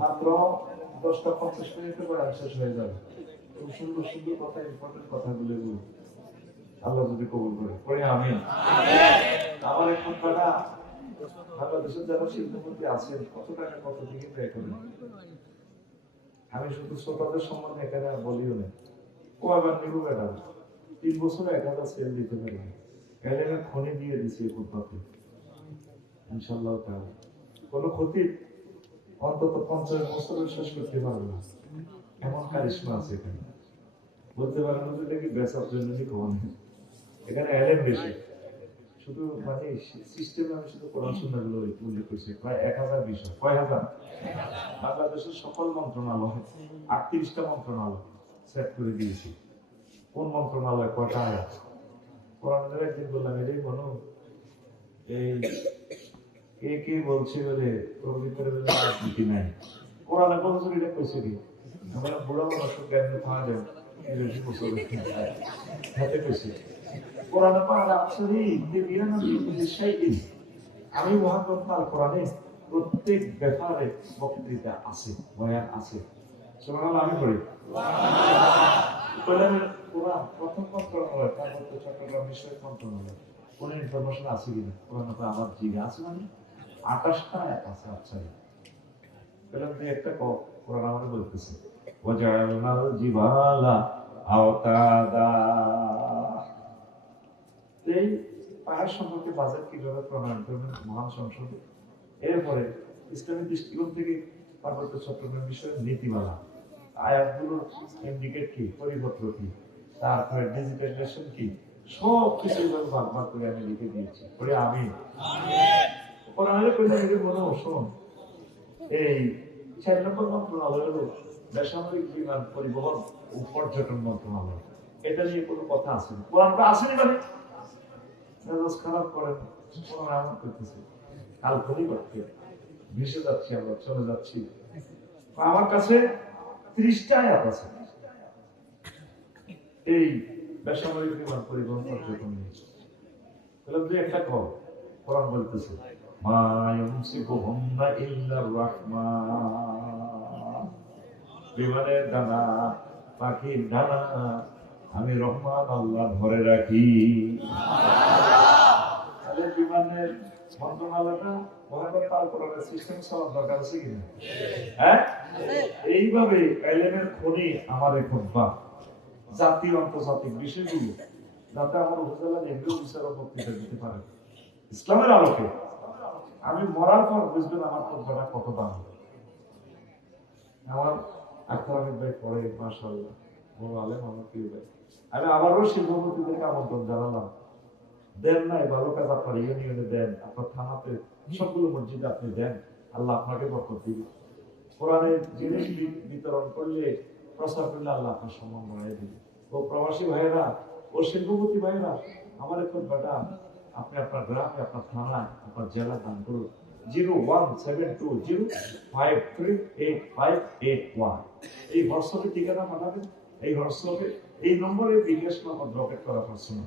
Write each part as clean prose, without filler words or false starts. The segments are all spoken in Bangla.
মাত্র 10টা 50 মিনিটে বয়ান শেষ হয়ে যাবে। খুব সুন্দর সুন্দর কথা, ইম্পর্টেন্ট কথাগুলো আল্লাহ যদি কবুল করে পড়ে আমিন। আমার এখন কথা, বাংলাদেশের যারা শিল্পপতি আছেন কত টাকা কত দিকে ব্যয় করেন, আমি শুধু শ্রোতাদের সম্বন্ধে এখানে আর বলিও না। কয়বার নিব ম্যাডাম, 3 বছরে 1000 সেল দিতে পারি, এলাকা খনি দিয়ে দিছি ফুটপাতে ইনশাআল্লাহ। কোনো ক্ষতি অন্তত 50 বছরের শেষ করতে পারবে না, এমন কারিশমা আছে এখানে। বলতে পারেন যে কি বেসার জন্য এখানে এলেন বেশি, শুধু মানে সিস্টেমে আমি শুধু কোরআন সুন্নাহগুলো উল্লেখ করছি, প্রায় 1000 বিষয়। কয় হাজার? বাংলাদেশের সকল মন্ত্রণালয় 38টা মন্ত্রণালয় সেট করে দিয়েছি। কোন মন্ত্রণালয় কয়টা আয়াত কোরআনের একদিন বললাম, এটাই মনো এই কে কে বলছে বলে তোর ভিতরে রাজনীতি নাই, কোরআনে কোন এটা কইছে কি? আমরা বুড়া মানুষ জ্ঞান পাওয়া যায় বেশি বছর হাতে কইছে কোরআনে পাওয়া আসলে আমি মহাগ্রন্থ আল কোরআনে প্রত্যেক ব্যাপারে বক্তৃতা আছে, বয়ান আছে। সুবহানাল্লাহ, আমি পড়ি কোরআন প্রথম মন্ত্রণালয়, পার্বত্য চট্টগ্রাম বিষয়ক মন্ত্রণালয়, কোন ইনফরমেশন আছে কিনা কোরআনে? আমার জিজ্ঞা আছে, মানে 28টা আয়াত আছে। আচ্ছা একটা কোরআন আমাদের বলতেছে ওয়াজআলনাল জিবালা আওতাদা, এই পাহাড় সম্পর্কে বাজেট কিভাবে প্রণয়ন করবেন মহান সংসদে। এরপরে ইসলামী দৃষ্টিকোণ থেকে পার্বত্য চট্টগ্রাম বিষয়ে নীতিমালা, আয়াতগুলোর ইন্ডিকেট কি, পরিপত্র কি, তারপরে ডিজিটাইজেশন কি, সব কিছু ভাগ ভাগ করে আমি লিখে দিয়েছি। পরে আমি কোরআনে কইলে নিজে মনে শোন, এই 4 নম্বর মন্ত্রণালয় হলো বেসামরিক বিমান পরিবহন ও পর্যটন মন্ত্রণালয়। এটা নিয়ে কোনো কথা আছে না, কোরআনটা আসেনি মানে মেজাজ খারাপ করেন কোরআন আমল করতেছে। কাল খনি করতে ভেসে যাচ্ছি, আমরা চলে যাচ্ছি। আমার কাছে 30টা আয়াত আছে এই বেসামরিক বিমান পরিবহন পর্যটন নিয়ে। বললাম যে একটা কর, কোরআন বলতেছে মা ইউমসিকুহুন্না ইল্লার রাহমান, বিমানের ডানা, পাখির ডানা আমি রহমান আল্লাহ ধরে রাখি। তাহলে বিমানের মন্ত্রণালয়টা মহাকাশ পার করার সিস্টেম চালার দরকার আছে কিনা? হ্যাঁ, এইভাবে এলেমের খনি আমাদের খুঁজবা, জাতীয় আন্তর্জাতিক বিষয়গুলো যাতে আমার উপজেলা নেহরু বিচারক বক্তৃতা দিতে পারে ইসলামের আলোকে। আমি মরার পর বুঝবেন আমার খুতবাটা কত দাম। আমার আখতার আহমেদ ভাই পড়ে মাশাআল্লাহ, বড় আলেম আমার প্রিয় ভাই। আমি আবারও শিল্পপতিদেরকে আমন্ত্রণ জানালাম, দেন নাই ভালো কাজ আপনার ইউনিয়নে দেন, আপনার থানাতে সবগুলো মসজিদে আপনি দেন, আল্লাহ আপনাকে বরকত দিবে। কোরআনের জিনিস বিতরণ করলে, প্রচার করলে আল্লাহ আপনার সম্মান বাড়িয়ে দিবে। ও প্রবাসী ভাইয়েরা, ও শিল্পপতি ভাইয়েরা, আমার খুতবাটা আপনি আপনার গ্রামে, আপনার থানায়, আপনার জেলা দান করুন। 01720538581 এই হোয়াটসঅ্যাপে ঠিকানা পাঠাবেন। এই হোয়াটসঅ্যাপে এই নম্বরে বিকাশ নম্বর রকেট করা পারছেন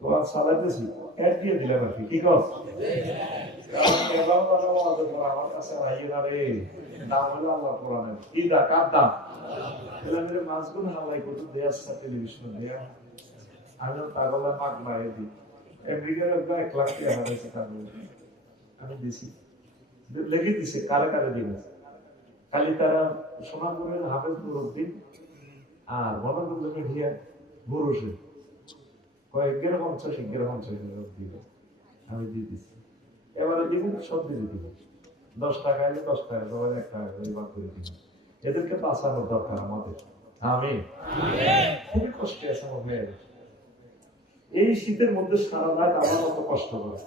তো আর চালাইতেছি অ্যাড দিয়ে দিলাম আর কি, ঠিক আছে? আমার কাছে আইয়েরা রে, দাম হলো আল্লাহ কোরআনের কি দা কার দাম এলামের মাছগুলো হালাই করতে দেয়া টেলিভিশন দেয়া। আমি পাগলা মাগ মারে দিই, আমেরিকার 1 লাখ টাকা হারাইছে কারণ আমি দিছি, লেগে দিছে কারে কারে দিবে। খালি তারা সোনাপুরের হাফেজ মুরব্বী আর মনোরঞ্জন মিডিয়া বরুষে কয়েক 50 দিবে, আমি দিয়ে দিচ্ছি। এবারে দিবেন সব দিয়ে দিবে, 10 টাকা এলে 10 টাকা, 1 টাকা বাদ করে দিবেন। এদেরকে বাঁচানোর দরকার আমাদের। আমি খুবই কষ্টে আছে আমার মেয়ের, এই শীতের মধ্যে সারা রাত আমার মতো কষ্ট করে।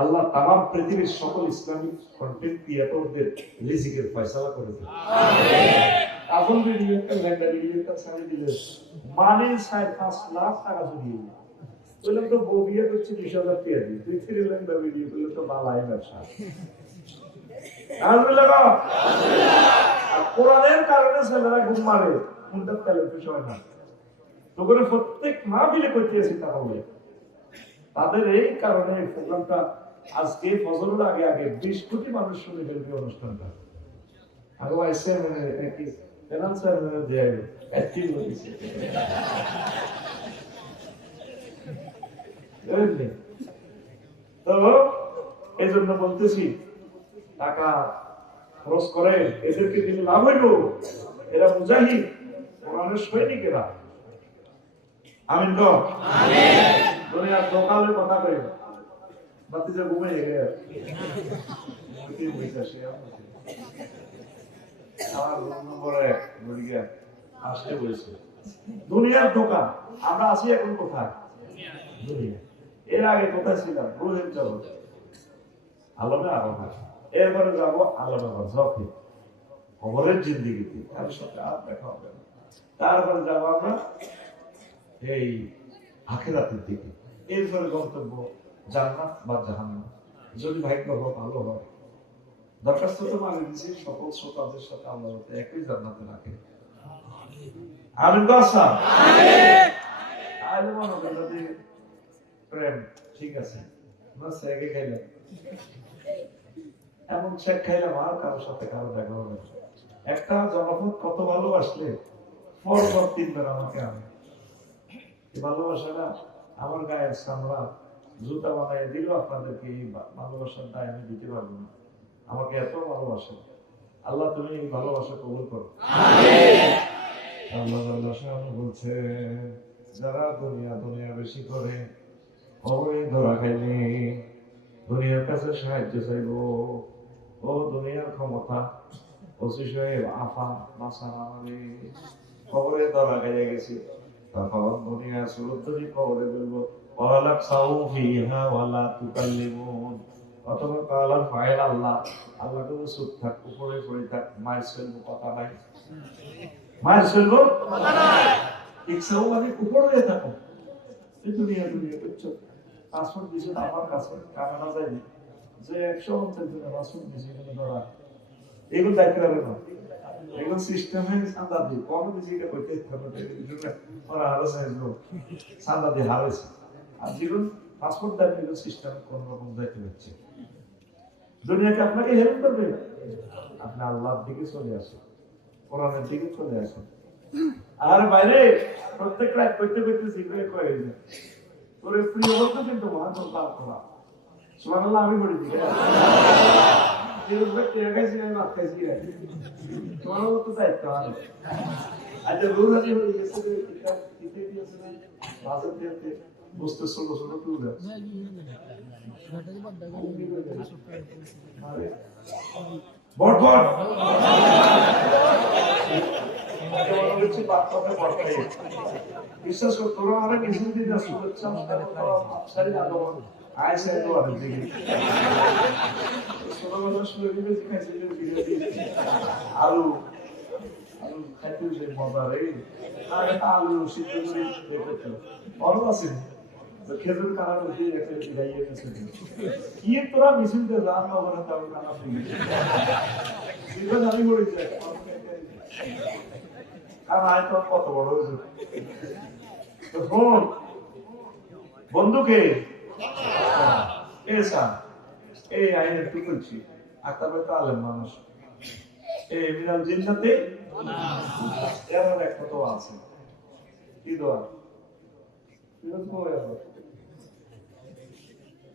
আল্লাহ তামাম পৃথিবীর সকল ইসলামিক কন্টেন্ট ক্রিয়েটরদের রিজিকের ফয়সালা করে দেন। আগুন ভিডিও একটা ল্যান্ডার ভিডিও একটা ছাড়িয়ে দিলে মানে 4-5 লাখ টাকা জড়িয়ে দিল। বললাম তো বউ বিয়ে করছে 20,000 টাকা দিই, তুই ফিরে ল্যান্ডার ভিডিও করলে তো বালাই ব্যবসা। কোরআনের কারণে ছেলেরা ঘুম মারে, কোনটা তেলের বিষয় না। তোকে প্রত্যেক মা বিলে করতে আসি তাহলে তাদের এই কারণে প্রোগ্রামটা আজকে ফজরের আগে আগে 20 কোটি মানুষ শুনে ফেলবে অনুষ্ঠানটা। আগে আইসে মানে কি ফিনান্স মানে দেয় অ্যাক্টিভ হয়েছে। তো এই জন্য বলতেছি টাকা খরচ করে এদেরকে দিলে লাভ হইল। এরা মুজাহিদ, কোরআনের সৈনিকেরা। আমিন তো দুনিয়ার দোকানের কথা কই বাতিজা ঘুমিয়ে গেছে। আমার নম্বরে আসতে বলেছে দুনিয়ার দোকান। আমরা আছি এখন কোথায়? এর আগে কোথায় ছিলাম? রুহের জগৎ, আলাদা আলাদা। এরপরে যাবো আলাদা জকে খবরের জিন্দিগিতে, আর সাথে আর দেখা হবে না। তারপরে যাবো আমরা এই আখিরাতের দিকে। এরপরে গন্তব্য জান্নাত বা জাহান্নাম, যদি ভাগ্য হয় ভালো হয়। দরখাস্ত তো মানে দিচ্ছি সকল শ্রোতাদের সাথে আল্লাহ একই জান্নাতে রাখে। আমিন দর্শক প্রেম ঠিক আছে, খাইলাম এমন শেখ খাইলাম আর কারোর সাথে কারো দেখা হবে। একটা জনপদ কত ভালোবাসলে পরপর 3 বার আমাকে আমি ভালোবাসাটা আমার গায়ের চামড়া জুতা বানাই দিল। আপনাদেরকে এই ভালোবাসার দায় আমি দিতে পারবো না। আমাকে এত ভালোবাসে আল্লাহ, তুমি এই ভালোবাসা কবুল করো। আল্লাহ বলছে যারা দুনিয়া বেশি করে কবরে ধরা খাইনি, দুনিয়ার কাছে সাহায্য চাইব। ও দুনিয়ার ক্ষমতা ওসি সাহেব আফা বাসা আমারে কবরে ধরা খাইয়া গেছি। তখন দুনিয়া সুরুদ্দরি কবরে বলবো ওয়ালাক সাউফিহা ওয়ালা তুকাল্লিমুন, অথবা কালার ফাইল আল্লাহ, আল্লাহ তুমি চুপ থাক, উপরে পড়ে থাক, মায়ের চলবো কথা নাই, মায়ের চলবো কথা নাই। ইচ্ছাও মানে উপরে থাকো। এই দুনিয়া করছো। পাসপোর্ট দিয়েছে আমার কাছে কানাডা যায়নি, যে 150 দিনের পাসপোর্ট দিয়েছে এগুলো ধরা, এগুলো দায়িত্ব হবে না। এগুলো সিস্টেমে চাঁদা দিয়ে কম দিয়েছে, এটা করতে হবে। ওরা আরো চাইলো চাঁদা দিয়ে হারাইছে। আর যেগুলো পাসপোর্ট দেয় এগুলো সিস্টেম কোন রকম দায়িত্ব হচ্ছে। দুনিয়াকে আপনাকে হেল্প করবে, আপনি আল্লাহর দিকে চলে আসেন, কোরআনের দিকে চলে আসেন। আর বাইরে প্রত্যেক রাত করতে করতে জিজ্ঞাসা করে তোর প্রিয় বলতো কিন্তু মহাজন লাভ করা সুবহানাল্লাহ। আমি বলি দিই আচ্ছা রোজ আজ হয়ে গেছে বুঝতে ছোট ছোট টুলে বট বট বিশ্বাস কর তোরা অনেক কিছু দিন আলু আলু খাইতে মজা রে, আলু সিদ্ধ করে আছে খেজুর কানা কি তোরা মিছিল রান্না করে তাহলে কানা আমি বলেছি কারণ আয় তো কত বড় হয়েছে। বন্ধুকে এই আইন একটু বলছি, আক্তার তো আলেম মানুষ, এই মিনাল জিন্নাতে এমন এক কত আছে কি দোয়া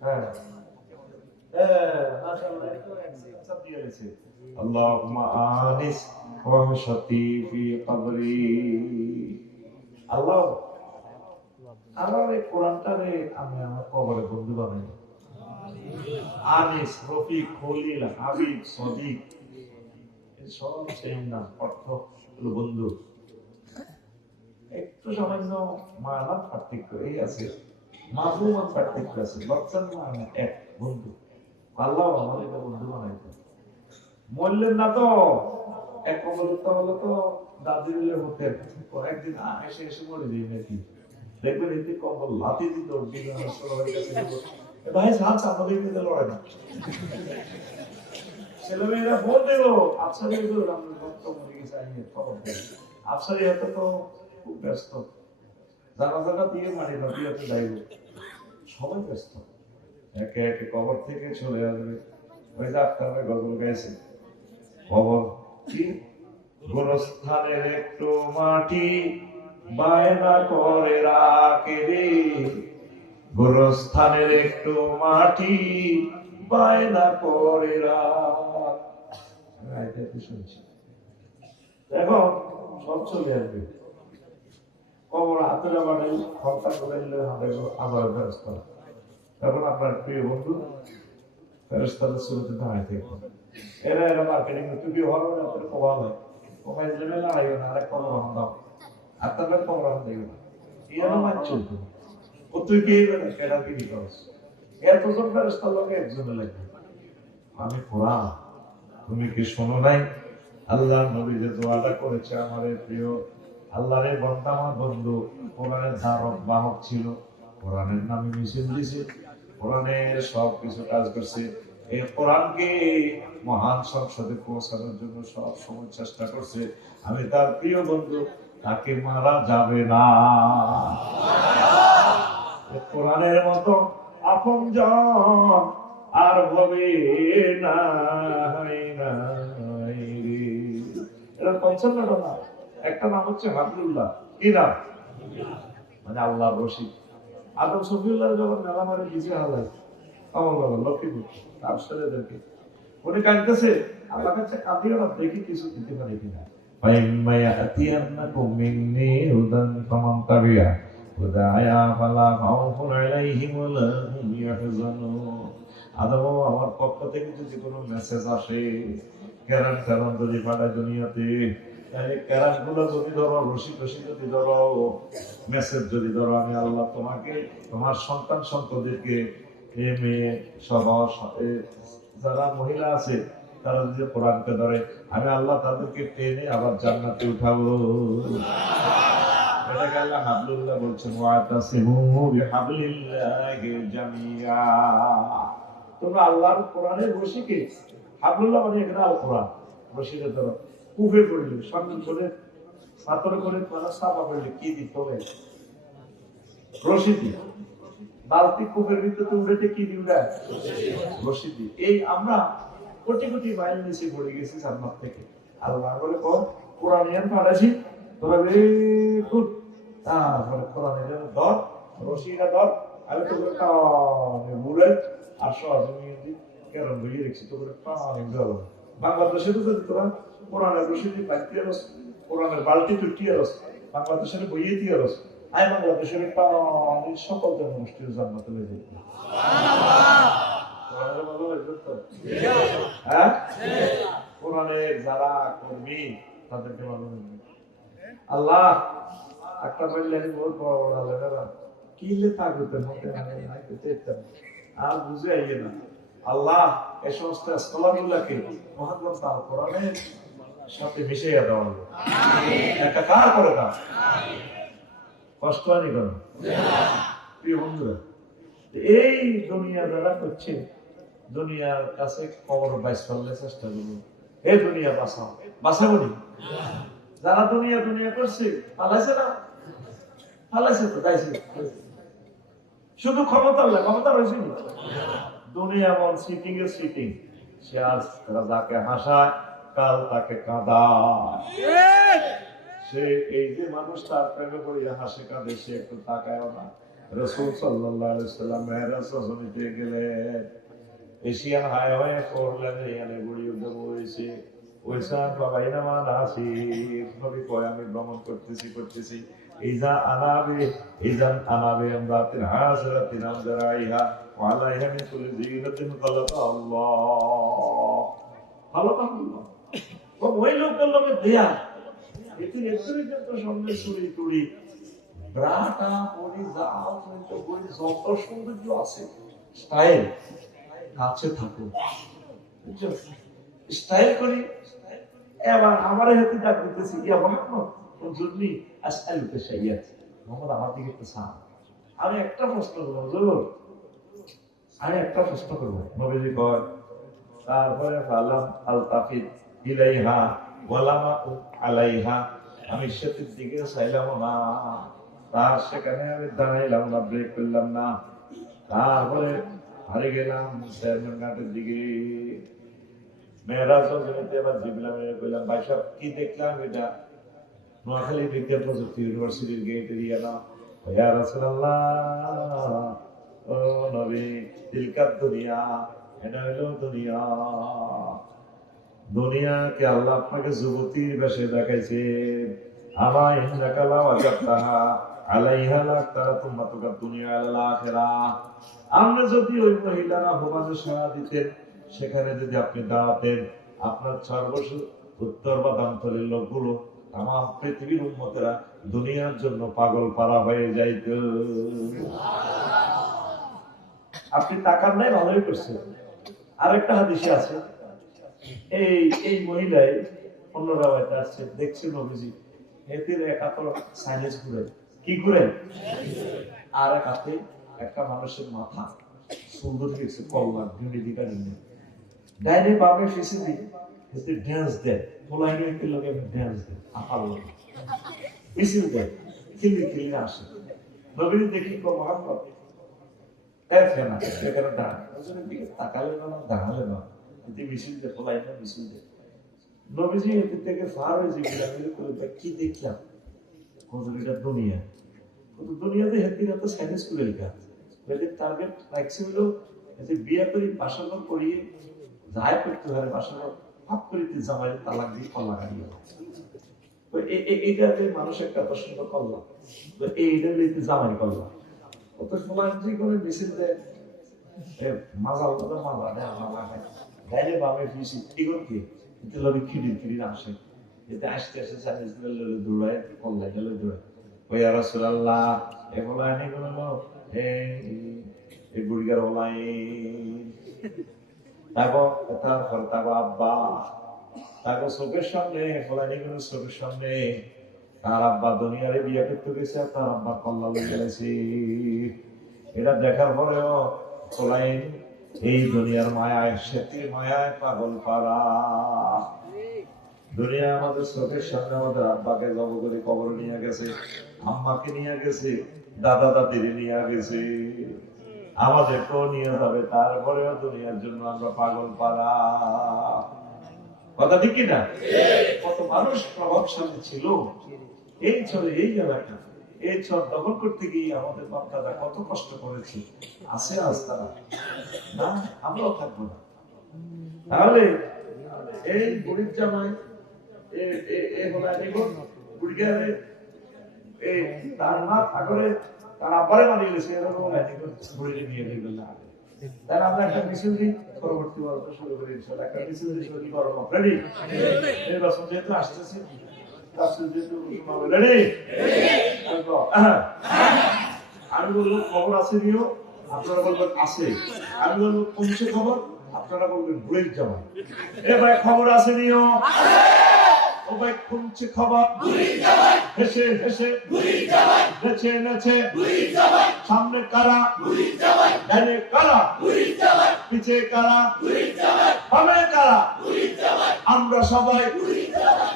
হ্যাঁ আল্লাহুম্মা আনিস ওয়াহশাতি ফি কবরি। আল্লাহ আমার এই কোরআনটারে আমি আমার কবরে বন্ধু বানাই। আনিস, রফিক, খলিল, হাবিব, সদিক এই সব সেম না, অর্থ হলো বন্ধু। একটু সামান্য মানার পার্থক্য এই আছে, মাফহুমাত পার্থক্য আছে, লক্ষণ মানে এক বন্ধু। আল্লাহ আমাদের বন্ধু বানাইতে মরলেন না তো এক কবরটা হলো তো দাদির হতে একদিন এসে এসে মরে যাই নাকি দেখবেন এতে কবর লাথি দিত ভাই সাহায্য আমাদের কিন্তু লড়াই না। ছেলেমেয়েরা ফোন দিল আফসারি মরে গেছে খবর দেয়। আফসারি হয়তো তো খুব ব্যস্ত, জানাজাটা দিয়ে মারি না দিয়ে যাইব, সবাই ব্যস্ত। একে একে কবর থেকে চলে আসবে। ওই যে আপনারা গজল গাইছে, কবর কি গোরস্থানের একটু মাটি বায়না করে রাখে রে, গোরস্থানের একটু মাটি বায়না করে শুনছি। এখন সব চলে আসবে, কবর হাতে বাড়াই ঘন্টা করে আবার ফেরস্তা। এখন আপনার প্রিয় বন্ধু ফেরস্তাদের শুরুতে দাঁড়ায় থাকবে, এরা এরা মার্কেটিং টুপি হওয়ার আপনার প্রভাব হয়, কমাই দেবে লড়াইও না, আরেক কবর হন দাও আপনাদের কবর হন দেবে না, এরা মানছে ও তুই কে কেডা কি করস, এতজন ফেরস্তার লোকে একজনে লাগবে। আমি কোরআন, তুমি কি শোনো নাই আল্লাহ নবী যে দোয়াটা করেছে আমাদের প্রিয় আল্লাহরে বান্দা, আমার বন্ধু কোরআনের ধারক বাহক ছিল, কোরআনের নামে মিছিল দিছে, কোরআনের সব কিছু কাজ করছে, এই কোরআনকে মহান সংসদে পৌঁছানোর জন্য সব সময় চেষ্টা করছে। আমি তার প্রিয় বন্ধু, তাকে মারা যাবে না। কোরআনের মতো আপনজন আর হবে না। এটা পঞ্চান্নটা না, একটা নাম হচ্ছে হাবলুল্লাহ। কি নাম? মানে আল্লাহ রশিদ। আদম শফিউল্লাহ যখন মেলা মারে নিজে হালাই আমার বাবা লক্ষ্মীপুর তার ছেলেদেরকে উনি কাঁদতেছে, আল্লাহ কাছে কাঁদিও না, দেখি কিছু দিতে পারি কিনা। আমার পক্ষ থেকে যদি কোনো মেসেজ আসে, কেরান কেরান যদি পাঠায় দুনিয়াতে, কেরান গুলো যদি ধরো, রশি রশি যদি ধরো, মেসেজ যদি ধরো, আমি আল্লাহ তোমাকে তোমার সন্তান সন্ততিকে মেয়ে সবার যারা মহিলা আছে তারা যদি কোরআনকে ধরে, আমি আল্লাহ তাদেরকে টেনে আবার জান্নাতে উঠাবো। এটাকে আল্লাহ হাবলুল্লাহ বলছেন, ওয়াতাসিমু বিহাবলিল্লাহি জামিয়া। তোমরা আল্লাহর কোরআনের রশিকে, হাবলুল্লাহ মানে এখানে আল কোরআন, রশিকে ধরো, কুফে পড়লে সামনে করে পাথর করে মানে সাফা করলে কি দিত রশি দিয়ে, বালতি কূপের ভিতরে উড়েতে কি দিউরা রশি দিয়ে। এই আমরা কোটি কোটি মাইল নিচে পড়ে গেছি জান্নাত থেকে। আল্লাহ বলে কোরআনিয়ান পাঠাইছি তোরা বেকুট, তারপরে কোরআনের ধর রশিটা ধর, আমি তো করে টানে বুড়ে আর সহজে কেরম ধরিয়ে রেখেছি, তো করে টানে ধরো। বাংলাদেশে তো তোরা কোরআনের রশি দিয়ে বাড়িতে রস, কোরআনের বালতি তুটিয়ে রস, বাংলাদেশের বইয়ে দিয়ে রস, আই বাংলাদেশের টানে সকল জনগোষ্ঠীর জান্নাতে লেগে যেত। হ্যাঁ, কোরআনের যারা কর্মী তাদেরকে ভালো আল্লাহ একটা বললেন বহুত বড় বড় আল্লাহ কিনলে থাকতে আর বুঝে আইয়ে না। আল্লাহ এই সমস্ত স্কলারগুলাকে মহাত্মা তার কোরআনের সাথে মিশিয়ে দেওয়া হলো, একাকার করে দাও, কষ্ট হয়নি কেন? প্রিয় বন্ধুরা, এই দুনিয়া যারা করছে, দুনিয়ার কাছে খবর বাইশ ফেললে চেষ্টা করবো, এই দুনিয়া বাঁচাও, বাঁচাবো নি? যারা দুনিয়া দুনিয়া করছে পালাইছে না, পালাইছে তো গাইছে, শুধু ক্ষমতা ক্ষমতা রয়েছে নি। দুনিয়া মন সিটিং এর সিটিং, সে আজ যাকে হাসায় কাল তাকে কাঁদায়। সে এই যে মানুষ তার প্রেমে করিয়া হাসে কাঁদে, সে একটু তাকায় না। রাসূল সাল্লাল্লাহু আলাইহি ওয়াসাল্লাম মেরাজ রজনীতে গেলেন, এশিয়ান হাইওয়ে করলেন, এখানে গুড়ি উঠে বইছে, ওইসা বাবাইনা মান হাসি নবী কয় আমি ভ্রমণ করতেছি ইজা আনাবে আমরা তিন হাজরাতিন আমদারাইহা ওয়া আলাইহা মিন কুল্লি জিনাতিন খালাকা আল্লাহ, খালাকা আল্লাহ। ওই লোকের দেয়া এটি নেতৃত্ব সঙ্গে চুরি টুরি ব্রাটা পরি যাও তো বলি যত সৌন্দর্য আছে স্টাইল কাছে থাকো, বুঝছো? স্টাইল করি এবার আমার হাতে ডাক দিতেছি ইয়া মোহাম্মদ হুজুরনি আসআলুকা শাইয়াত, মোহাম্মদ আমার দিকে একটু সান। আমি একটা প্রশ্ন করব হুজুর, আমি একটা প্রশ্ন করব। নবীজি কয়, তারপরে ফালাম আলতাফিত ইলাইহা ওয়ালামা আলাইহা, আমি সেটির দিকে চাইলাম না, তার সেখানে আমি দাঁড়াইলাম না, ব্রেক করলাম না। তারপরে হারে গেলাম চেয়ারম্যান ঘাটের দিকে। মেয়েরাজ জমিতে এবার জিবলাম, কইলাম ভাই সাহেব কি দেখলাম এটা? নোয়াখালী বিজ্ঞান প্রযুক্তি ইউনিভার্সিটির গেট এরিয়া না? ইয়া রাসূলুল্লাহ, ও নবী, তিলকাত দুনিয়া, এটা হলো দুনিয়া। দুনিয়াকে আল্লাহ আপনাকে যুবতীর বেশে দেখাইছে। আমা ইন্নাকা লা ওয়াজাতাহা আলাইহা লাকতারাতুম মাতুকাত দুনিয়া আলাল আখিরাহ। আমরা যদি ওই মহিলারা হোমাজে সাড়া দিতেন, সেখানে যদি আপনি দাঁড়াতেন, আপনার 4 বছর উত্তর বাদামতলের লোকগুলো তামাম পৃথিবীর উম্মতেরা দুনিয়ার জন্য পাগল পারা হয়ে যাইত। আপনি টাকার নাই, ভালোই করছেন। আরেকটা হাদিসে আছে, এই মহিলায় অন্যরা হয়তো আসছে, দেখছি নবীজি এদের এক হাতে সাইলেন্স ঘুরে, কি ঘুরে, আর এক হাতে একটা মানুষের মাথা সুন্দর হয়েছে কল্যাণ দিকা নিয়ে ডাইনে বামে ফেসে দিয়ে এতে ড্যান্স দেয়, পোলাইনে একটি লোকে ড্যান্স দেয়, আপার লোকে মিছিল দেয়, খিল্লি খিল্লি আসে। নবীজি দেখি মহাম্মদ এখানে এখানে দাঁড়ায়, ওজনের দিকে তাকালে না, দাঁড়ালে না, এতে মিছিল দেয়, পোলাইনে মিছিল দেয়। নবীজি এতে থেকে ফার হয়েছে কি দেখলাম? এটা দুনিয়া, দুনিয়াতে হেতিরা তো সাইন্স করে লেখা, এদের টার্গেট রাখছে হলো এতে বিয়ে করি বাসাঘর করিয়ে যায় করতে হয়, বাসাঘর ভাব করিতে জামাই তালাক দিয়ে কল্লা গাড়িয়ে। তো এইটাকে মানুষ একটা পছন্দ করলাম, তো এইটা লিখতে জামাই করলাম। অত সময় যে করে মিছিল দেয়, মাজা মাজা দেয়, মাজা খায়, গাইলে বামে ফিসি এগুলো কি এতে লোকে খিড়ি খিড়ি আসে, এতে আসতে আসতে চালিয়ে দৌড়ায়, কল্লা গেলে দৌড়ায়। ওই ইয়া রাসূলুল্লাহ এগুলো আনি বললো এই বুড়িগার ওলাই তারপর তারপর আব্বা তারপর চোখের সামনে ফলানি গুলো, চোখের সামনে তার আব্বা দুনিয়ারে বিয়ে করতে গেছে, তার আব্বা কল্লা লয়ে গেছে। এটা দেখার পরেও ফলাই এই দুনিয়ার মায়ায়, সেটি মায়ায় পাগল পারা। দুনিয়া আমাদের চোখের সামনে আমাদের আব্বাকে জব করে কবর নিয়ে গেছে, আম্মাকে নিয়ে গেছে, দাদা দাদির নিয়ে গেছে, আমাদেরকেও নিয়ে যাবে। তারপরেও দুনিয়ার জন্য আমরা পাগল পারা। কথা ঠিক কিনা? কত মানুষ প্রভাবশালী ছিল এই ছড়ে, এই এলাকা, এই ছড় দখল করতে গিয়ে আমাদের বাপ দাদা কত কষ্ট করেছে। আছে আজ তারা না, আমরাও থাকবো না। তাহলে এই বুড়ির জামাই তার মা ঠাকুরে তার আব্বারে মানিয়ে গেছে, এরকম নিয়ে গেল। তাই আমরা একটা মিছিল দিই, পরবর্তী বর্ষ শুরু করি ইনশাআল্লাহ। একটা মিছিল দিয়ে শুরু করব, রেডি? নির্বাচন যেহেতু আসতেছে, রেডি? আমি বলবো খবর আছে নিও, আপনারা বলবেন আছে। আমি বলবো কমছে খবর, আপনারা বলবেন বুড়ির জামাই। এ ভাই খবর আছে নিও, ও ভাই কমছে খবর, বুড়ির জামাই। হেসে হেসে বুড়ির জামাই, নেচে নেচে বুড়ির জামাই। সামনে কারা? বুড়ির জামাই। ডানে কারা? বুড়ির জামাই। পিছে কারা? বুড়ির জামাই। বামে কারা? বুড়ির জামাই। আমরা সবাই বুড়ির জামাই,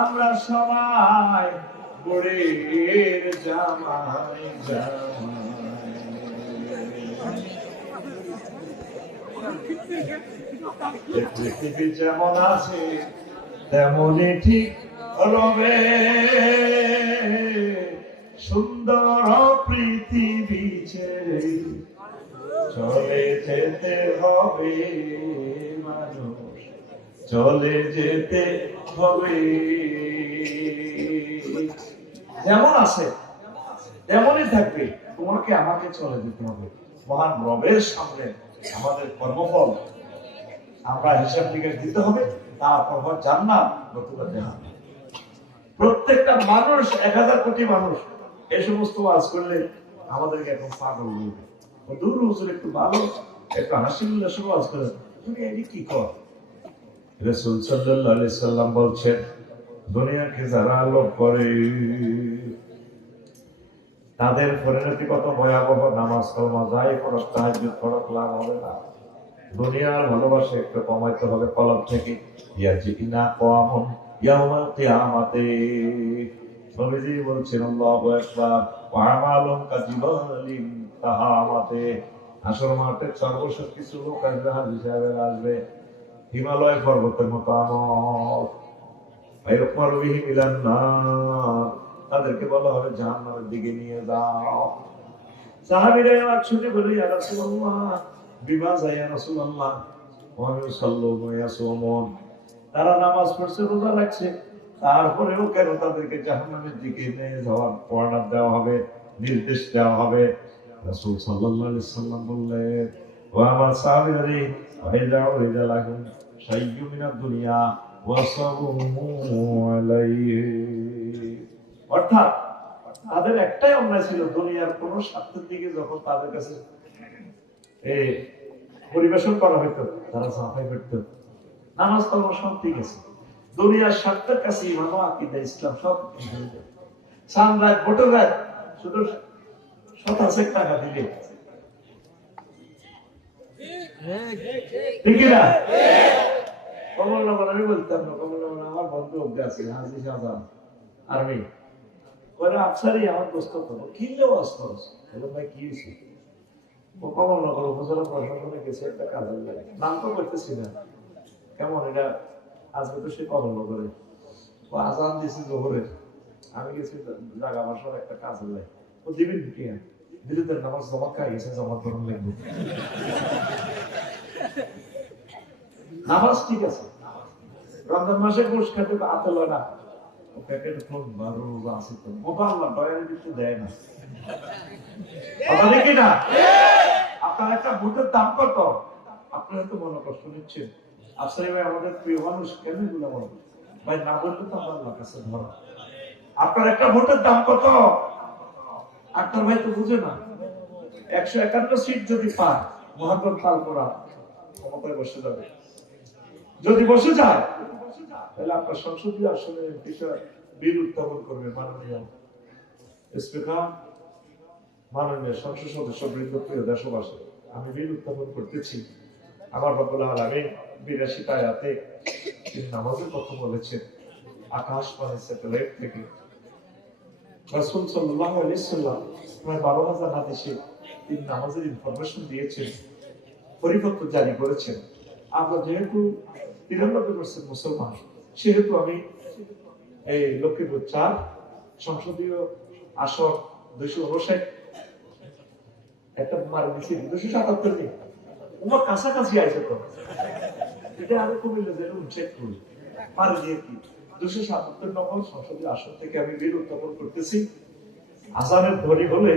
আমরা সবাই বুড়ির জামাই জামাই। পৃথিবী যেমন আছে তেমনই ঠিক রবে, সুন্দর পৃথিবী ছেড়ে চলে যেতে হবে মানুষ, চলে যেতে হবে। যেমন আছে তেমনই থাকবে, তোমাকে আমাকে চলে যেতে হবে। মহান রবের সামনে আমাদের কর্মফল আমরা হিসাব নিকাশ দিতে হবে, তারপর জান্নাত নতুবা জাহান্নাম। প্রত্যেকটা মানুষ 1000 কোটি মানুষ এই সমস্ত ওয়াজ করলে আমাদেরকে এখন পাগল বলবে। দূর হুজুর একটু ভালো একটু হাসি উল্লাসে ওয়াজ করে, তুমি এটি কি কর? রাসূল সাল্লাল্লাহু আলাইহি সাল্লাম বলছেন, দুনিয়াকে যারা লোভ করে তাদের পরিণতি কত ভয়াবহ। নামাজ কালমা যাই পড়ক, তাহাজ্জুদ পড়ক, লাভ হবে না। দুনিয়ার ভালোবাসা একটু কমাইতে হবে কলব থেকে। ইয়াজিনা কওয়ামুন ইয়াউমাল কিয়ামাতে, নবীজি বলছেন আল্লাহু আকবার, ওয়া আমালুন কাজিবালিন তাহামাতে, হাসর মাঠে সর্বশেষ কিছু লোক আসবে, হাজী সাহেবের আসবে, হিমালয় পর্বতের মতো আমল, তাদেরকে বলা হবে জাহান্নামের দিকে নিয়ে যাও। সাহাবীরা এবার ছুটে বলে, ইয়া রাসূলুল্লাহ বিমা ইয়া রাসূলুল্লাহ, ওয়া ইউসাল্লুনা ওয়া ইয়াসুমুন, তারা নামাজ পড়ছে, রোজা রাখছে, তারপরেও কেন তাদেরকে জাহান্নামের দিকে নিয়ে যাওয়ার অর্ডার দেওয়া হবে, নির্দেশ দেওয়া হবে? রাসূল সাল্লাল্লাহু আলাইহি সাল্লাম বললেন, ও আমার সাহাবীরা, ওয়াইদাউ রিজালাকুম শাইয়্যুম মিনাদ দুনিয়া ওয়াসাবুমু আলাইহি, অর্থাৎ তাদের একটাই অন্যায় ছিল, দুনিয়ার কোন স্বার্থের দিকে যখন তাদের কাছে পরিবেশন করা হইতো, তারা সাফাই করতো, নামাজ পড়া সব ঠিক আছে, দুনিয়ার স্বার্থের কাছে ইমান ও আকীদা ইসলাম সব সামরাত ভোটের রাত শুধু শতাংশের টাকা দিলে ঠিক না? কমলনগর আমি বলতাম না, কমলনগর আমার বন্ধু অব্দি আছে, হাজী শাহজাহান আর্মি করে আফসারি আমার দোস্ত করবো, কিনলেও আসতো ভাই কি হয়েছে, ও কমলনগর উপজেলা প্রশাসনে গেছে একটা কাজের লাগে, নাম তো করতেছি না, কেমন এটা আজকে তো সে কমলনগরে, ও আজান দিয়েছে জোহরের, আমি গেছি জাগা বাসার একটা কাজের লাগে, ও দিবেন কি বিরুদ্ধের নামাজ জমা খাই গেছে, জমা ধরুন লাগবে, নামাজ ঠিক আছে, রমজান মাসে ঘুষ খেতে আতল না, ও প্যাকেট ফোন বারো রোজা আছে তো মোবাইল ডয়ারি দিতে দেয় না, কথা দেখি না? আপনার একটা ভোটের দাম কত? আপনারা তো মনে কষ্ট নিচ্ছেন, আফসারি ভাই আমাদের প্রিয় মানুষ, কেন এগুলো বলবো ভাই, না বললে তো আমার কাছে ধরো, আপনার একটা ভোটের দাম কত? আক্তার ভাই তো বুঝে না, 151 সিট যদি পায় মহাত্মা তালপোড়া ক্ষমতায় বসে যাবে, যদি বসে যায় তাহলে আপনার সংসদীয় আসনে বিল উত্থাপন করবে মাননীয় স্পিকার, মাননীয় সংসদ সদস্য বৃন্দ, প্রিয় দেশবাসী, আমি বিল উত্থাপন করতেছি। আমার রব্বুল আলামিন 82 আয়াতে তিনি নামাজের কথা বলেছেন, আকাশ পানে স্যাটেলাইট থেকে রাসূল সাল্লাল্লাহু আলাইহি ওয়াসাল্লাম প্রায় 12,000 হাদিসে তিনি নামাজের ইনফরমেশন দিয়েছেন, পরিপত্র জারি করেছেন। আমরা যেহেতু 93% মুসলমান, সেহেতু আমি এই লক্ষ্মীপুর 4 সংসদীয় আসন 259 একটা মার দিচ্ছি, 277 নেই, আমার কাছাকাছি আছে তো, এটা আমি কুমিল্লা জেলে চেক করি, মার দিয়ে কি 277 নম্বর সংসদীয় আসন থেকে আমি বিল উত্থাপন করতেছি। আযানের ধ্বনি হলে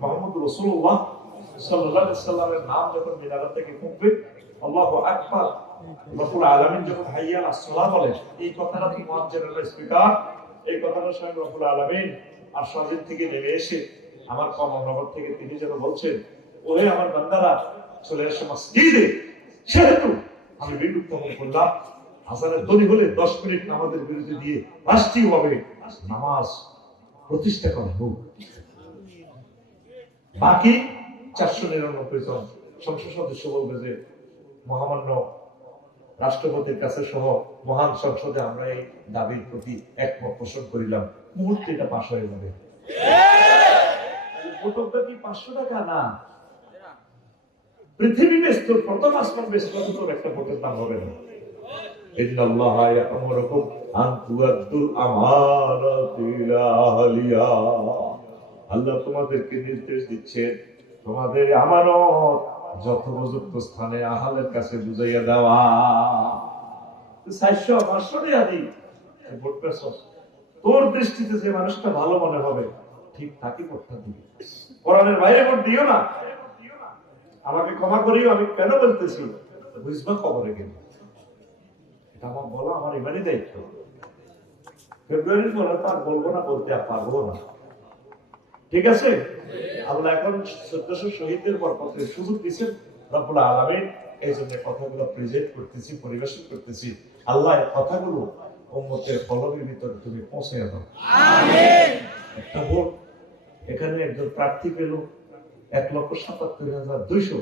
মুহাম্মদ রাসূলুল্লাহ সাল্লাল্লাহু আলাইহি সাল্লামের নাম যখন মিনার থেকে ফুঁকবে, আল্লাহু আকবার, রব্বুল আলামিন যখন হাইয়া আলাস সালাহ বলে, এই কথাটা কি মুয়াজ্জিনুল স্পিকার, এই কথাটা স্বয়ং রব্বুল আলামিন আরশ থেকে নেমে এসে আমার কমলনগর থেকে তিনি যেন বলছেন, ওহে আমার বান্দারা চলে এসে মসজিদে, সেহেতু আমি বিল উত্থাপন করলাম। আযানের ধ্বনি হলে 10 মিনিট নামাজের বিরতি দিয়ে রাষ্ট্রীয়ভাবে নামাজ প্রতিষ্ঠা করা হোক। বাকি 499 জন সংসদ সদস্য বলবে যে মহামান্য রাষ্ট্রপতির কাছে সহ মহান সংসদে আমরা এই দাবির প্রতি একমত পোষণ করিলাম, মুহূর্তে এটা পাশ হয়ে যাবে। ভোটটা কি 500 টাকা না, পৃথিবী বেস্ত প্রথম আসমান বেস্ত একটা ভোটের দাম হবে না। ইন্নাল্লাহ ইয়া'মুরুকুম আন তুআদ্দুল আমানাতি ইলা আহলিহা, আল্লাহ তোমাদেরকে নির্দেশ দিচ্ছেন তোমাদের আমানত যথোপযুক্ত স্থানে আহলের কাছে বুঝাইয়া দেওয়া। 400-500 টাকা দিই ভোট পেছ, তোর দৃষ্টিতে যে মানুষটা ভালো মনে হবে ঠিক তাকে ভোটটা দিবি, কোরআনের বাইরে ভোট দিও না। আমাকে ক্ষমা করিও, আমি কেন বলতেছি বুঝবা খবরে গেল, এটা আমার বলা আমার ইমানই দায়িত্ব। ফেব্রুয়ারির পরে তো আর বলবো না, বলতে আর পারবো না, ঠিক আছে? আল্লাহ এখন 1400 শহীদদের বরকতের সুযোগ দিচ্ছেন রব্বুল আলামিন, এই জন্য কথাগুলো প্রেজেন্ট করতেছি, পরিবেশন করতেছি। আল্লাহ এই কথাগুলো উম্মতের কলমের ভিতরে তুমি পৌঁছে দাও, আমিন। একটা ভোট, এখানে একজন প্রার্থী পেল 1,77,200,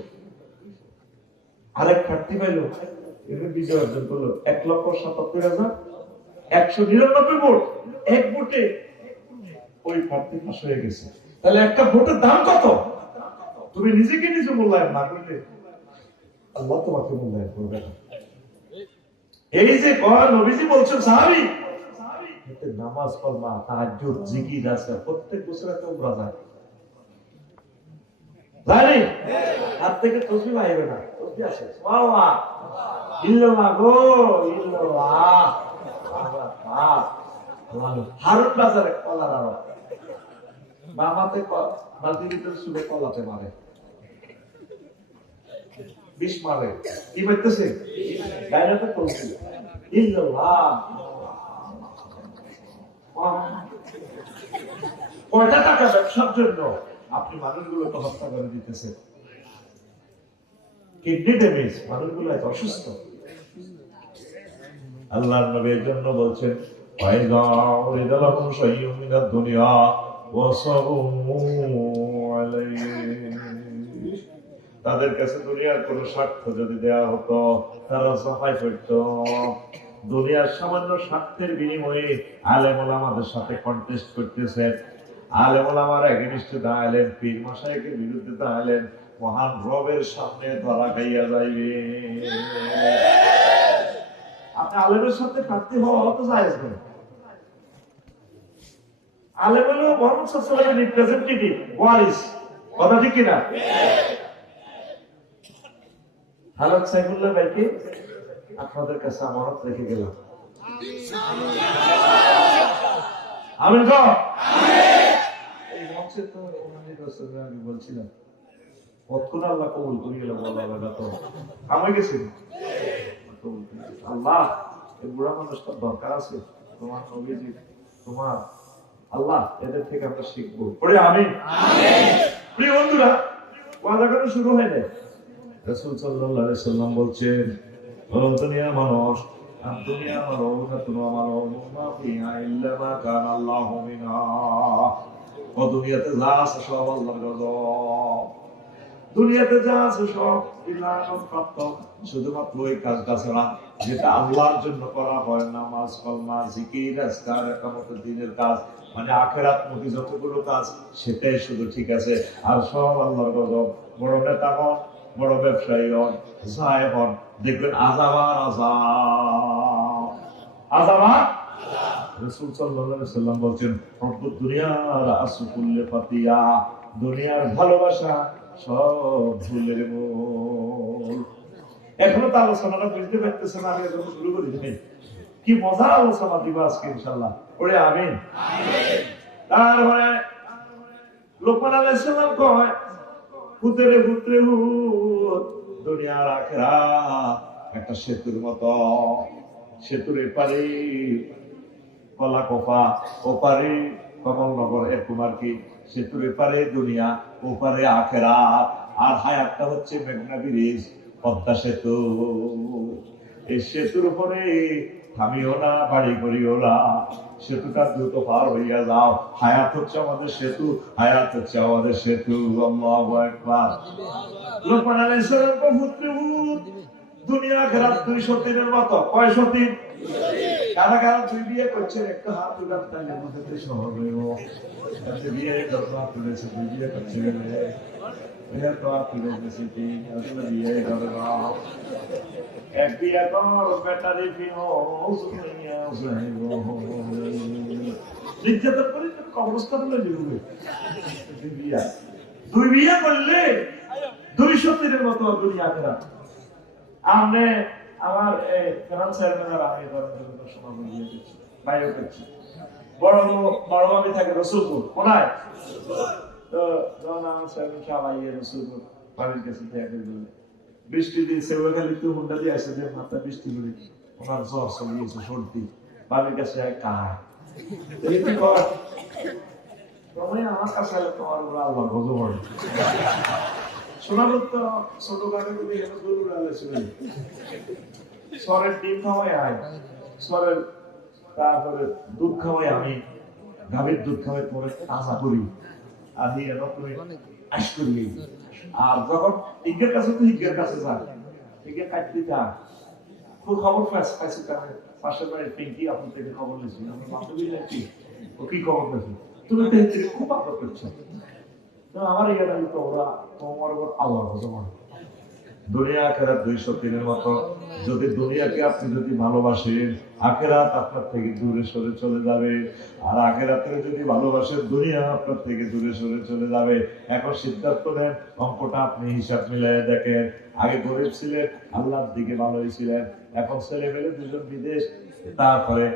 আরেক প্রার্থী পাইল এখানে বিজয় অর্জন করলো 1,77,199 ভোট, এক ভোটে ওই প্রার্থী পাশ হয়ে গেছে। তাহলে একটা ভোটের দাম কত? তুমি নিজেকে নিজে মূল্যায়ন না করলে আল্লাহ তোমাকে মূল্যায়ন করবে না। এই যে নবীজি বলছেন সাহাবী এতে নামাজ পড়বা, তাহাজ্জুদ, জিকির আছে, প্রত্যেক বছর একটা উমরা যায় জানি হাত থেকে তসবিহ আইবে না, তসবিহ আছে সুবহানাল্লাহ ইল্লাল্লাহ গো ইল্লাল্লাহ আল্লাহ হারুন বাজারে কলার আরো বামাতে বালতি ভিতরে সুলে কলাতে মারে, বিষ মারে, কি বলতেছে বাইরেতে তসবিহ ইল্লাল্লাহ। কয়টা টাকা ব্যবসার জন্য আপনি মানুষগুলোকে হত্যা করে দিতেছেন, কিডনি ড্যামেজ, মানুষগুলো এত অসুস্থ। আল্লাহর নবীর জন্য বলছেন তাদের কাছে দুনিয়ার কোন স্বার্থ যদি দেওয়া হতো তারা সাফাই করত। দুনিয়ার সামান্য স্বার্থের বিনিময়ে আলেম ওলামাদের সাথে কন্টেস্ট করতেছে, আলেম ওলামার এগেইনস্টে দাঁড়ালেন, পীর মাশায়েখের বিরুদ্ধে দাঁড়ালেন, মহান রবের সামনে ধরা খাইয়া যাইবে। আপনি আলেমের সাথে প্রার্থী হওয়া তো জায়েজ নয়। আলেম হলো মুহাম্মদ সাল্লাল্লাহু আলাইহি ওয়াসাল্লামের রিপ্রেজেন্টেটিভ, ওয়ারিস, কথা ঠিক কিনা? হালাত সাইফুল্লাহ ভাইকে আপনাদের কাছে আমানত রেখে গেলাম, আমিন গো এই মঞ্চে তো ওনাদের কাছে আমি বলছিলাম কতক্ষণ আল্লাহ কবুল করে গেল, বলা তো আমি গেছি আল্লাহ এই বুড়া মানুষটার দরকার আছে, তোমার নবীজি তোমার আল্লাহ এদের থেকে আমরা শিখবো পড়ে আমিন। প্রিয় বন্ধুরা, ওয়াদা করা শুরু হয় না, রাসূল সাল্লাল্লাহু আলাইহি সাল্লাম বলছেন ও দুনিয়া মানুষ দুনিয়া মানুষ তোমরা মানুষ মা ফিহা ইল্লা মা কানা আল্লাহু মিনহা, ও দুনিয়াতে যা আছে সব আল্লাহর গজব, দুনিয়াতে যা আছে সব ইলাহর প্রাপ্ত, শুধুমাত্র ওই কাজটা ছাড়া যেটা আল্লাহর জন্য করা হয়, নামাজ, কলমা, জিকির, আজকার, ইকামতের দিনের কাজ, মানে আখিরাতমুখী যতগুলো কাজ সেটাই শুধু ঠিক আছে, আর সব আল্লাহর গজব। বড় নেতা হন, বড় ব্যবসায়ী হন, সাহেব হন, দেখবেন আযাবার আযাব, আযাবার। রাসূল সাল্লাল্লাহু আলাইহি সাল্লাম বলেন হুব্বুদ দুনিয়া রাসু কুল্লি ফাতিয়া, দুনিয়ার ভালোবাসা সব ভুলের মূল। এখনো তো আলোচনাটা বুঝতে পারতেছেন না, আমি এখন শুরু করি নাই, কি মজার আলোচনা দিব আজকে ইনশাআল্লাহ, পড়ে আমিন। তারপরে লোকমান আলাইহিস সালাম কয় পুত্রে পুত্রে হুত, দুনিয়ার আখিরাত একটা সেতুর মতো, সেতুর এপারে কলা কোফা, ওপারে কমলনগর, এরকম আর কি, সেতুর এপারে দুনিয়া, ওপারে আখিরাত, আর হায়াতটা হচ্ছে মেঘনা ব্রিজ, পদ্মা সেতু। এই সেতুর উপরে থামিও না, বাড়ি করিও না, সেতুটা দ্রুত পার হইয়া যাও, হায়াত হচ্ছে আমাদের সেতু, হায়াত হচ্ছে আমাদের সেতু। আল্লাহু আকবার। লোকমান আলাইহিস সালাম পুত্র দুনিয়া আখিরাত 200 দিনের মতো, কয়শো দিন? কারা কারা দুই বিয়ে করছেন একটু হাত উঠান, তাহলে মধ্যে সহজ হইব। বিয়ে করতে হাত তুলেছে, দুই বিয়ে করছে বিয়ে তো হাত তুলেছে, তিন আসলে বিয়ে করে না, এক বিয়ে কর ব্যাটারি নির্যাতন করে অবস্থা বলে লিখবে। দুই বিয়ে করলে 200 দিনের মতো দুনিয়া আখিরাত। আমি আমার ফিনান্স চেয়ারম্যানের আগে সমাজ বিয়ে করছি, বাইরে করছি, বড় বড় আমি থাকে রসুলপুর, কোনায় তো যখন আমার চেয়ারম্যান চালাইয়ে রসুলপুর বাড়ির কাছে দেখা করে বৃষ্টি দিয়েছে, ওইখানে একটু হুন্ডা দিয়ে আসে যে মাথা বৃষ্টি করে ওনার জ্বর চলিয়েছে, সর্দি, বাড়ির কাছে কায় আমার কাছে তোমার আল্লাহ গজব হয়। শোনাবো তো ছোট গাড়ি গুলি গরুর আলে ছিল, সরের ডিম খাওয়াই আয়, সরের তারপরে দুধ খাওয়াই আমি, গাভীর দুধ খাওয়াই পরে আশা করি, আর নিয়ে তুমি আশ করি। আর যখন ইজ্ঞের কাছে তো ইজ্ঞের কাছে যান, ইজ্ঞের কাটতে যান, খুব খবর পাইছি, কারণ পাশের বাড়ির পিঙ্কি আপনার থেকে খবর নিয়েছি, আমার বান্ধবী নাকি ও কি খবর পেয়েছি, তুমি খুব আদর করছো, আমার এখানে তো ওরা তোমার উপর আল্লাহ জমা দুনিয়া আখেরাত 203-এর মতো। যদি দুনিয়াকে আপনি যদি ভালোবাসেন, আখেরাত আপনার থেকে দূরে সরে চলে যাবে। আর আখেরাতের যদি ভালোবাসেন, দুনিয়া আপনার থেকে দূরে সরে চলে যাবে। এখন সিদ্ধান্ত নেন, অঙ্কটা আপনি হিসাব মিলাই দেখেন। আগে গরিব ছিলেন, আল্লাহর দিকে ভালোই ছিলেন, এখন ছেলে মেলে দুজন বিদেশ, তারপরে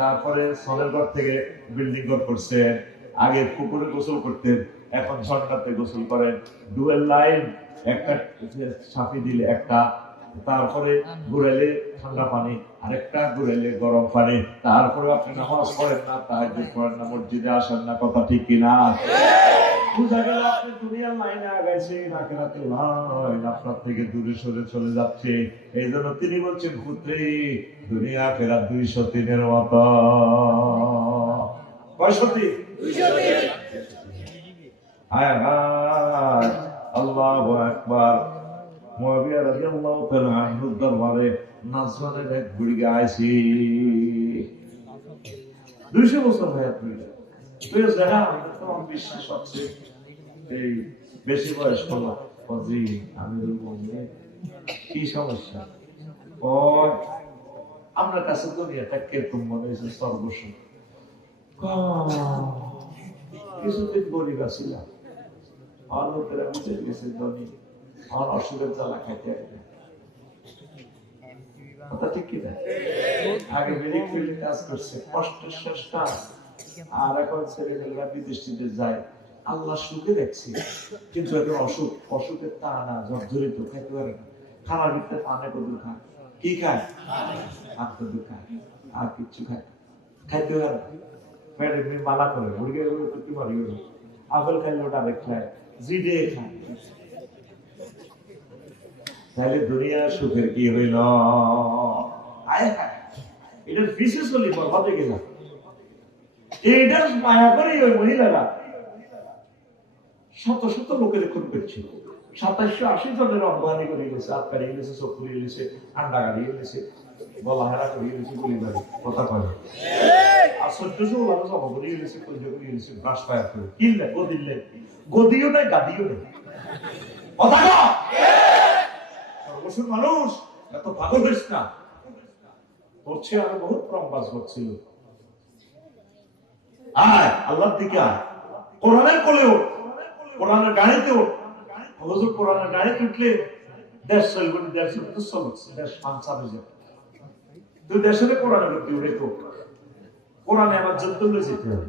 তারপরে সনের ঘর থেকে বিল্ডিং ঘর করছেন। আগে পুকুরে গোসল করতেন, এখন ঝর্ণাতে গোসল করেন। ডুয়েল লাইন, একটা সাফি দিলে একটা, তারপরে ঘুরাইলে ঠান্ডা পানি, আরেকটা ঘুরাইলে গরম পানি। তারপরে আপনি নামাজ পড়েন না, তাহাজ্জুদ পড়েন না, মসজিদে আসেন না, কথা ঠিক কিনা? বুঝা গেল আপনি দুনিয়ার লাইনে আগাইছেন, আখিরাতের লাইন আপনার থেকে দূরে সরে চলে যাচ্ছে। এই জন্য তিনি বলছেন, পুত্রী, দুনিয়া আখিরাত 203-এর মতো। কয়শতি? 203। হায় হায়, আল্লাহু আকবার। মুআবিয়া রাদিয়াল্লাহু তাআলা আনহুর দরবারে নাজরানের এক বুড়ি আইছি, 200 বছর হয়ে গেল। তুই জানা তোমার বিশ্বাস আছে এই বেশি বয়স হলো জি আমি কি সমস্যা? ও আপনার কাছে দুনিয়াটা কিরকম মনে হয়েছে? সর্বস্ব। কিছুদিন গরিব ছিলাম, আর লোকেরা বুঝে গেছে ধনী, আর অসুখের জ্বালা খাইতে কথা ঠিক কিনা? আগে বেরিয়ে ফিল্ডে কাজ করছে, কষ্টের শেষটা। আর এখন ছেলেমেয়েরা বিদেশিতে যায়, আল্লাহ সুখে দেখছি, কিন্তু এখন অসুখ, অসুখের টানা জর্জরিত, খাইতে পারে না। খানার ভিতরে পানে কদুর খায়, কি খায়? আত্মদুর খায়, আর কিচ্ছু খায় খাইতে পারে না। পেটে মালা করে মুরগি করতে পারি, আপেল খাইলে ওটা আরেক খায়, জিডে খায়। তাহলে দুনিয়া সুখের কি হইল? এটার বিশেষ হলে বরবাদে গেলাম। এইটার মায়া করে ওই মহিলারা শত শত লোকের খুন করছিল। 2780 জনের অবহানি করে গেছে, হাত কাটিয়ে গেছে, চোখ পুড়িয়ে গেছে, আন্ডা কাটিয়ে গেছে, গলা হেরা করিয়ে গেছে, গুলি বাড়ি কথা কয়। আর 1400 ওলানো জমা করিয়ে গেছে, কলিজা করিয়ে গেছে, ব্রাশ ফায়ার করে কিনলে গদিলে, গদিও নাই গাদিও নেই। কথা কয় সর্বস্ব মানুষ এত পাগল হইস না। করছে আরো বহুত প্রমবাস হচ্ছিল। আয় আল্লাহর দিকে আয়, কোরআনের কোলেও, কোরআনের গাড়িতেও। হুজুর কোরআনের গাড়িতে উঠলে দেশ চলবে, দেশ তো চলছে, দেশ ফাংশন হয়ে যাবে। তুই দেশের কোরআনের প্রতি উঠে তো কোরআনে আমার যুদ্ধ হয়ে যেতে হবে।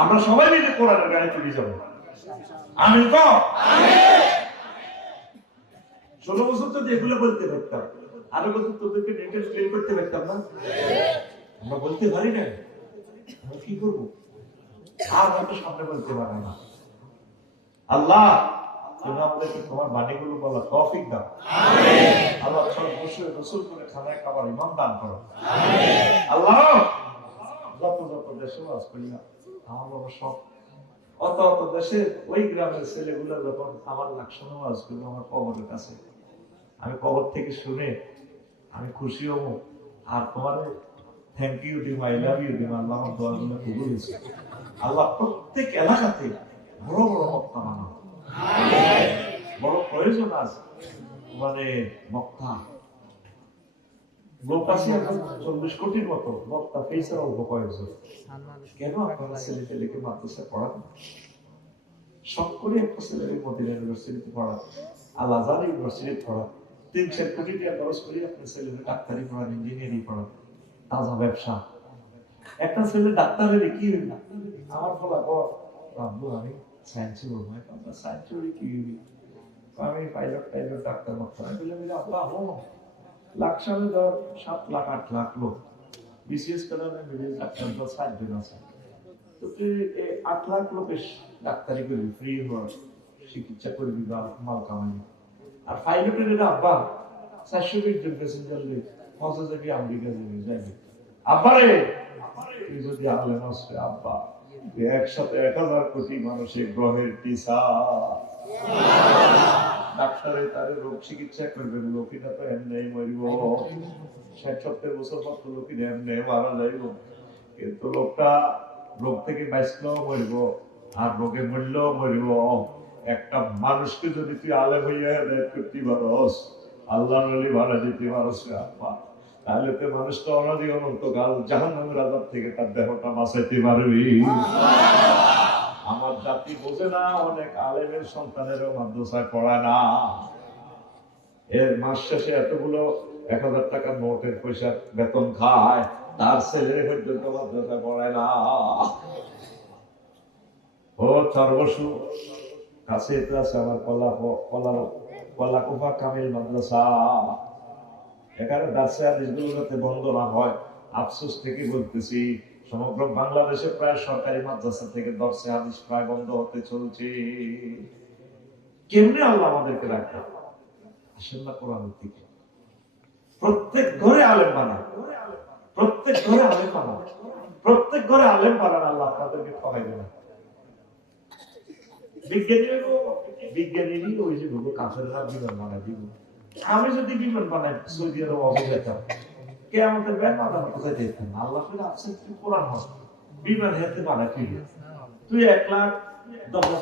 আমরা সবাই মিলে কোরআনের গাড়ি তুলে যাবো। আমি তো 16 বছর যদি এগুলো বলতে পারতাম, আরো বছর তোদেরকে নেটে ক্লিয়ার করতে পারতাম না। আমরা বলতে পারি না, আমরা কি করবো? আর হয়তো সামনে বলতে পারে না। আল্লাহ তুমি আমাদেরকে তোমার বাণীগুলো বলা তৌফিক দাও। আল্লাহ বসে রসুল করে খানায় খাবার ইমাম দান করো। আল্লাহ যত যত দেশে বাস করি না, আমার বাবা সব অত অত দেশে ওই গ্রামের ছেলেগুলো যখন আমার লাকসানো ওয়াজ করবো আমার কবরের কাছে, আমি কবর থেকে শুনে আমি খুশি হবো। আর তোমার থ্যাংক ইউ দিম, আই লাভ ইউ দিম। আল্লাহ আমার দোয়াগুলো কবুল হয়েছে। আল্লাহ প্রত্যেক এলাকাতে বড় বড় বক্তা বানাও, বড় প্রয়োজন আছে মানে বক্তা। লোক আছে এখন 40 কোটির মতো, বক্তা পেয়েছে অল্প কয়েকজন। কেন আপনারা ছেলে ছেলেকে মাদ্রাসা পড়ান? সব করে একটা ছেলেকে মদিনা ইউনিভার্সিটিতে পড়ান, আল আজহার ইউনিভার্সিটিতে পড়ান, 3-4 কোটি টাকা খরচ করে আপনার ছেলেকে ডাক্তারি পড়ান, ইঞ্জিনিয়ারিং পড়ান, তাজা ব্যবসা। একটা ছেলে ডাক্তার হলে কি হইল? আমার বলা বাবু আমি সায়েন্সে বলবো, সায়েন্স কি আমি পাইলট টাইলট ডাক্তার মাত্র বলে আল্লাহ লাকসামে ধর 7 লাখ 8 লাখ লোক বিসিএস করে মিডিল ডাক্তার 60 জন আছে। তো তুই 8 লাখ লোকের ডাক্তারি করবি, ফ্রি হওয়ার চিকিৎসা করবি বা মাল কামাই। আর পাইলটের এটা আব্বা 420 জন প্যাসেঞ্জার লই হজে যাবি, আমেরিকা যাবি। আব্বারে তুই যদি আলেম আসবে আব্বা, একসাথে 1000 কোটি মানুষের গ্রহের টিসা ডাক্তারে তার রোগ চিকিৎসা করবে। লোকেরা তো এমনি মরিব, 60-70 বছর পর তো লোকেরা এমনি মারা যাইব, কিন্তু লোকটা রোগ থেকে বাঁচলেও মরিব, আর রোগে মরলেও মরিব। একটা মানুষকে যদি তুই আলেম হইয়া হেদায়েত করতে পারস, আল্লাহর ওলি ভাড়া দিতে পারস রে আপা, তাহলে তো মানুষটা অনাদি অনন্তকাল জাহান্নামের আযাব থেকে তার দেহটা বাঁচাইতে পারবি। আমার জাতি বোঝে না, অনেক আলেমের সন্তানেরও মাদ্রাসায় পড়ায় না। এর মাস শেষে এতগুলো 1000 টাকার নোটের পয়সা বেতন খায়, তার ছেলে পর্যন্ত মাদ্রাসায় পড়ায় না। ও চরবসু কাছে আছে আমার কলাকুফা কামিল মাদ্রাসা। এখানে দার্সে হাদিসগুলো যাতে বন্ধ না হয়, আফসোস থেকে বলতেছি, সমগ্র বাংলাদেশে প্রায় সরকারি মাদ্রাসা থেকে দার্সে হাদিস প্রায় বন্ধ হতে চলছে। কেমনে আল্লাহ আমাদেরকে রাখে? আসেন না কোরআনের দিকে। প্রত্যেক ঘরে আলেম বানান, প্রত্যেক ঘরে আলেম বানান, প্রত্যেক ঘরে আলেম বানান। আল্লাহ আপনাদেরকে ঠকাইবে না। বিজ্ঞানী ওই যে কাফেররা বিমান বানাই দিব। আমি যদি বিমান বানাই সৌদি আরব অবস্থায় কে আমাদের ব্যাংক বানানো কোথায় দেখতেন? আল্লাহ কোরআন হয় বিমান হেতে বানাই তুই 1,10,000 টাকা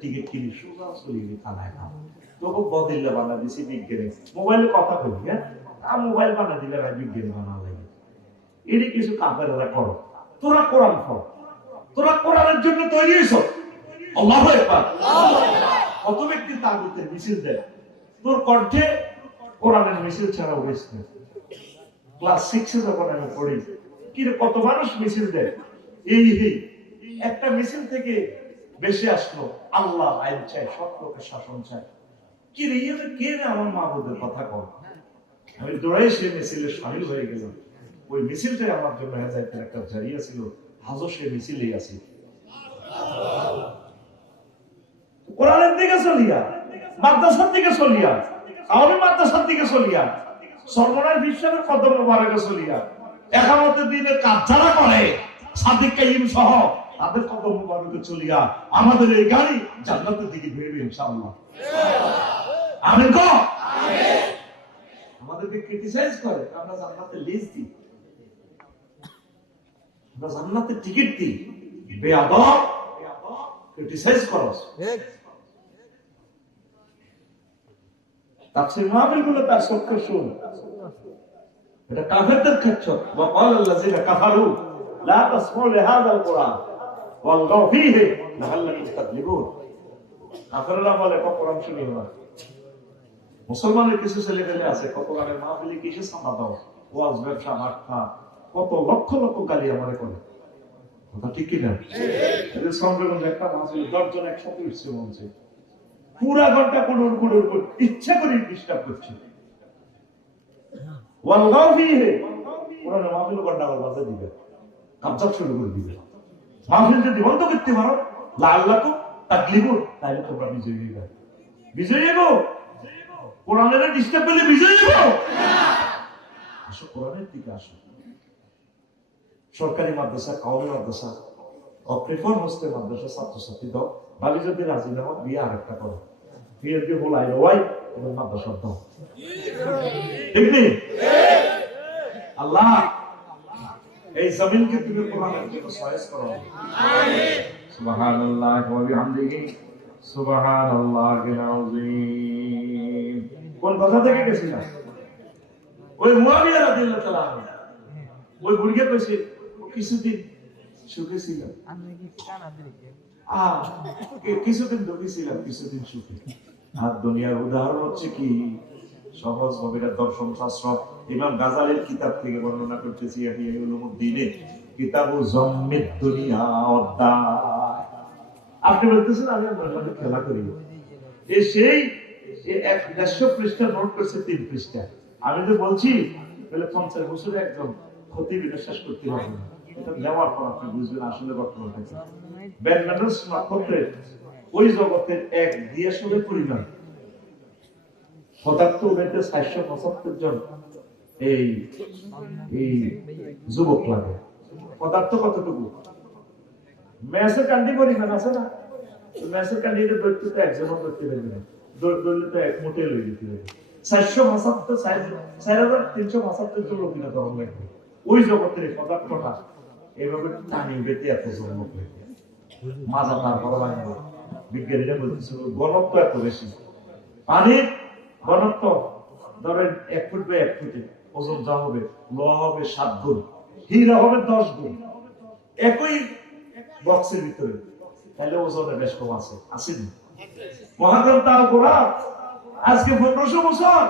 টিকিট কিনি সোজা চলে গেলি থানায় খাম। তোকে বদিল্লা বানা দিছি বিজ্ঞানী। মোবাইলে কথা বলি, হ্যাঁ মোবাইল বানা দিলে ভাই বিজ্ঞানী বানা লাগে। এটি কিছু কাফেররা করো, তোরা কোরআন পড়, তোরা কোরআনের জন্য তৈরি হইছ। আল্লাহু আকবার। কত ব্যক্তি তাগুতের মিছিল দেয়, তোর কণ্ঠে কোরআনের মিছিল ছাড়া উঠেছে। ক্লাস 6 যখন আমি পড়ি, কি কত মানুষ মিছিল দেয়, এই একটা মিছিল থেকে বেশি আসলো আল্লাহ আইন চাই, সত্যকে শাসন চাই। কি রে কে রে আমার মাহবুবের কথা কর। আমি দৌড়াই সে মিছিলে শামিল হয়ে গেলাম। ওই মিছিলটাই আমার জন্য হেদায়েতের একটা জারিয়া ছিল। আজও সে মিছিলেই আছি। কোরআনের দিকে চলিয়া, মাদ্রাসার দিকে চলিয়া, আওয়ামী মাদ্রাসার দিকে চলিয়া, সর্বনাশ বিশ্বের কদম মোবারকে চলিয়া, একামতের দিনে কাজ যারা করে সাদিক কাইম সহ তাদের কদম মোবারকে চলিয়া আমাদের এই গাড়ি জান্নাতের দিকে ভিড়বে ইনশাআল্লাহ। আমিন গো। আমাদেরকে ক্রিটিসাইজ করে, আমরা জান্নাতের লিস্ট দিই, আমরা জান্নাতের টিকিট দিই। বেয়াদব ক্রিটিসাইজ করস। তাফসীর মাহফিলগুলো তার সত্য শুন। এটা কাফেরদের ক্ষেত্র। ওয়াকাল আল্লাযিনা কাফারু লা তাসমাউ লিহাযাল কুরআন ওয়ালগাউ ফীহি লাআল্লাকুম তাগলিবুন। কাফেররা বলে কোরআন শুনিও না। মুসলমানের কিছু ছেলেপেলে আছে কত গানের মাহফিলে কিসে সামা দাও, ওয়াজ ব্যবসা মাঠা, কত লক্ষ লক্ষ গালি আমারে করে। কথা ঠিক কি না? এদের সংগ্রাম একটা মাহফিল 10 জন একসাথে উঠছে মঞ্চে, পুরা ঘন্টা কুড়ুর কুড়ুর করে ইচ্ছা করে ডিস্টার্ব করছে। ওয়ালগাউ ফীহি কোরআনের মাহফিল গন্ডাগোল বাজে দিবে, কাবজা শুরু করে দিবে। মাহফিল যদি বন্ধ করতে পারো লাআল্লাকুম তাগলিবুন, তাহলে তোমরা বিজয়ী হইবে। বিজয়ী হবো, কোরআনের ডিস্টার্ব পেলে বিজয়ী হবো। আসো কোরআনের দিকে আসো। সরকারি মাদ্রাসা, কাওমি মাদ্রাসা, অপ্রেফার হোস্টেল মাদ্রাসা ছাত্রছাত্রী দাও, বালি যদি রাজি না হয় বিয়ে আরেকটা করো, বিয়ে দিয়ে হোলাই রোয়াই এবং মাদ্রাসা দাও। ঠিক নেই? আল্লাহ এই জমিনকে তুমি কোরআনের জন্য সহায় করো। আমিন। সুবহানাল্লাহি ওয়া বিহামদিহি সুবহানাল্লাহিল আযীম। কোন কথা থেকে গেছিলাম? ওই মুয়াবিয়া রাদিয়াল্লাহু তাআলা ওই বুড়িকে কইছে কিছুদিন সুখে ছিল, কিছুদিন দুঃখী ছিলাম, কিছুদিন সুখী। আর দুনিয়ার উদাহরণ হচ্ছে কি সহজ ভাবে দর্শন শাস্ত্র ইমাম গাজালির কিতাব থেকে বর্ণনা করতেছি। ইহয়া উলুমুদ্দিনে কিতাবু জাম্মিদ দুনিয়া অধ্যায়। আপনি বলতেছেন আমি আপনার সাথে খেলা করি, এই সেই 150 পৃষ্ঠা নোট করছে 3 পৃষ্ঠা। আমি তো বলছি তাহলে 50 বছরে একদম খতিব শেষ করতে হবে না। এটা নেওয়ার পর আপনি বুঝবেন আসলে ঘটনাটা কি। ব্যান্ডানোস নক্ষত্রের ওই জগতের এক দিয়াশলের পরিমাণ পদার্থ উড়াইতে 475 জন এই যুবক লাগে। পদার্থ কতটুকু? ম্যাসের কান্ডি পরিমাণ আছে না? ম্যাসের কান্ডিতে দৈত্য তো একজনও করতে পারবে না, দৈত্য তো এক মুঠে লই দিতে হবে। 473 জন লোক না তরঙ্গ লাগবে ওই জগতের পদার্থটা এভাবে টানি বেঁধে এত জন লোক লাগবে। মাজা তারপর ভাঙবো। বিজ্ঞানীরা বলতেছিল ঘনত্ব এত বেশি, পানির ঘনত্ব ধরেন 1 ফুট বাই 1 ফুটে, ওজন যা হবে, লোহা হবে 7 গুণ, হীরা হবে 10 গুণ একই বক্সের ভিতরে, তাহলে ওজনে বেশ কম আছে, আসেনি? মহাগ্রন্থ আল কোরআন আজকে 1500 বছর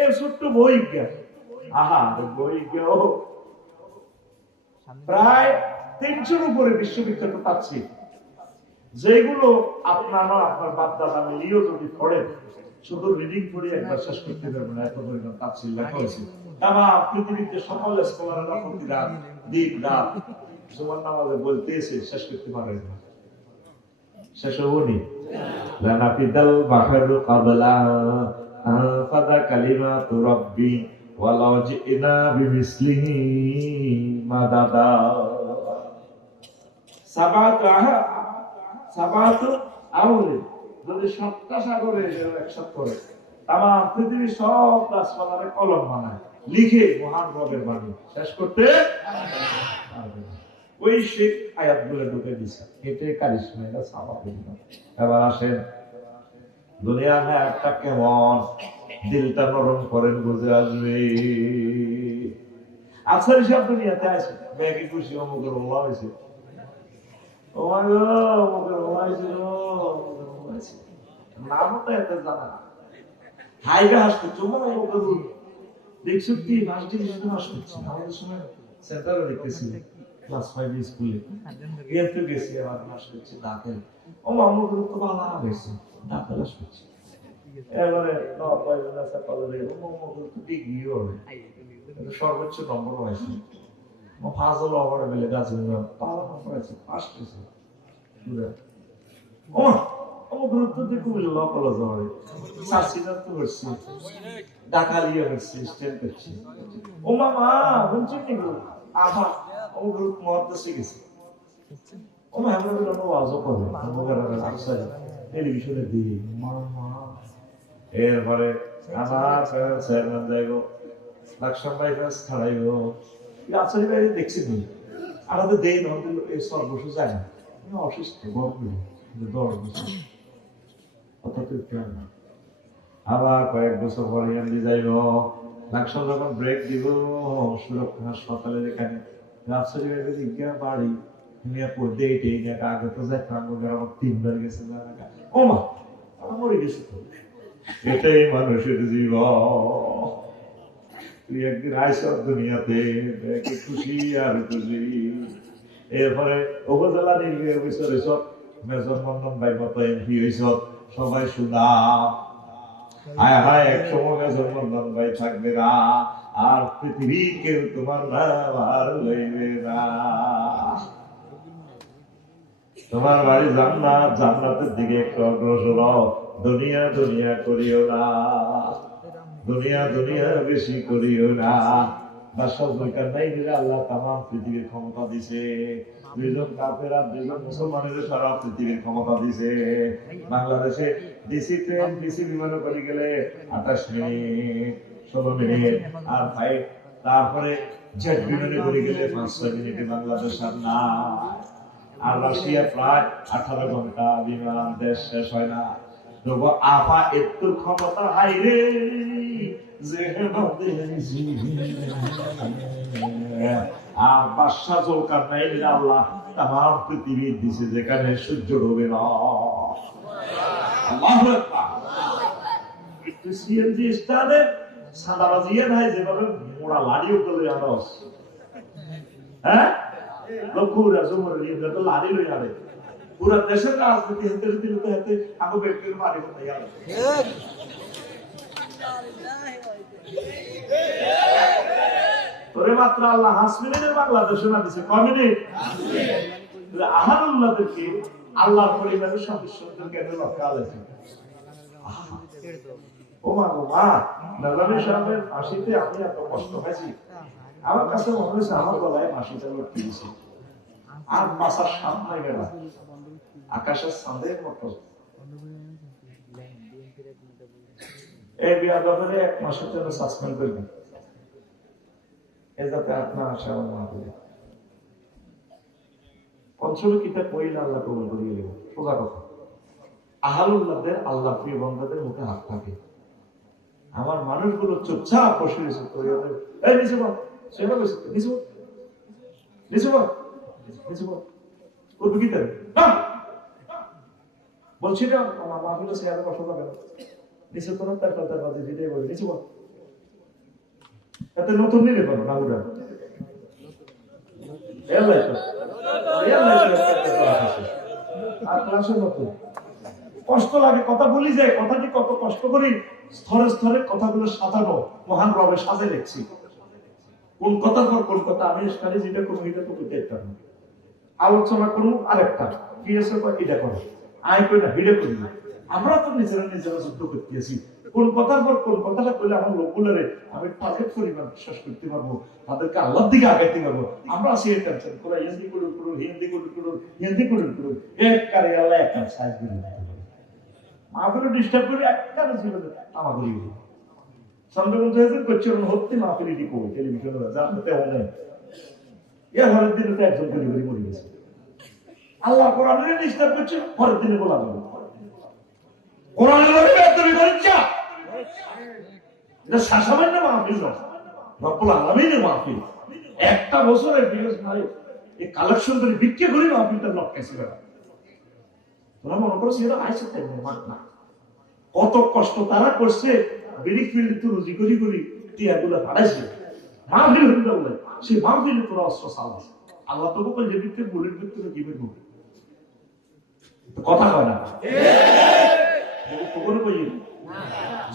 এর ছোট্ট বই জ্ঞান, আহা বই জ্ঞান প্রায় 300-র উপরে বিশ্ববিখ্যাত তাফসীর, যেগুলো আপনার বাপ দাদা মিলিয়েও যদি পড়েন, শুধু রিডিং করে একবার শেষ করতে পারবেন না, এত পরিমাণ তাফসীর লেখা হয়েছে। তারা পৃথিবীতে সকল স্কলাররা প্রতি রাত দিন রাত জুমার নামাজে বলতেছে, শেষ করতে পারেন না, শেষ হবনি। লানাফিদাল বাহরু ক্বাবলা আনফাদা কালিমাতু রাব্বি ওয়ালাউ জিনা বিমিসলিহি মাদাদা। সাবাতু আউলি, যদি 7টা সাগরে একসাথে করে তাম পৃথিবীর সব গাছপালারে কলম বানায়, লিখে মহান রবের বাণী শেষ করতে পারবে না। ওই সে আয়াতগুলো ঢুকে দিছে, এটাই কারিশমা, এটা স্বাভাবিক না। এবার আসেন, দুনিয়া একটা কেমন দিলটা নরম করেন, বুঝে আসবে। আচ্ছা হিসাব দুনিয়াতে আছে, ব্যাগে খুশি অমুকের ওমা হয়েছে, নামও তো এত জানা না, হাইবে হাসতে দেখছো কি মাস দিয়ে মাস করছে। আমাদের সময় সেন্টারে দেখতেছি ক্লাস 5 স্কুলে এত গেছি, আবার মাস করছে দাঁতের, ও মামুর তো ভালো হয়েছে, দাঁতের মাস করছে, এবারে সর্বোচ্চ নম্বর হয়েছে, ফাজল অভারে বেলে গাছে ভালো নম্বর আছে, পাস করছে। গুরুত্ব দিয়ে কুমিল্লা ল কলেজ হবে, সার্সিদার তো করছি, ডাকালিয়া করছি, স্টেল করছি। ও মামা বলছি কি আহা, ও গুরুত্ব মহত্ব শিখেছে। ও মা আমরা ওয়াজও করবে, টেলিভিশনে দিই মামা। এরপরে আমার চেয়ারম্যান যাইব, লাকসাম বাইপাস ছাড়াইব, আচারি বাইরে দেখছি নি, আমাদের দেই নয় এই সর্বস্ব যায় না, অসুস্থ গর্ব 10 বছর, আবার কয়েক বছর পরে আমি যাইব, লাকসাম যখন ব্রেক দিব সুরক্ষা হাসপাতালে, যেখানে রাজশাহী বাড়ি নিয়ে পড়তে এইটাই নিয়ে আগে তো যাই আমার 3বার গেছে, ও মা আমার মরে গেছে তো। এটাই মানুষের জীবন, তুই একদিন আইস দুনিয়াতে, খুশি আর খুশি। এরপরে উপজেলা নির্বাহী অফিসার এসব মেজর মন্ডন ভাই মতো এমপি হইস, সবাই শুনা হায় হায়, এক সময় মেজর মন্ডন ভাই থাকবে না, আর পৃথিবী কেউ তোমার নাম আর লইবে না। তোমার বাড়ি জান্নাত, জান্নাতের দিকে একটু অগ্রসর হও, দুনিয়া দুনিয়া করিও না, দুনিয়া দুনিয়া বেশি করিও না। আল্লাহ তামাম পৃথিবীর ক্ষমতা দিছে, 2জন কাফের আর 2জন মুসলমানের সারা পৃথিবীর ক্ষমতা দিছে। বাংলাদেশে ডিসি ট্রেন ডিসি বিমানে করে গেলে 28 মিনিট 16 মিনিট, আর ভাই তারপরে জেট বিমানে করে গেলে 5-6 মিনিটে বাংলাদেশ আর না। আর রাশিয়া প্রায় 18 ঘন্টা বিমান, দেশ শেষ হয় না। তবু আপা একটু ক্ষমতা হাইরে আর বাদশা জলকার নাই আল্লাহ তামাম পৃথিবী দিছে, যেখানে সূর্য ডোবে না। আল্লাহু আকবার। সিএনজি স্টারে সাদাবাজিয়ে নাই, যেভাবে মোড়া লাড়িও করে আরস, হ্যাঁ লক্ষ্মীরা জমর তো লাড়ি লই আরে পুরো দেশের রাজনীতি হেতে দিলে তো হেতে আগে ব্যক্তির মারি হতে গেল। তোরে মাত্র আল্লাহ হাসমিনের বাংলাদেশে না দিছে কমিউনিট আহারুল্লাহদেরকে আল্লাহর পরিবারের সদস্যদের কেন লক্ষ্য আছে। ও মা গো মা, নাজামি সাহেবের ফাঁসিতে আমি এত কষ্ট পাইছি, আমার কাছে মনে হয়েছে আমার গলায় ফাঁসিটা লটকে দিছে, আর মাসার সামনে গেল আকাশের চাঁদের মতো। এই বিয়াদবের 1 মাসের জন্য সাসপেন্ড করবেন, এ যাতে আপনার আশা না করে। পঞ্চম কিতাব পড়লে আল্লাহ কবুল করিয়ে দেবেন, সোজা কথা। আহালুল্লাহদের, আল্লাহ প্রিয় বান্দাদের মুখে হাত থাকে। আমার মানুষগুলো চুপচাপ বসে রয়েছে, এই নিচে বল, সেটা বসে নিচে বল, নিচে বল, নিচে বল, করবে কি তাই বলছি না, আমার মাহফিলে সে এত কষ্ট পাবে না, নিচে কোনো তার কথা বাজে যেটাই বলে নিচে বল, এত নতুন নিলে পারো না ওরা আর ক্লাসের নতুন কষ্ট লাগে, কথা বলি যায়, কথাটি কত কষ্ট করি স্তরে স্তরে কথাগুলো সাজানো, মহান রবে সাজে লিখছি, কোন কথার পর কোন কথা। আমি খালি যেটা করবো এটা তো করতে একটা আলোচনা করবো, আরেকটা কি আছে এটা করো, আয় করি না ভিডিও করি না। আমরা তো নিজেরা নিজেরা যুদ্ধ করতেছি, কোন কথার পর কোন কথাটা করলে আমার লোকগুলোরে আমি টার্গেট পরিমাণ বিশ্বাস করতে পারবো, তাদেরকে আল্লাহর দিকে আগাইতে পারবো। আমরা আছি এই টেনশন করে হিন্দি করুন করুন, হিন্দি করুন করুন, হিন্দি করুন করুন, এক কারে আল্লাহ এক কাজ সাইজ করে মাহফিলে ডিস্টার্ব করে এক কারে জীবনে আমার করি সন্দেহবন্ধ হয়েছে করছে হত্যি মাহফিলি দিক টেলিভিশনে জানতে অনেক এর পরের দিনে তো একজন করে করে মরে গেছে। আল্লাহ কোরআনের ডিস্টার্ব করছে, পরের দিনে বলা যাবে কোরআনের একদমই পরীক্ষা, এটা সামান্য মাহফিল নয়, রব্বুল আলামিনের মাহফিল। একটা বছরের ভিউজ ভাই এই কালেকশন করে বিক্রি করে মাহফিলটা লটকাইছে বেড়া। তোমরা মনে করো সেটা আইসে তাই না, কত কষ্ট তারা করছে, বিড়ি ফিল্ড তো রুজি করি করি টিয়াগুলো হারাইছে মাহফিল হইল বলে, সেই মাহফিলে তোরা অস্ত্র চালাস। আল্লাহ তো বলে যে ভিত্তিতে বুলেট ভিত্তিতে জীবন হবে, কথা হয় না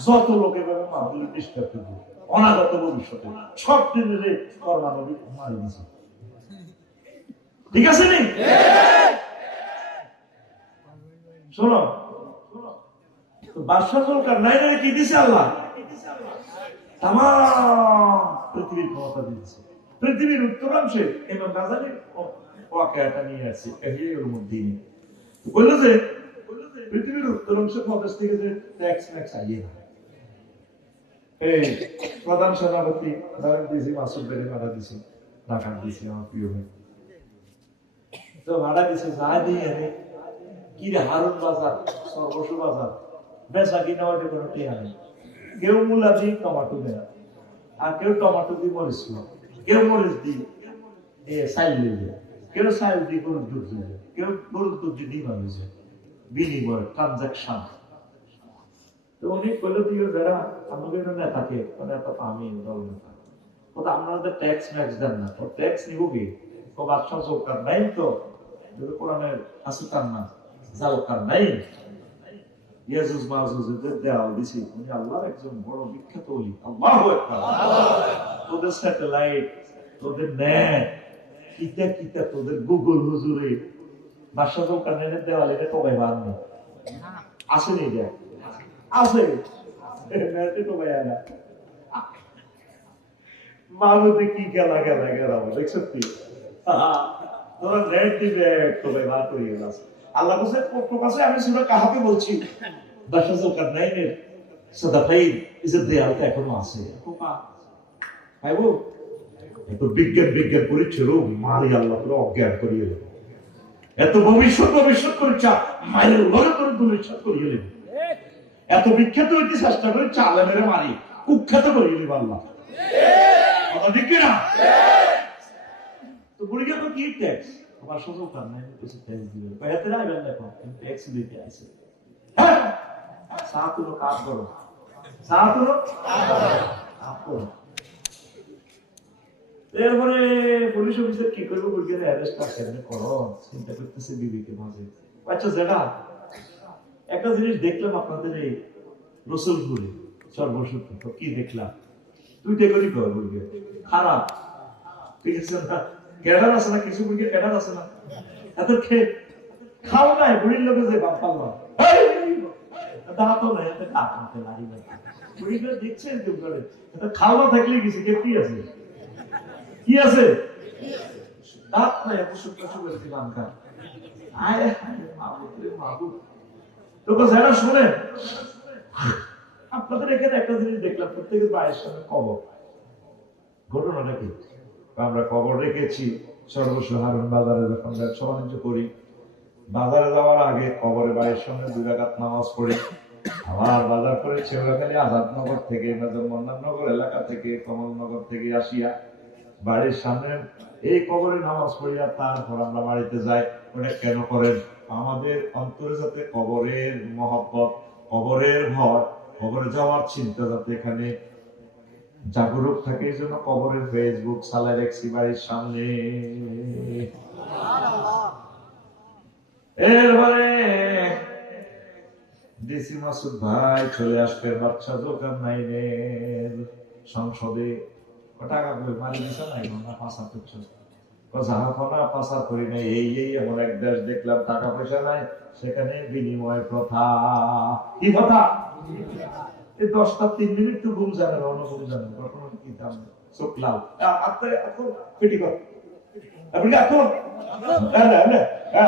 যত লোকে মাহফিল ডিস্টার্ব করবে অনাগত ভবিষ্যতে সব দিনে কর্মানবিক মারি দিছে, ঠিক আছে নি? শোনো, বাদশা জুলকারনাইনের কি দিছে আল্লাহ? তাম পৃথিবীর ক্ষমতা দিয়েছে। পৃথিবীর উত্তরাংশে ইমাম গাজালি ওয়াকিয়াটা নিয়ে আসছে এর মধ্যে বলল যে পৃথিবীর উত্তরাংশের প্রদেশ থেকে যে ট্যাক্স ম্যাক্স আইয়ে না, এই প্রধান সেনাপতি ধরেন দিয়েছি মাসুদ বেড়ে ভাড়া দিছি, ঢাকা দিছি আমার প্রিয় ভাই, তো ভাড়া দিছে যা দিয়ে কি রে হারুন বাজার সর্বস্ব বাজার বেচা কিনা ওইটা কোনো টিয়া নেই। কেউ মূলা দিয়ে টমাটো দেয়, আর কেউ টমাটো দিয়ে মরিচ, কেউ মরিচ দিয়ে চাইল দিয়ে, কেউ চাইল দিয়ে গরুর দুধ দিয়ে, কেউ গরুর দুধ দিয়ে মানুষে বিনিময় ট্রানজাকশন। তো উনি কইলে দিয়ে যারা আমাদের নেতাকে নেতা আমি দল নেতা কথা আপনাদের ট্যাক্স ম্যাক্স দেন না, তো ট্যাক্স নিব কি বাদশাহ সরকার নাই, তো কোরআনের আছে তার না জালকার নাই, ইয়াজুজ মাজুজের দেওয়াল দিছি, উনি আল্লাহর একজন বড় বিখ্যাত ওলি। আল্লাহু আকবার। তোদের স্যাটেলাইট, তোদের নেট, কিতা কিতা তোদের গুগল হুজুরে বাদশাহ জুলকারনাইনের দেওয়াল এটা টোকাই বাননি আছে নি? দেখ আছে, নেটে টোকাই না মাহুতে কি গেলা গেলা গেলা দেখছো কি তোরা নেট দিবে টোকাই বার করিয়ে আছে। আল্লাহ কাছে প্রকাশে আমি সূরা কাহাফে বলছি বাদশাহ জুলকারনাইনের সাদাফাইন ইসের দেয়ালটা এখনো আছে। ভাইবো এত বিজ্ঞান বিজ্ঞান পরিচ্ছদ মারি আল্লাহ পুরো অজ্ঞান করিয়ে দেবে, এত ভবিষ্যৎ ভবিষ্যৎ পরীক্ষা মায়ের ঘরে করে ভবিষ্যৎ করিয়ে দেবে, এত বিখ্যাত হইতে চেষ্টা করে চালে মেরে মারি কুখ্যাত করিয়ে দেবে আল্লাহ। কথা ঠিক না? তো বুড়িকে তো কি ট্যাক্স আমার সুযোগ কার নাই, কিছু ট্যাক্স দিবে বেহাতে না বেন দেখো ট্যাক্স দিতে আছে। হ্যাঁ সাতুলো কাজ করো, সাতুলো কাজ করো। এরপরে পুলিশ অফিসার কি করবো বুড়িকে অ্যারেস্ট কেমনে করো চিন্তা করতেছে বিবিকে মাঝে। আচ্ছা যেটা একটা জিনিস দেখলাম আপনাদের এই রসুলপুরে সর্বসূত্র, তো কি দেখলাম দুইটা করি কর বুড়িকে খারাপ, ঠিক আছে না? ক্যাডার আছে না কিছু বুড়িকে, ক্যাডার আছে না এত খাও নাই বুড়ির লোকে যে বাপ পাল্লা দাঁতও নাই এত কাক মাথে লাড়ি নাই বুড়িকে দেখছেন কেউ করে খাওয়া থাকলে কিছু কি আছে, কি আছে দাঁত নাই এত শুক্র শুক্র গান আয় মাহবুব। তো যারা শোনেন আপনাদের এখানে একটা জিনিস দেখলাম প্রত্যেকের বাড়ির সামনে কবর, ঘটনাটা কি আমরা কবর রেখেছি সর্বস্ব হারুন বাজারে যখন ব্যবসা বাণিজ্য করি, বাজারে যাওয়ার আগে কবরে বাড়ির সামনে 2 রাকাত নামাজ পড়ি। আবার বাজার করে ছেড়াখালি আজাদনগর থেকে, মন্নাননগর এলাকা থেকে, কমলনগর থেকে আসিয়া বাড়ির সামনে এই কবরে নামাজ পড়িয়া তারপর আমরা বাড়িতে যাই। ওটা কেন করেন? আমাদের অন্তরে যাতে কবরের মহব্বত, কবরের ভয়, কবরে যাওয়ার চিন্তা যাতে এখানে জাগরুক থাকে, এই জন্য কবরের ফেসবুক চালাই রাখছি বাড়ির সামনে। এরপরে ডিসি মাসুদ ভাই চলে আসবে বাচ্চা দোকান নাইনের সংসদে। টাকা কই মারি দিছে নাই না পাসা করছে, জাহাফনা পাসা করি নাই, এই এমন এক দেশ দেখলাম টাকা পয়সা নাই, সেখানে বিনিময় প্রথা। কি কথা? এই 10টা 3 মিনিট তো ঘুম জানে না, অন্য ঘুম জানে না, কখনো কি দাম চোখ লাল আপনার এখন পেটি কর আপনি এখন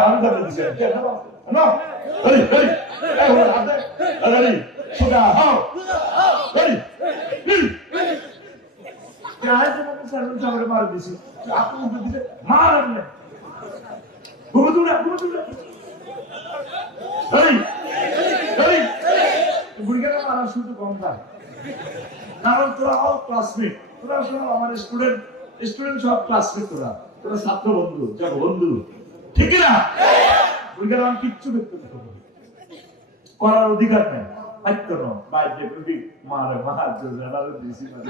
আমি জানি দিছি না হরি হরি এখন আপনি হরি সুদা হাও হরি কাজ মানে সামনে সামনে মার দিছি, আপনি উঠে দিলে মারেন না, ঘুমুতুরা হরি হরি বুড়িগারা মারা শুধু কম থাকে, কারণ তোরা all ক্লাসমেট, তোরা সব আমার স্টুডেন্ট সব ক্লাসমেট, তোরা ছাত্র বন্ধু, যাক বন্ধু, ঠিক না? বুড়িগারা আমি কিচ্ছু ব্যক্ত করার অধিকার নেই, দায়িত্ব নয়, বাইরে যদি মারে মার জোরে দিছি মারে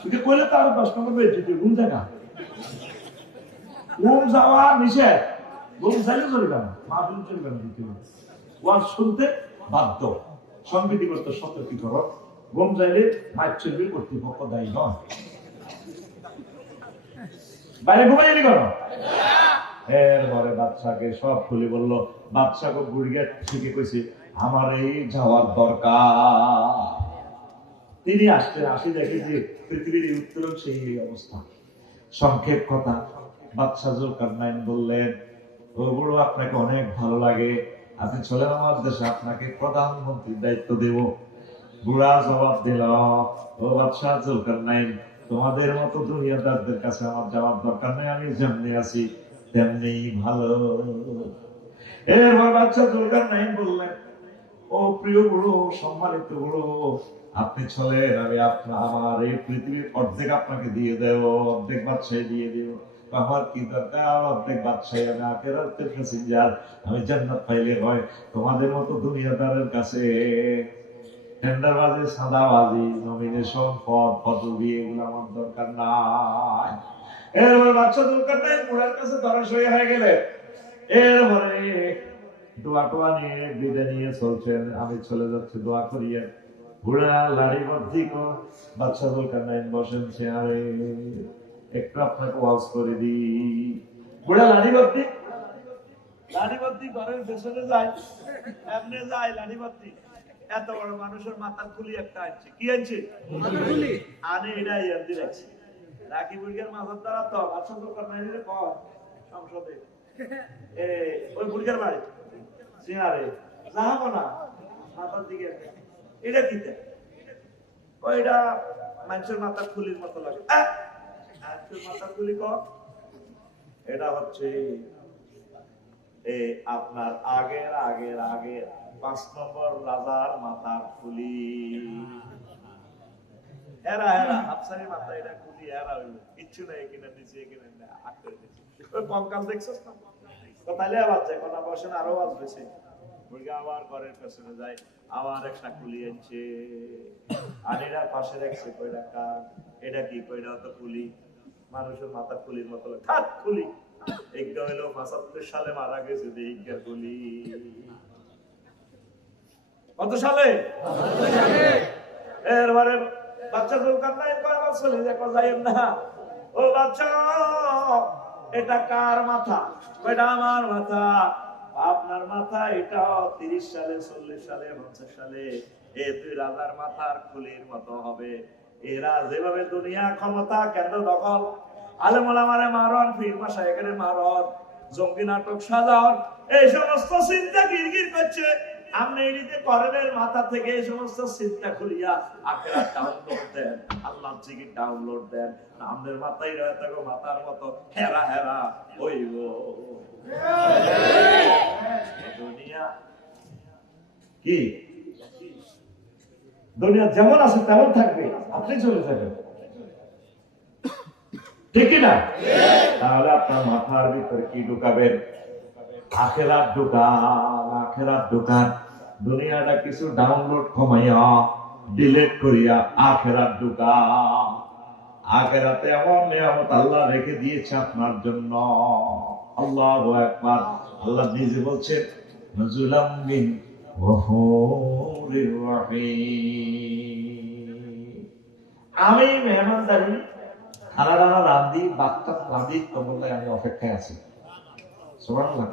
তুই কইলে তার 10 নম্বর বেজে তুই ঘুম জায়গা ঘুম যাওয়া নিষেধ, ঘুম চাইলে চলবে না, মাহফিল চলবে না, ওয়াজ শুনতে বাধ্য, সংবিধিবদ্ধ সতর্কীকরণ, ঘুম চাইলে মাইক চলবে, কর্তৃপক্ষ দায়ী নয়। বাইরে ঘুমাইলি কেন? এরপরে বাদশাকে সব খুলে বললো, বাদশাকে বুড়িয়া থেকে কইছে আমার এই যাওয়ার দরকার। তিনি আসছেন, আসি দেখে যে পৃথিবীর উত্তরণ সেই অবস্থা। সংক্ষেপ কথা, বাদশা জুলকারনাইন বললেন, ও বুড়ো আপনাকে অনেক ভালো লাগে, আপনি চলেন আমার দেশে, আপনাকে প্রধানমন্ত্রীর দায়িত্ব দেব। বুড়া জবাব দিল, ও বাদশা জুলকারনাইন, তোমাদের মতো দুনিয়াদারদের কাছে আমার যাওয়ার দরকার নেই, আমি যেমনি আছি তেমনি ভালো। এরপর বাদশা জুলকারনাইন বললেন, ও প্রিয় বুড়ো, সম্মানিত বুড়ো, আপনি চলেন, আমি আমার এই পৃথিবীর অর্ধেক আপনাকে দিয়ে দেব, অর্ধেক বাদশাহী দিয়ে দেব। আমার কি দরকার অর্ধেক বাদশাহী? আমি আখিরাতের প্যাসেঞ্জার, আমি জান্নাত পাইলে হয়। তোমাদের মতো দুনিয়াদারের কাছে টেন্ডারবাজি, সাদাবাজি, নমিনেশন, পদবি এগুলো আমার দরকার নাই। এরপর বাদশা জুলকারনাইন বুড়ার কাছে ধরাশয়ী হয়ে গেলেন। এরপরে দোয়া টোয়া নিয়ে বিদায় নিয়ে চলছেন, আমি চলে যাচ্ছি, দোয়া করিয়ে। বুড়া লাড়ি বদ্ধি বাদশা জুলকারনাইন বসেন চেয়ারে, একটু আপনাকে ওয়াজ করে দি। বুড়া লাড়ি বদ্ধি ঘরের পেছনে যায়, এমনি যায় লাড়ি বদ্ধি, এত বড় মানুষের মাথার খুলি একটা আনছে। কি আনছে? আনে এটাই আনতে রাখছে, রাখি বুড়িয়ার মাথার দ্বারা তো বাদশা জুলকারনাইনের কর সংসদে ওই বুড়িয়ার বাড়ি চেয়ারে যাবো না, মাথার দিকে এটা দিতে ওইটা মানুষের মাথার খুলির মতো লাগে, মাথার খুলি কর। এটা হচ্ছে আপনার আগের 5 নম্বর রাজার মাথার খুলি। এরা হাফসারি মাথা, এটা খুলি এরা হইল কিচ্ছু নাই, কিনা নিচে কিনা আটকে দিচ্ছে। ওই কঙ্কাল দেখছো না, তাহলে আবার যায় কথা বসেন, আরো আসবে। আবার ঘরের পেছনে যায়, আবার একটা খুলি আনছে, আর এরা পাশে রাখছে, কয়টা কাজ, এটা কি কয়টা তো খুলি, মানুষের মাথা খুলির মতো খাত খুলি। এইটা হইলো 75 সালে মারা গেছে, এইটার খুলি কত সালে? এরপরে বাচ্চা জুলকারনাইন কয় আমার চলে যাইয়েন না, ও বাচ্চা এটা কার মাথা? এটা আমার মাথা। আপনার মাথা এটা 30 সালে, 40 সালে, 50 সালে এই 2 রাজার মাথার খুলির মতো হবে। এরা যেভাবে দুনিয়া ক্ষমতা কেন্দ্র দখল, আলেম ওলামারে মারণ, পীর মাশায়েখের মারণ, জঙ্গি নাটক সাজান, এই সমস্ত চিন্তা গিরগির করছে, আপনি নিজে করেন মাথা থেকে এই সমস্ত চিন্তা করিয়া আখেরাত ডাউনলোড দেন, আল্লাহর জিকির ডাউনলোড দেন, আমাদের মাথায় রয়ে থাকো মাথার মতো হেরা হেরা হইব। দুনিয়া কি, দুনিয়া যেমন আছে তেমন থাকবে, আপনি চলে যাবেন, ঠিক না? তাহলে আপনার মাথার ভিতরে কি ঢুকাবেন? আখেরাত ঢুকান, আখেরাত ঢুকান। দুনিয়াটা কিছু ডাউনলোড কমাইয়া ডিলিট করিয়া আখেরাত ঢুকান। আখেরাতে এমন নিয়ামত আল্লাহ রেখে দিয়েছে আপনার জন্য। আল্লাহু আকবার। আল্লাহ নিজে বলছেন নুজুলাম মিন গফুরির রহিম। আমি মেহমানদারি খানা দানা রান্ধি, বাচ্চা রান্ধি, তোমার আমি অপেক্ষায় আছি। সুবহানাল্লাহ।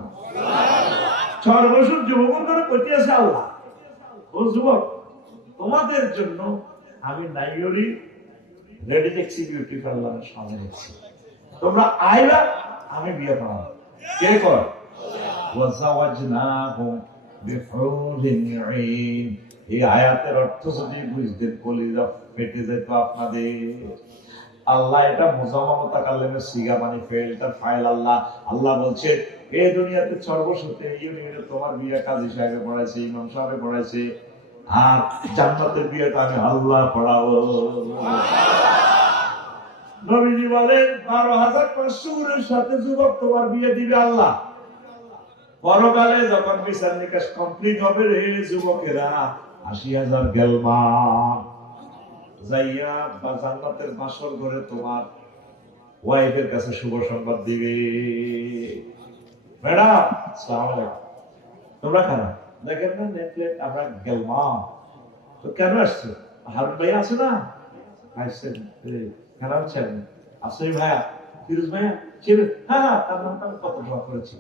6 বছর যুবক করে কইতে আছে আল্লাহ, ও যুবক তোমাদের জন্য আমি নাইরি রেডি এক্সিকিউটিভ আল্লাহর সামনে রেখেছি, তোমরা আইলা আমি বিয়ে করাবো। কে কর? ওয়াজাওয়াজনাহুম বিহুরিন ঈন। এই আয়াতের অর্থ যদি বুঝতেন কলিজা ফেটে যেত আপনাদের। আল্লাহ এটা মুজাম্মামতা কালেমের সিগা মানে ফেলটার ফাইল। আল্লাহ আল্লাহ বলছে এই দুনিয়াতে সর্বশক্তি ইউনিয়নে তোমার বিয়ে কাজী সাহেবে পড়াইছে, ইমাম সাহেবে পড়াইছে, আর জান্নাতের বিয়েটা আমি আল্লাহ পড়াবো। নবীজি বলেন 12,500 সাথে যুবক তোমার বিয়ে দিবে আল্লাহ। পরকালে যখন বিচার নিকাশ কমপ্লিট হবে রে যুবকেরা, 80,000 গেলমা যাইয়া বা জান্নাতের বাসর ঘরে তোমার ওয়াইফের কাছে শুভ সংবাদ দিবে। ম্যাডাম আসসালামু আলাইকুম, তোমরা খানা দেখেন না নেটফ্লিক্স আমরা গেলমা তো কেন আসছে? হারুন ভাই আছে না? আসছে কেন আছেন? আসলে ভাইয়া ফিরোজ ভাইয়া ছিল, হ্যাঁ তার নামটা আমি কত দোয়া করেছি।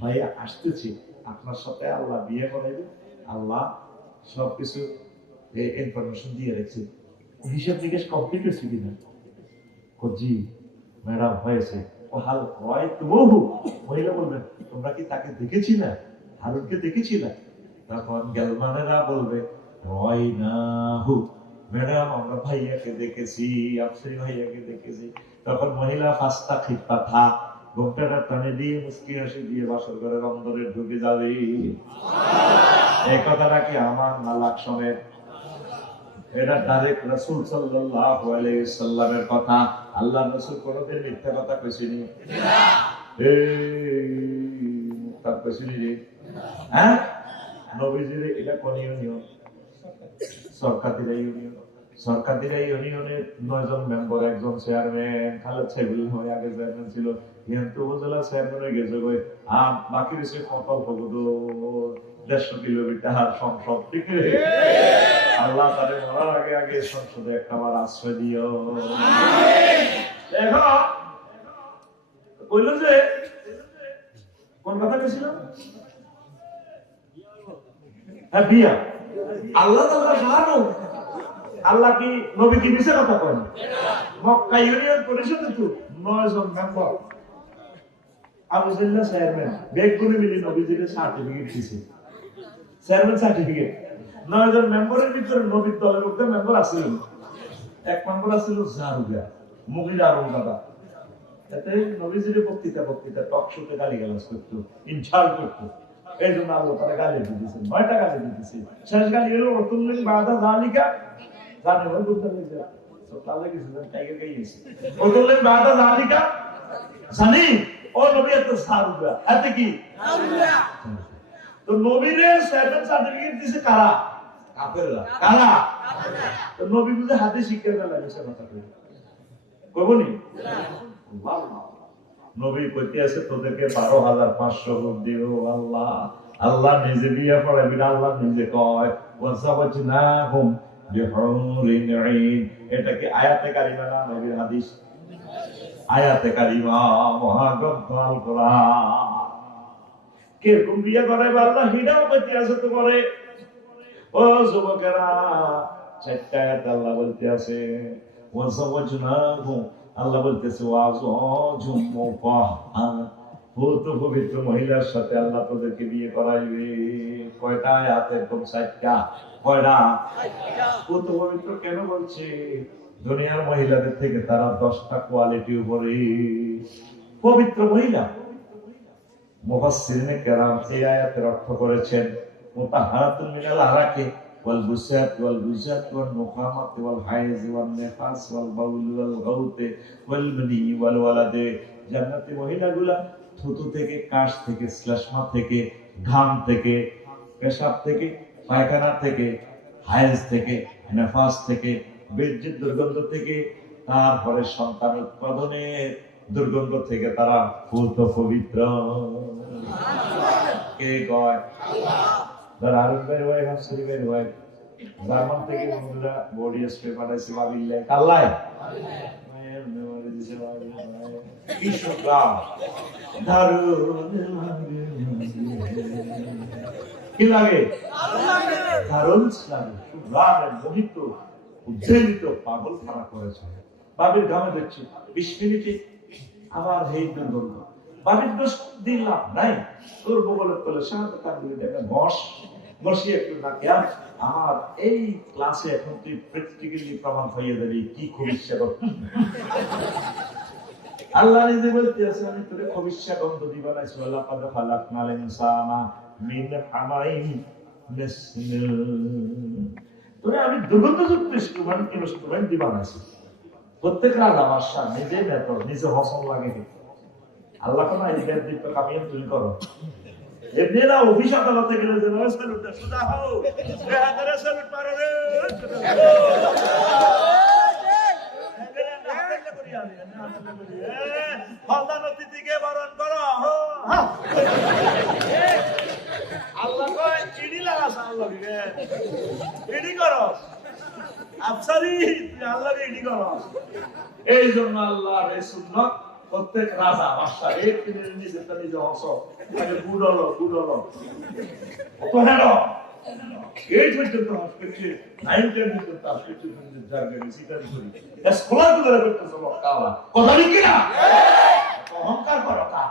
ভাইয়া আসতেছি, আপনার সাথে আল্লাহ বিয়ে করাইবে, আল্লাহ সবকিছু ইনফরমেশন দিয়ে রেখেছে। হিসাব নিকেশ কমপ্লিট হয়েছে কিনা? জি ম্যাডাম হয়েছে। ও হাল হয় তো বহু মহিলা বলবেন তোমরা কি তাকে দেখেছি না, হারুনকে দেখেছি না? তখন গেলমানেরা বলবে হয় না হু ম্যাডাম আমরা ভাইয়াকে দেখেছি, আফসরি ভাইয়াকে দেখেছি। তখন মহিলা ফাস্তা খিপ্পা থা ঘোমটাটা টানে দিয়ে মুস্কি হাসি দিয়ে বাসর ঘরের অন্দরে ঢুকে যাবে। এই কথাটা কি আমার না লাকসমের? এটা ডাইরেক্ট রাসূল সাল্লাল্লাহু আলাইহি সাল্লামের কথা। আল্লাহর রাসূল কোনদিন মিথ্যা কথা কইছেন না? এই মুক্তার কইছেন রে? হ্যাঁ নবীজির এটা কোন ইউনিয়ন? সরকারিরা ইউনিয়ন। সরকারিরা ইউনিয়নের 9 জন মেম্বার, একজন চেয়ারম্যান, খালেদ সাইবুল হয়ে আগে চেয়ারম্যান ছিল, কিন্তু উপজেলা চেয়ারম্যান হয়ে গেছে কই, আর বাকি রয়েছে কত ভগত 150 কিলোমিটার সংসদ থেকে। আল্লাহ তাদের মরার আগে আগে সংসদে একবার আশ্রয় দিও। এখন কইল যে কোন কথা কইছিল? হ্যাঁ বিয়া। আল্লাহ তাআলা জানো আল্লাহ কি নবী কি মিছে কথা কয়? মক্কা ইউনিয়ন পরিষদে তো 9 জন মেম্বার, আবু জিল্লা চেয়ারম্যান, বেগুনি মিলি নবীজির সার্টিফিকেট দিছে, চেয়ারম্যান সার্টিফিকেট। 9 জন মেম্বারের ভিতরে নবীর দলের মধ্যে মেম্বার আছিল, এক মেম্বার আছিল জারুগা মুগিরা আরব দাদা। এতে নবীজির বক্তৃতা টক শোতে গালিগালাজ করতো, ইনসাল্ট করতো। এই জন্য আল্লাহ তাআলা গালি দিয়েছেন, 9টা গালি দিয়েছে। শেষ গালি হলো রতুল্লিন বাদা জালিকা, জানে ওই বুঝতে লাগছে তো তাহলে কিছু টাইগার গাইছে রতুল্লিন বাদা জালিকা জানি ও নবী এত সারুগা এত কি সারুগা। তো নবীরে সেভেন সার্টিফিকেট দিছে কারা? কাফেররা। কারা? তো নবী বুঝে হাতে শিক্ষা দেওয়া লাগে সে কথা কই কইবনি আল্লাহ। নবী কইতে আছে তোদেরকে 12,500 রূপ দিও আল্লাহ। আল্লাহ নিজে বিয়া পড়াইবি না, আল্লাহ নিজে কয় ওয়াসাওয়াজনাহুম বিহুরিন ঈন। এটা কি আয়াতে কারিমা না নবীর হাদিস? আয়াতে কারিমা, মহাগ্রন্থ আল কোরআন। কে কোন বিয়া করাইবে আল্লাহ হিদাও কইতে আছে তোমারে। ও যুবকেরা, 4টা আয়াত আল্লাহ বলতে আছে ওয়াসাওয়াজনাহুম, আল্লাহ বলতেছে ওয়াজুম মুতাহহার, পূত পবিত্র মহিলার সাথে আল্লাহ তোদেরকে বিয়ে করাইবে। কয়টা আয়াতে? কোন 4টা? কয়টা? পূত পবিত্র কেন বলছে? দুনিয়ার মহিলাদের থেকে তারা 10টা কোয়ালিটি উপরে পবিত্র মহিলা। মুফাসসিরিনে কেরাম এই আয়াতের অর্থ করেছেন মুতাহহারাতুন মিনাল আরাকি ওয়াল বুসাত ওয়াল বুজাত ওয়াল নুখামাত ওয়াল হাইজ ওয়াল নিফাস ওয়াল বাউল ওয়াল গাউত ওয়াল মানি ওয়াল ওয়ালাদ। জান্নাতি মহিলাগুলা থুতু থেকে, কাশ থেকে, শ্লেষ্মা থেকে, ঘাম থেকে, পেশাব থেকে, পায়খানা থেকে, হাইজ থেকে, নেফাস থেকে, বীর্যের দুর্গন্ধ থেকে, তারপরে সন্তান উৎপাদনের দুর্গন্ধ থেকে তারা পূত পবিত্র। কে কয়? আরব ভাই ওয়াই হাসরি ভাই ওয়াই জার্মান থেকে বন্ধুরা বডি স্প্রে পাঠাইছে বাবিল্লে কাল্লাই মায়ের মেমোরি দিছে কি সুগাম দারুণ কি লাগে? দারুণ লাগে, সুগামের মোহিত উজ্জীবিত পাগল খানা করেছে। বাবির ঘামে দেখছি 20 মিনিটে আবার হেই দুর্গন্ধ। বাবির দোষ দিলাম নাই, তোর বগলের তলে শান্ত কাঁদলে দেখে বসিয়ে একটু নাকি আমার এই ক্লাসে এখন তুই প্র্যাকটিক্যালি প্রমাণ হয়ে যাবি কি খবিষ্যা কর। আল্লাহ নিজে বলতে আছে আমি তোরে খবিষ্যা গন্ধ দি বানাইছি। আল্লাহ পাক খালাকনাল ইনসানা মিন হামাইন নাসমিল। তোরে আমি দুর্গন্ধযুক্ত ইনস্ট্রুমেন্ট দি বানাইছি। প্রত্যেক রাজা বাদশা নিজে মেথর নিজে হসন লাগে। আল্লাহ কোন আইডিয়ার দিতে কামিয়ে তুমি করো। এমনিরা অফিস আদালতে গেলে যে স্যালুটটা সুদা হও এ হাতের স্যালুট মারো রে ফলদান অতিথিকে বরণ করো। আল্লাহ কয় চিনি লাগাস আল্লাহকে ইডি করো আফসারি তুই আল্লাহকে ইডি করো। এই জন্য আল্লাহর এই সুন্নাত প্রত্যেক রাজা বাদশা এক দিনের নিজে নিজে হস আগে গুডলো তো হেন এই পর্যন্ত হসপিটালে 9-10 পর্যন্ত হসপিটালে জায়গা সিটারি করি স্কলার গুলো করতেছ মক্কাওয়ালা কথা কি না? অহংকার করো কা?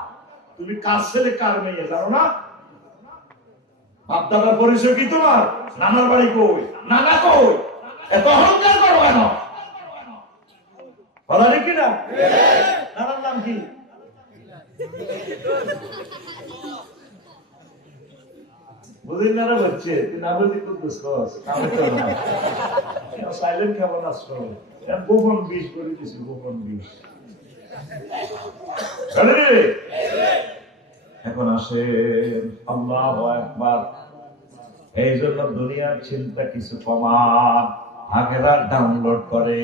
তুমি কার ছেলে কার মেয়ে জানো না? বাপ দাদার পরিচয় কি তোমার? নানার বাড়ি কই, নানা কই? এত অহংকার করো কেন? বলা কি না? নানার নাম কি? বুঝিন না বলছে তুই না বলছি খুব দুষ্ট সাইলেন্ট কেমন আসছো? গোপন বিষ করে দিছি, গোপন বিষ। এখন আসে আল্লাহু আকবার। এই জন্য দুনিয়ার চিন্তা কিছু কমান, আখিরাত ডাউনলোড করে।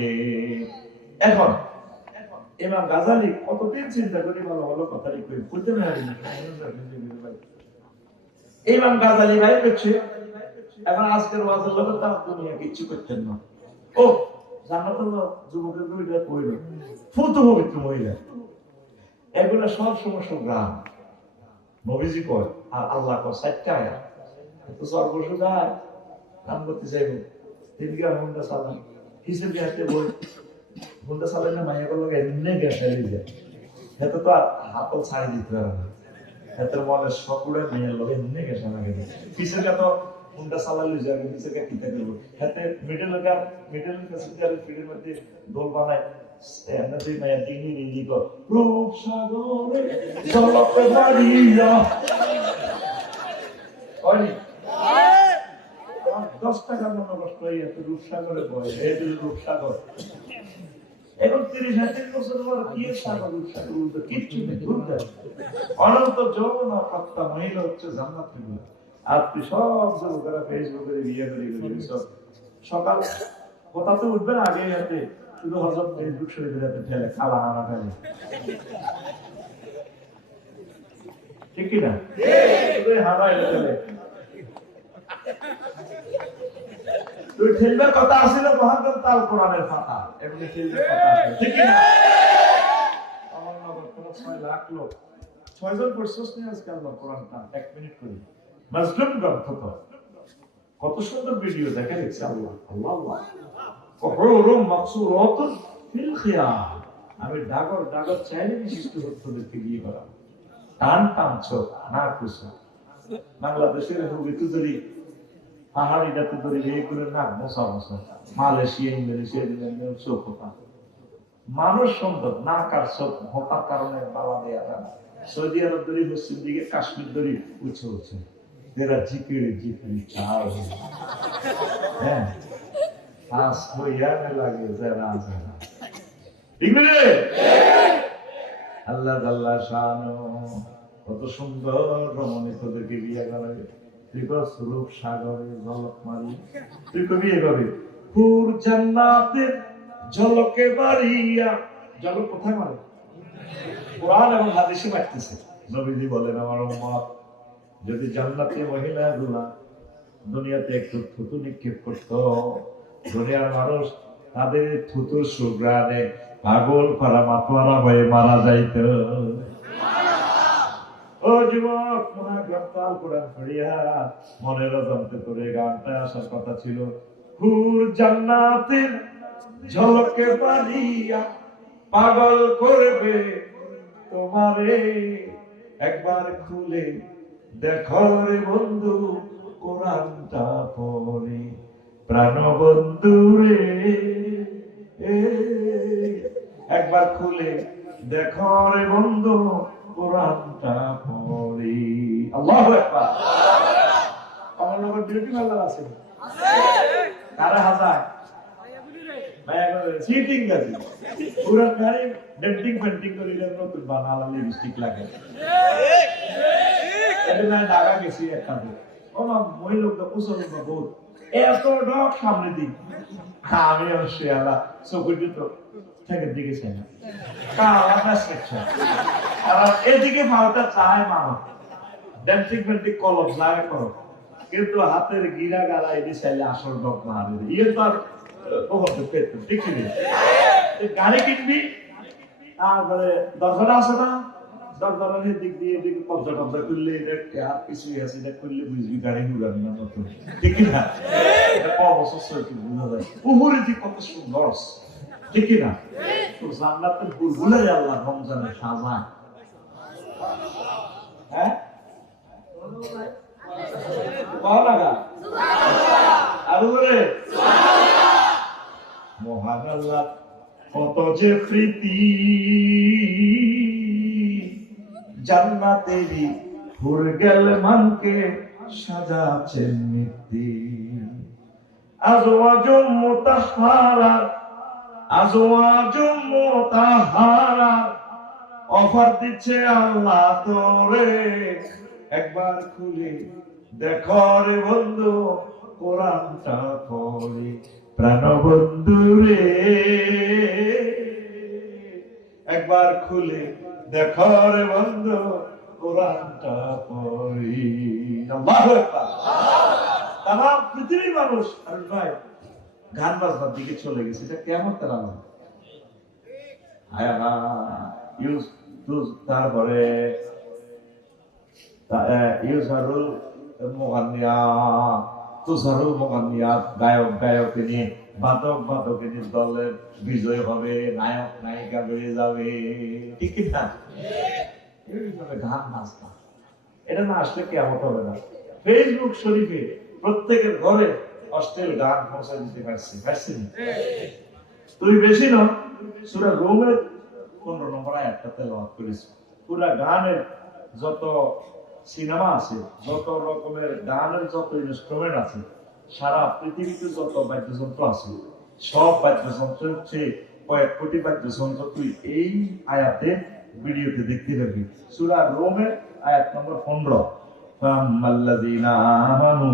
এখন ইমাম গাজালি কতদিন চিন্তা করি ভালো ভালো কথা লিখবে বুঝতে পারি। ইমাম গাজালি ভাই বলছে এখন আজকের ওয়াজের লোক তার দুনিয়া কিচ্ছু করতেন না। ও জান্নাতুল যুবকের দুইটা কইল ফুত পবিত্র মহিলা এগুলা সব সমস্যা গ্রাম নবীজি কয় আর আল্লাহ কয় 4টা আয়াত তো সর্বস্ব যায় নাম করতে চাইব তিনকে হুন্ডা সালাম হিসেবে হাতে বই হুন্ডা সালাইলে মাইয়া করলো এমনি গেছালি যায় এত তো হাতল ছাড়ি দিতে পারে না। এতের মনে সকলে মেয়ের লোক এমনি গেছে না গেছে পিছনে তো হুন্ডা সালাইলে যায় পিছনে কিতে করবো হাতে মিডল কাছে ফিডের মধ্যে দোল বানায় এমনি মাইয়া দিনই রিলি কর রূপ সাগরে চলতে মারিয়া ওই 10 টাকা মনে কষ্ট হয়ে এত রূপসাগরে বয় এই রূপসাগর এখন 30-35 বছর পর কি সাগর রূপসাগর কিচ্ছু নেই অনন্ত যৌবন প্রাপ্তা মহিলা হচ্ছে জান্নাতি মহিলা। আর তুই সব যুবকেরা ফেসবুকে বিয়ে করে গেলি সব সকাল কোথাতে উঠবে না আগে হাতে শুধু হজম ফেসবুক শরীফের হাতে ঠেলে খালা হারা ফেলে ঠিক কিনা হারা এটা ঠেলে তুই খেলবার কথা আসলে মহাদেব তাল কোরআনের পাতা এমনি খেলবার কথা ঠিক না? আমার নগর কোন 6 লাখ লোক 6 জন পড়ছস নি আজকে আল্লাহ কোরআনটা 1 মিনিট করি মাজলুম গ্রন্থ তো কত সুন্দর ভিডিও দেখা যাচ্ছে। আল্লাহ আল্লাহ আল্লাহ কহরুম মাকসুরাতুন ফিল খিয়াম। আমি ডাগর চাইলে বিশিষ্ট ভক্তদেরকে বিয়ে করা টান টানছ না কুসা বাংলাদেশের হুবি তুদরি পাহাড়িটা তুদরি এই করে নাক মশা মশা মালয়েশিয়া ইন্দোনেশিয়া চোখা মানুষ সুন্দর না কার চোখ হতার কারণে বাবা দেয়া যায় সৌদি আরব দরি পশ্চিম দিকে কাশ্মীর দরি উঁচু উঁচু এরা জিকিরি জিকিরি চাও হ্যাঁ আজ হইয়া লাগে যারা যারা আল্লাহ আল্লাহ শানো কত সুন্দর রমণী তোদেরকে বিয়ে করে তুই রূপ সাগরে ঝলক মারি তুই তো বিয়ে করবি হুর জান্নাতের ঝলকে বাড়িয়া ঝলক কোথায় মারে কোরআন এবং হাদিসে পাইতেছে নবীজি বলেন আমার উম্মত যদি জান্নাতি মহিলাগুলা দুনিয়াতে একটু থুতু নিক্ষেপ করতো দুনিয়ার মানুষ তাদের থুতুর সুগ্রানে পাগল করা মাতোয়ারা হয়ে মারা যাইত ও যুবক মহাগ্রন্থাল কোরআন পড়িয়া মনের জানতে করে গানটা আসার কথা ছিল হুর জান্নাতের ঝলকে পালিয়া পাগল করবে তোমারে একবার খুলে দেখো রে বন্ধু কোরআনটা পড়ে প্রাণ বন্ধু রে একবার খুলে দেখো রে বন্ধু কোরআনটা পড়ে আল্লাহু আকবার আমার নগর বিরতি মাল্লা আছে কারা হাজার সিটিং আছে পুরা গাড়ি ডেন্টিং পেন্টিং করে নতুন বানালা লিপস্টিক লাগে এটা না ঢাকা গেছি একটা ওমা মই লোক তো কুসল বহুত এত ডক সামনে দিই আমি অবশ্যই আল্লাহ চোখের তো থেকে দিকেছে না কালা প্রেসক্রিপশন আর এদিকে ভাওটা চায় মামা ডেন্টিং পেন্টিং কলম লাগে করো কিন্তু হাতের গিরা গালা এটি চাইলে আসল ডক মারবে ইয়ে তো আর গাড়ি কিনবি তারপরে দরজাটা আছে না দরজাটার দিক দিয়ে দিকে কবজা কবজা করলে আর কিছু আছে এটা করলে বুঝবি গাড়ি উড়াবি না নতুন ঠিক না এটা অবসর বোঝা যায় উপরে দিক কত সুন্দর ঠিক না তো জান্নাতের বুলবুলাই আল্লাহ রমজানে সাজায় হ্যাঁ ভালো লাগা আর উপরে মহান আল্লাহ কত যে প্রীতি জান্নাতেরই হুর গেল মানকে সাজাচ্ছেন মিত্তি আজওয়াজুম মুতাহহারা আজওয়াজুম মুতাহহারা অফার দিচ্ছে আল্লাহ তোরে একবার খুলে দেখো রে বন্ধু কোরআনটা পড়ে প্রাণ বন্ধু রে একবার খুলে দেখো রে বন্ধু কোরআনটা পড়ি আল্লাহু আকবার তাম পৃথিবীর মানুষ আর ভাই গান বাজনার দিকে চলে গেছে এটা কেমন তারা আয়া ইউজ তারপরে ইউজারুল মুগান্নিয়া তুষারুল মুগান্নিয়াত গায়ক গায়কিনী বাদক বাদকিনীর দলের বিজয় হবে নায়ক নায়িকা বেড়ে যাবে ঠিক না এইভাবে গান নাচতা এটা না আসলে কেমন হবে না ফেসবুক শরীফে প্রত্যেকের ঘরে অশ্লীল গান পৌঁছে দিতে পারছি তুই বেশি না সূরা রুমের 15 নম্বর আয়াতটা তেলাওয়াত করিস পুরা গানের যত সিনেমা আছে যত রকমের গানের যত ইনস্ট্রুমেন্ট আছে সারা পৃথিবীতে যত বাদ্যযন্ত্র আছে সব বাদ্যযন্ত্রের চেয়ে কয়েক কোটি বাদ্যযন্ত্র তুই এই আয়াতে ভিডিওতে দেখতে পাবি সূরা রোমের আয়াত নম্বর 15 ফাম্মাল্লাযীনা আমানু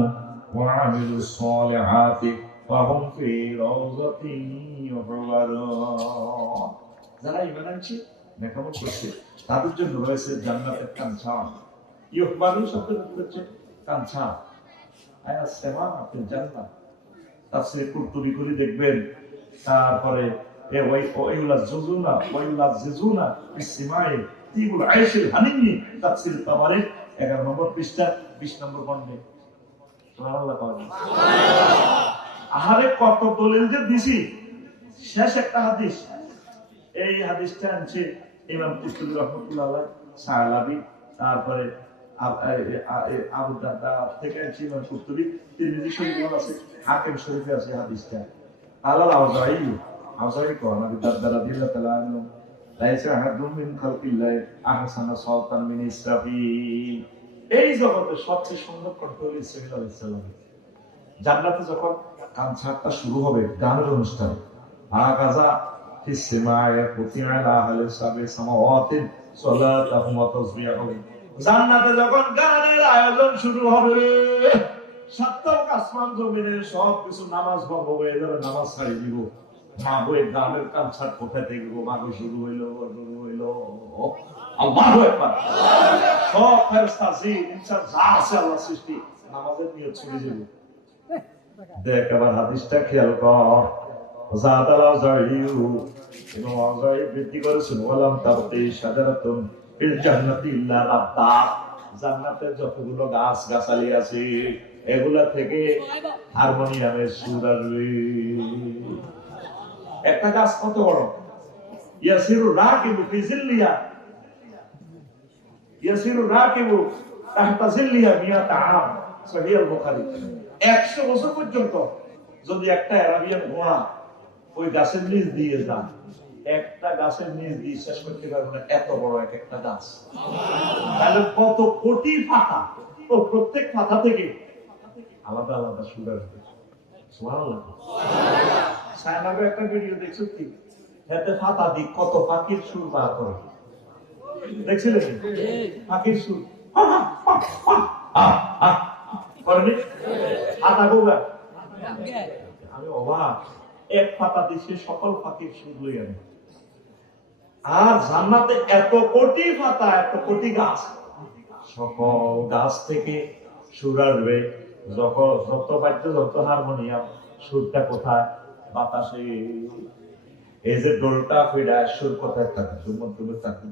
ওয়া আমিলুস সালিহাতি ফাহুম ফি রাওযাতিন ইউহবারুন যারা ঈমান আনছে নেকামত করছে তাদের জন্য রয়েছে জান্নাতের কাঞ্চন ইউহবারুন শব্দটা হচ্ছে কাঞ্চন আয়া সেমা ফিল জান্নাত তাফসীর কুরতুবী করে দেখবেন তারপরে ওয়াইলা জিজুনা বিসমাই তিবুল আইশিল হানিনি তাফসীর তাবারি 11 নম্বর পৃষ্ঠা 20 নম্বর খণ্ডে সুবহানাল্লাহ সুবহানাল্লাহ আহারে কত দলিল যে দিছি শেষ একটা হাদিস এই হাদিসটা আনছে ইমাম কুরতুবী রাহমাতুল্লাহ আলাইহি সালাবি তারপরে আবু দারদা থেকে ইমাম কুরতুবী তিরমিজি শরীফে আছে, হাকিম শরীফে আছে হাদিসটা। আল্লাহ আউজাই কোন আবু দারদা রাদিয়াল্লাহু তাআলা আনহু লাইসা আহাদুম মিন খালকিল্লাহ আহসানা সাওতান মিন ইসরাফিল। এই জগতে সবচেয়ে সুন্দর কণ্ঠ হলো ইসরাফিল আলাইহিস সালাম। জান্নাতে যখন কনসার্টটা শুরু হবে, গানের অনুষ্ঠান, আকাজা ফিস সামায়ে কুতিআ লা আহলি সাবে সামাওয়াতিন সালাতুহুম ওয়া তাসবিহুম। জান্নাতে যখন গানের আয়োজন শুরু হবে, সাতটা আসমান জমিনের সব কিছু নামাজ বন্ধ হয়ে যাবে, নামাজ ছাড়িয়ে দিব। মা বই গানের কনসার্ট কোথায় থেকে মা বই শুরু হইলো আল্লাহু আকবার। সব ফেরেশতা জিন ইনসান যা আছে আল্লাহ সৃষ্টি নামাজের নিয়ত ছুড়ে যাবে। দেখ আবার হাদিসটা খেয়াল কর। জাদাল আযাইউ এবং আযাই বৃদ্ধি করেছেন ওয়ালাম তাবতি শাজারাতুন ফিল জান্নাতি ইল্লা রাব্বা। জান্নাতে যতগুলো গাছ গাছালি আছে এগুলা থেকে হারমোনিয়ামের সুর আসবে। একটা গাছ কত বড়, ইয়াসিরু রাকিবু ফি জিল্লিয়া, ইয়াসিরু রাকিবু তাহতা জিল্লিয়া মিয়াতা আম। সহিহ বুখারী। 100 বছর পর্যন্ত যদি একটা আরাবিয়ান ঘোড়া ওই গাছের নিচ দিয়ে যায়, একটা গাছের নিচ দিয়ে শেষ করতে পারবে না, এত বড় এক একটা গাছ। তাহলে কত কোটি পাতা, তো প্রত্যেক পাতা থেকে আলাদা আলাদা সুর আসবে। সুবহানাল্লাহ। সায়নাবে একটা ভিডিও দেখছো কি, এতে পাতা দিয়ে কত পাখির সুর বার করে, দেখছিলেন? পাখির সুর করেনি আতা গোগা। আমি অবাক, এক পাতা দিয়ে সকল পাখির সুর লই আনে। আর জান্নাতে এত কোটি পাতা, এত কোটি গাছ, সকল গাছ থেকে সুর আসবে। যত বাদ্য, যত হারমোনিয়াম, সুরটা কোথায়? বাতাসে। এই যে ডোলটা ফিরা সুর কোথায় থাকে?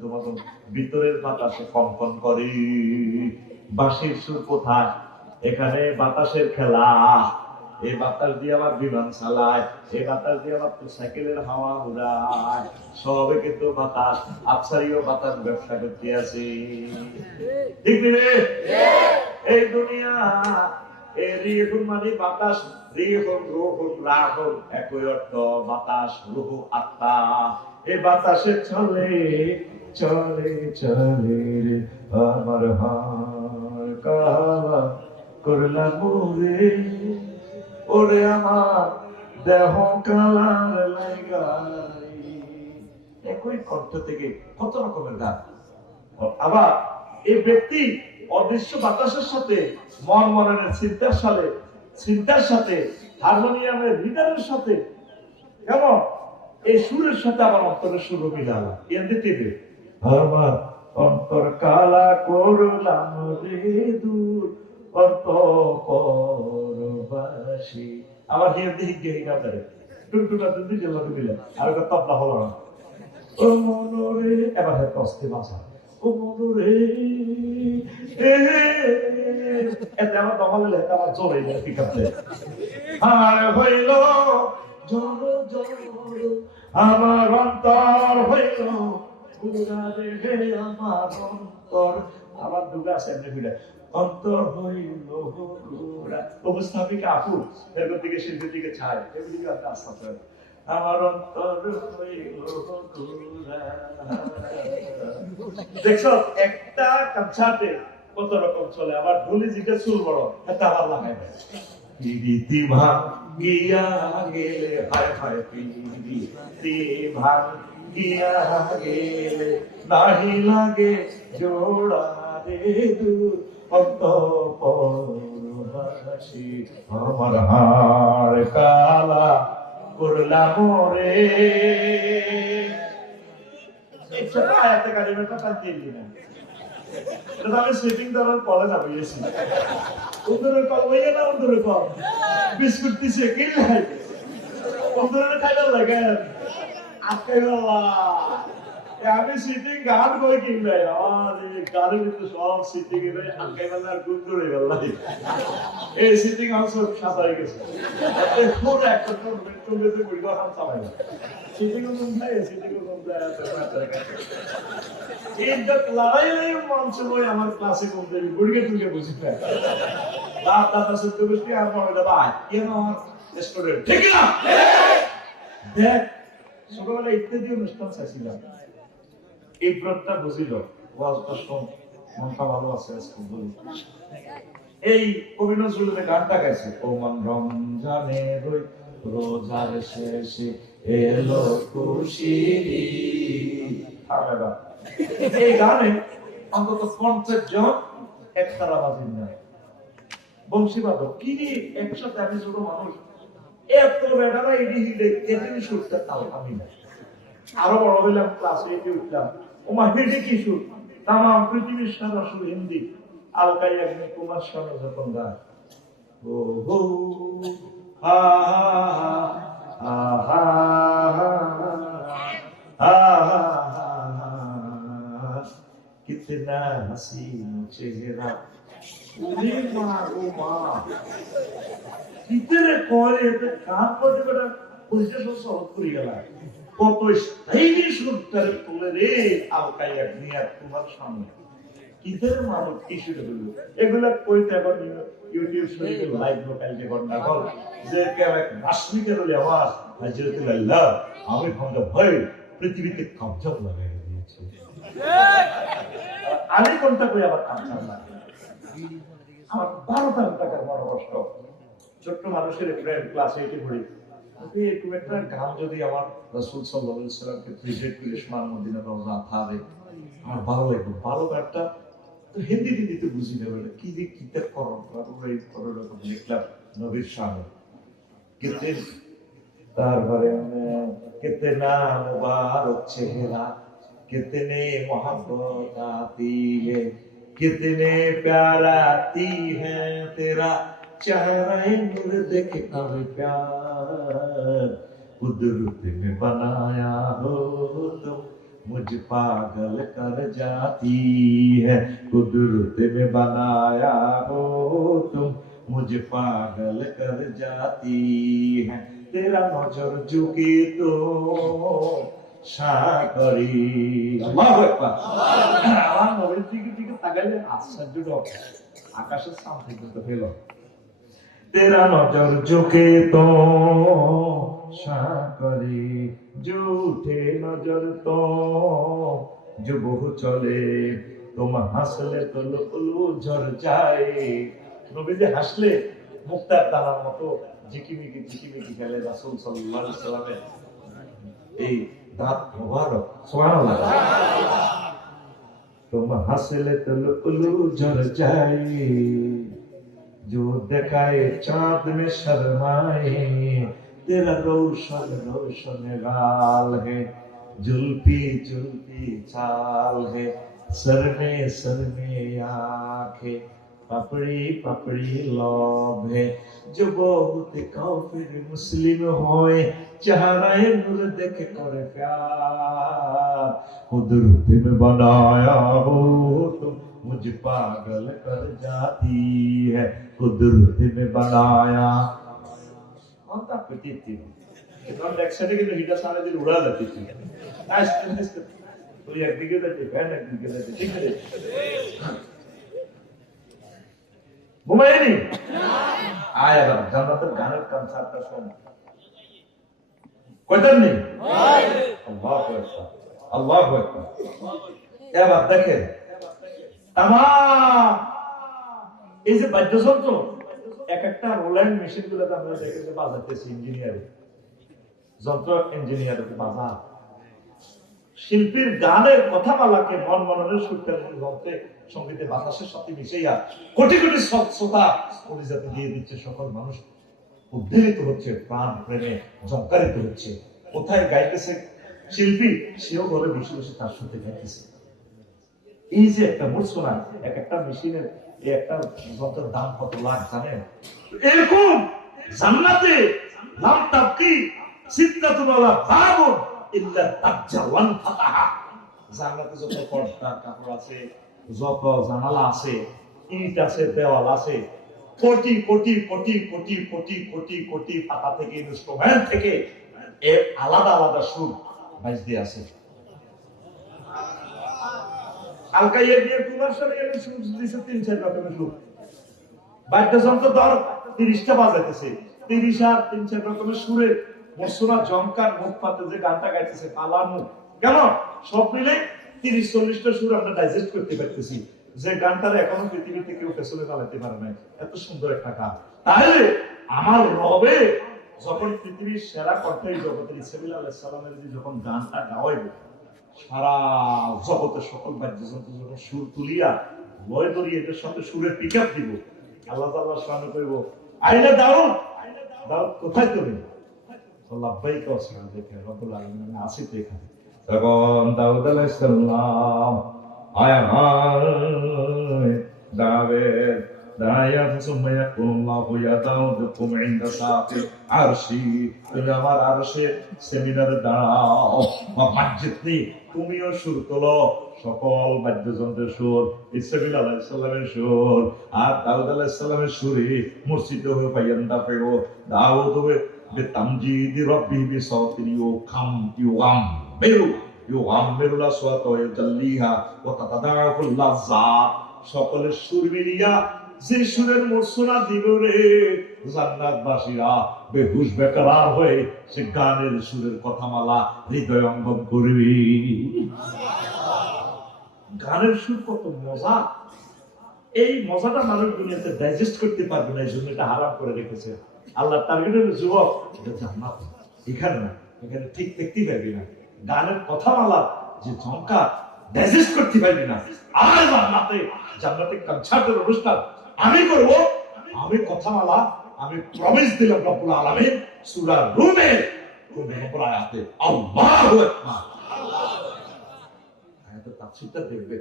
তোমার ভিতরের বাতাসে কম্পন করে। বাঁশির সুর কোথায়? এখানে বাতাসের খেলা। এই বাতাস দিয়ে আবার বিমান চালায়, এই বাতাস দিয়ে আবার সাইকেলের হাওয়া উড়ায়। সবে কিন্তু বাতাস, আফসারিও বাতাস ব্যবসা করতে আছে। ঠিক রে? এই দুনিয়া এই রিহুন মানে বাতাস, রিহুন রুহুন রাহুন একই অর্থ, বাতাস রুহু আত্মা। এই বাতাসে চলে চলে চলে রে আমার হার কালা করলাম রে, ওরে আমার দেহ কালার লাগাই। একই কণ্ঠ থেকে কত রকমের গান। আবার এই ব্যক্তি অদৃশ্য বাতাসের সাথে মনমনের চিন্তার সাথে হারমোনিয়ামের রিদারের সাথে, কেমন এই সুরের সাথে আমার অন্তরের সুর মিলালা। এমনিতে আমার অন্তর কালা করলাম রে দূর অন্তরবাসী। আমার হিন্দি গেরি না ধরে টুকটুকা দুই জেলা মিলে আর একটা তবলা হলো না। ও মনোরে, এবার হয়তো অস্থি ভাষা। ও মনোরে, এতে আমার দমালে লেখা আমার জোরে ঠিক আছে। আর হইল জল জল আমার অন্তর হইল পুরা রে আমার অন্তর। আমার দুগা আছে এমনি ভিড়ে অন্তর হইল পুরা। উপস্থাপিকা আপু এর দিকে শিল্পীর দিকে ছায়, এদিকে একটা আস্থা করে আমার অন্তর হইল পুরা। দেখছো একটা কনসার্টে কত রকম চলে। আবার ঢুলি জিকে চুল বড়, এটা আবার লাগাই পিরিতি ভাঙ্গিয়া গেলে, হায় হায় পিরিতি ভাঙ্গিয়া গেলে নাহি লাগে জোড়া রে দূর অন্তরবাসী। আমার হার কালা করলাম রে। একটা আয়াতে কারিমেটা কাঁদিয়ে দিলেন। এটা আমি স্লিপিং ধরার পরে নামিয়েছি। অন্তরের কল হইয়া না, অন্তরের কল বিস্কুট দিছে কি অন্তরের খাইলে লাগে আজকে আমি সিটিং গান কই কিনবে আর এই গানের ভিতরে সব সিটিং এর হালকা বেলার গুণ করে বেলাই এই সিটিং হাউস সাজাই গেছে এতে পুরো একটা মেট্রো মেট্রো করি না হাম চালাই সিটিং এর মধ্যে সিটিং এর মধ্যে এই দক লড়াই মঞ্চ লই আমার ক্লাসে কোনতে গুড়িয়ে তুলে বসে থাকে রাত দাদা সত্য বসে আর মনে ভাই কেন আমার স্টুডেন্ট ঠিক না দেখ ছোটবেলায় ইত্যাদি অনুষ্ঠান চাইছিলাম এই ব্রতটা বুঝিল ওয়াজটা শোন মনটা ভালো আছে আজকে বলি এই কবি নজরুলের গানটা গাইছে ও মন রমজানে রই রোজার শেষে এলো খুশির ঈদ এই গানে অন্তত 50 জন একতারা বাজিন না বংশীবাদক কি রে একসাথে আমি ছোট মানুষ এত বেটারা এডি হিলে কেদিন শুটতে তাও আমি না আরো বড় হইলাম ক্লাসে এসে উঠলাম ও মা হেঁটে কি সুর তাম পৃথিবীর সারা সুর হিন্দি আলকাই আপনি কুমার স্বামী যখন গায় ও হো হা হা হা कितना हसीन चेहरा उरे माँ ओ माँ कितने कोरे पे काम करते बेटा पुलिस से सॉल्व करी गया কত স্টাইলিশ উত্তরে তুলে রে আলকাই একনিয়া তোমার সামনে কিদের মানুষ কি শুরু হলো এগুলা কইতে এখন ইউটিউব শরীফে লাইভ লোকাইতে ঘটনা কল যে কেউ এক রাশমিকের আওয়াজ হযরতুল্লাহ আমি ভাঙ্গা ভয় পৃথিবীতে কবজা লাগাই দিয়েছে আমি কোনটা কই আবার কাঁদলাম না আমার 12 টাকার বড় কষ্ট ছোট্ট মানুষের ফ্রেন্ড ক্লাসে এসে পড়ি এরকম একটা গান যদি আমার রাসূল সাল্লাল্লাহু আলাইহি সাল্লামকে প্রেজেন্ট করে ইসলাম মদিনা রওজা থাকে আমার ভালো লাগবে ভালো গানটা তো হিন্দিতে বুঝি না বলে কি যে কিতাব করো তারপরে এই করোনা লিখলাম নবীর শানে কিতনে তারপরে कितना मुबारक चेहरा कितने मोहब्बत आती है कितने प्यारा आती है तेरा चेहरा नूर देख कर प्यार कुदरत में बनाया हो तुम मुझ पागल कर जाती है कुदरत में बनाया हो तुम मुझ पागल कर जाती है तेरा नजर झुके तो সাগরি আল্লাহু আকবার আমার নবীর দিকে তাকাইলে আশ্চর্য আকাশের সামনে কিন্তু ফেল तेरा नजर झुके तो সাগরি झूठे नजर तो जो বহু চলে তোমার হাসলে তো লুলু ঝর যায় নবী যে হাসলে মুক্তার দানার মতো ঝিকিমিকি খেলে রাসূল সাল্লাল্লাহু আলাইহি সাল্লামের এই दात मुबारक सुभान अल्लाह तुम हंसले तो लुलु झर जाए जो दिखाए चांद में शर्माए तेरा रोशन रोशन गाल है जुल्फी जुल्फी चाल है सर में आंखें पपड़ी पपड़ी लौभ है जो बहुत काफिर मुस्लिम होए चेहरे नूर देख कर प्यार कुदरत में बनाया हो तुम मुझ पागल कर जाती है कुदरत में बनाया कौन पति थी इतना एक्साइटेड कि हिटा सारे दिन उड़ा देती थी नाइस तो ये दिखे थे फैन दिखे थे ठीक है ঘুমাইনি আয় আবার জান্নাতের গানের কনসার্টটা শোন কয়টার নেই আল্লাহু আকবার আল্লাহু আকবার এবার দেখেন তামাম এই যে বাদ্যযন্ত্র এক একটা রোল্যান্ড মেশিন গুলোতে আমরা দেখে যে বাজাতেছি ইঞ্জিনিয়ার যন্ত্র ইঞ্জিনিয়ার বাজা শিল্পীর গানের কথামালাকে মন মননের সুরকার যন্ত্রে সঙ্গীতে বাতাসের সাথে মিশাইয়া কোটি কোটি শ্রোতা পরিজাতি দিয়ে দিচ্ছে সকল মানুষ উদ্বেলিত হচ্ছে প্রাণ প্রেমে জঙ্কারিত হচ্ছে কোথায় গাইতেছে শিল্পী সেও ঘরে বসে বসে তার সাথে গাইতেছে এই যে একটা মূর্ছনা এক একটা মেশিনের এই একটা যন্ত্রের দাম কত লাখ জানেন এরকম জান্নাতে লাম তাবকি সিদ্দাতুল আলা বাবুন ইল্লা তাবজাওয়ান ফাতাহা জান্নাতে যত পর্দা কাপড় আছে, যত জানালা আছে, ইট আছে, দেওয়াল আছে, কোটি কোটি কোটি কোটি কোটি কোটি কোটি পাতা থেকে ইনস্ট্রুমেন্ট থেকে এর আলাদা আলাদা সুর বাজতে আছে। আলকাইয়া দিয়ে কুমার সরিয়ে সুর দিছে 3-4 রকমের সুর। বাদ্যযন্ত্র ধর 30টা বাজাইতেছে, 30 আর 3-4 রকমের সুরে মসুরা জমকার মুখ পাতে যে গানটা গাইতেছে পালানো, কেন সব মিলে 30-40টা সুর আমরা ডাইজেস্ট করতে পারতেছি, যে গানটার এখনো পৃথিবীতে কেউ পেছনে চালাতে পারে না। এত সুন্দর একটা গান। তাহলে আমার রবে যখন পৃথিবীর সেরা কণ্ঠে জগতের ইসমাঈল আলাইহিস সালামের যখন গানটা গাওয়াইব, সারা জগতের সকল বাদ্যযন্ত্র যখন সুর তুলিয়া লয় ধরি এদের সাথে সুরের পিক আপ দিব, আল্লাহ তাআলা সামনে কইব, আইনা দাউদ, দাউদ কোথায় তুমি? লাব্বাইক ওয়া সালামুকা রব্বুল আলামিন আসি তো এখানে। তখন দাউদ আলাইহিস সালাম আয়া দাবে দায়া সুমাইয়া কুল্লাহু ইয়া দাউদ কুম ইনদা সাফি আরশি, তুমি আমার আরশের সেমিনারে দাঁড়াও। মসজিদে তুমিও সুর তোলো, সকল বাদ্যযন্ত্রের সুর ইসমাঈল আলাইহিস সালামের সুর আর দাউদ আলাইহিস সালামের সুরে মসজিদে হয়ে পাইয়ান্দা পেও দাউদ হবে বিতামজিদি রব্বি বিসাউতিনি ওয়াকাম ইউআম বেরু ইউআম বেরুলা সাওয়াত ওয়া জাল্লিহা ওয়া তাতাদাউল লাযযাত, সকলের সুর মিলিয়া যে সুরের মূর্ছনা দিব রে জান্নাতবাসীরা বেহুশ বেকরার হয়ে সে গানের সুরের কথামালা হৃদয় অঙ্গম করবি। গানের সুর কত মজা, এই মজাটা মানুষ দুনিয়াতে ডাইজেস্ট করতে পারবে না, এই জন্য এটা হারাম করে রেখেছে আল্লাহ। টার্গেটের যুবক এটা জান্নাত, এখানে না, এখানে ঠিক দেখতে পারবি না, গানের কথামালা যে ঝঙ্কার ডাইজেস্ট করতে পারবি না। আর জান্নাতে, জান্নাতে কনসার্টের অনুষ্ঠান আমি করব, আমি কথামালা আমি প্রমিস দিলাম রব্বুল আলামিন সূরা রুমে কোন নম্বর আয়াতে আল্লাহু আকবার। আয়াতের তাফসীরটা দেখবে,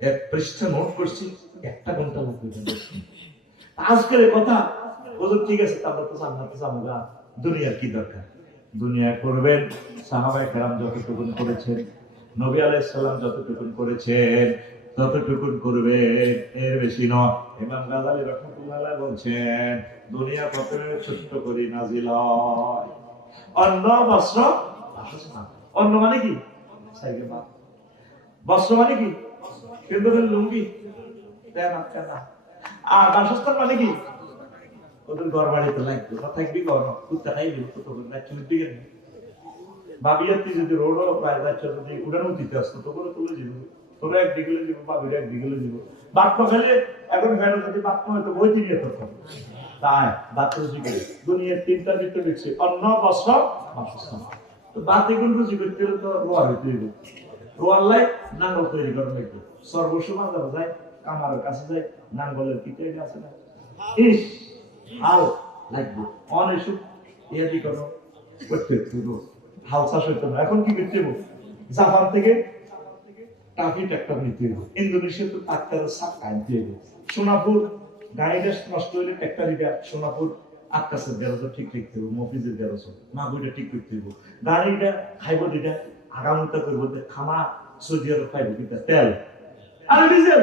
এক পৃষ্ঠা নোট করছি, 1 ঘন্টা লাগবে। আজকের কথা হুজুর ঠিক আছে, তারপর তো জান্নাতে যাবো না, দুনিয়ার কি দরকার? দুনিয়া করবেন সাহাবায়ে কেরাম যতটুকু করেছেন, নবী আলাইহিস সালাম যতটুকু করেছেন ততটুকু করবে, এর বেশি নয়। ইমাম গাযালী রাহমাতুল্লাহ আলাইহি বলছেন, দুনিয়া প্রথমে ছোট্ট করে নাজিল হয়। অন্ন বস্ত্র অন্ন মানে কি? বস্ত্র মানে কি? কেন্দ্রের লুঙ্গি না। আর বাসস্থান মানে কি? ওদের ঘর বাড়িতে লাগবে না, থাকবি ঘর কুত্তা খাইবি ভাবিয়াতি যদি রোড যদি উড়ানো দিতে আসতো তো করে তুলে দিব, তোমরা একদিকে দিব, বাবিরা একদিকে দিব। বাক্য খেলে এখন ফেরত যদি বাক্য হয়তো বই দিয়ে তো তাই বাক্য জিজ্ঞে দুনিয়ার 3টা দিতে দেখছি, অন্ন বস্ত্র বাসস্থান। তো বাতি গুলো রুজি করতে হলে তো রোয়া হইতে হইব, রোয়ার লাই নাঙ্গল তৈরি করা লাগবে। সর্বস্ব বাজার যায়, কামারের কাছে যায়, নাঙ্গলের পিঠে আছে না, ইস হাল লাগবে অনেক ইয়াদি করো করতে হাল চাষ হইতো না। এখন কি করতে হইব? জাপান থেকে টাকি ট্রাক্টর নিতে হইব, ইন্দোনেশিয়া তো ট্রাক্টরের চাকা আনতে হইব, সোনাপুর গাড়িটা নষ্ট হইলে ট্রাক্টর দিবে, সোনাপুর আকাশের গ্যারেজও ঠিক লিখতে হইব, মফিজের গ্যারেজও না বইটা ঠিক করতে হইব। গাড়িটা খাইব দিটা আগামীটা করবো খানা সৌদি আরব খাইব কিটা তেল আর ডিজেল,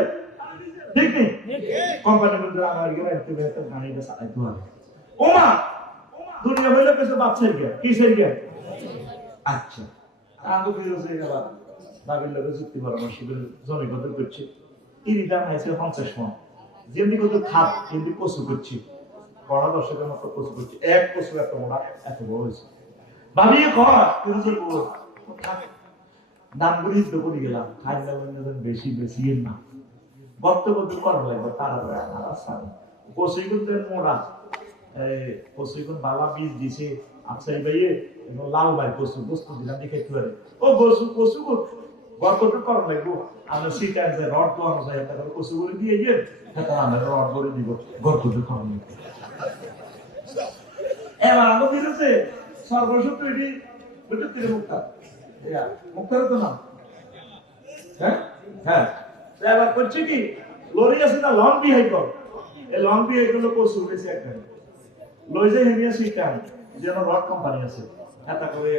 ঠিক নেই? কোম্পানি বলতে আমার গাড়িটা চালাইতে হবে। ওমা দুনিয়া হইলে পেছে বাচ্চার জ্ঞান, কিসের জ্ঞান? আচ্ছা আগে ফিরে গেল বাবির লোকে যুক্তি পরামর্শ জমি কত করছে, ইনি দাম আছে 50 মন, যেমনি কত খাপ এমনি কচু করছি, বড় দর্শকের মতো কচু করছি, এক কচু এত মোড়া এত বড় হয়েছে। ভাবিয়ে ঘর দামগুলি তো করে গেলাম, খাই বেশি বেশি না বক্তব্য করা লাগবে, তারা কচু কিন্তু মোড়া কচু বালা বীজ দিছে আফসাই ভাইয়ে এবং লাল ভাই কচু বস্তু দিলাম দেখে পারে ও কচু কচু গর্ত করা লাগবো, আমরা সিট আছে রড দোয়ানো যায়, তারপরে কচু করে দিয়ে গিয়ে আমরা রড করে দিব গর্ত করা লাগবে। এবার আগে বেরোছে সর্বস্ব তৈরি তীরে মুক্তা মুক্তার তো না, হ্যাঁ হ্যাঁ। এবার করছে কি লরি আছে না লং ভেহিকল, এই লং ভেহিকল কচু বেশি একটা লই যাই হেমিয়া সিটান যেন রড কোম্পানি আছে এত করে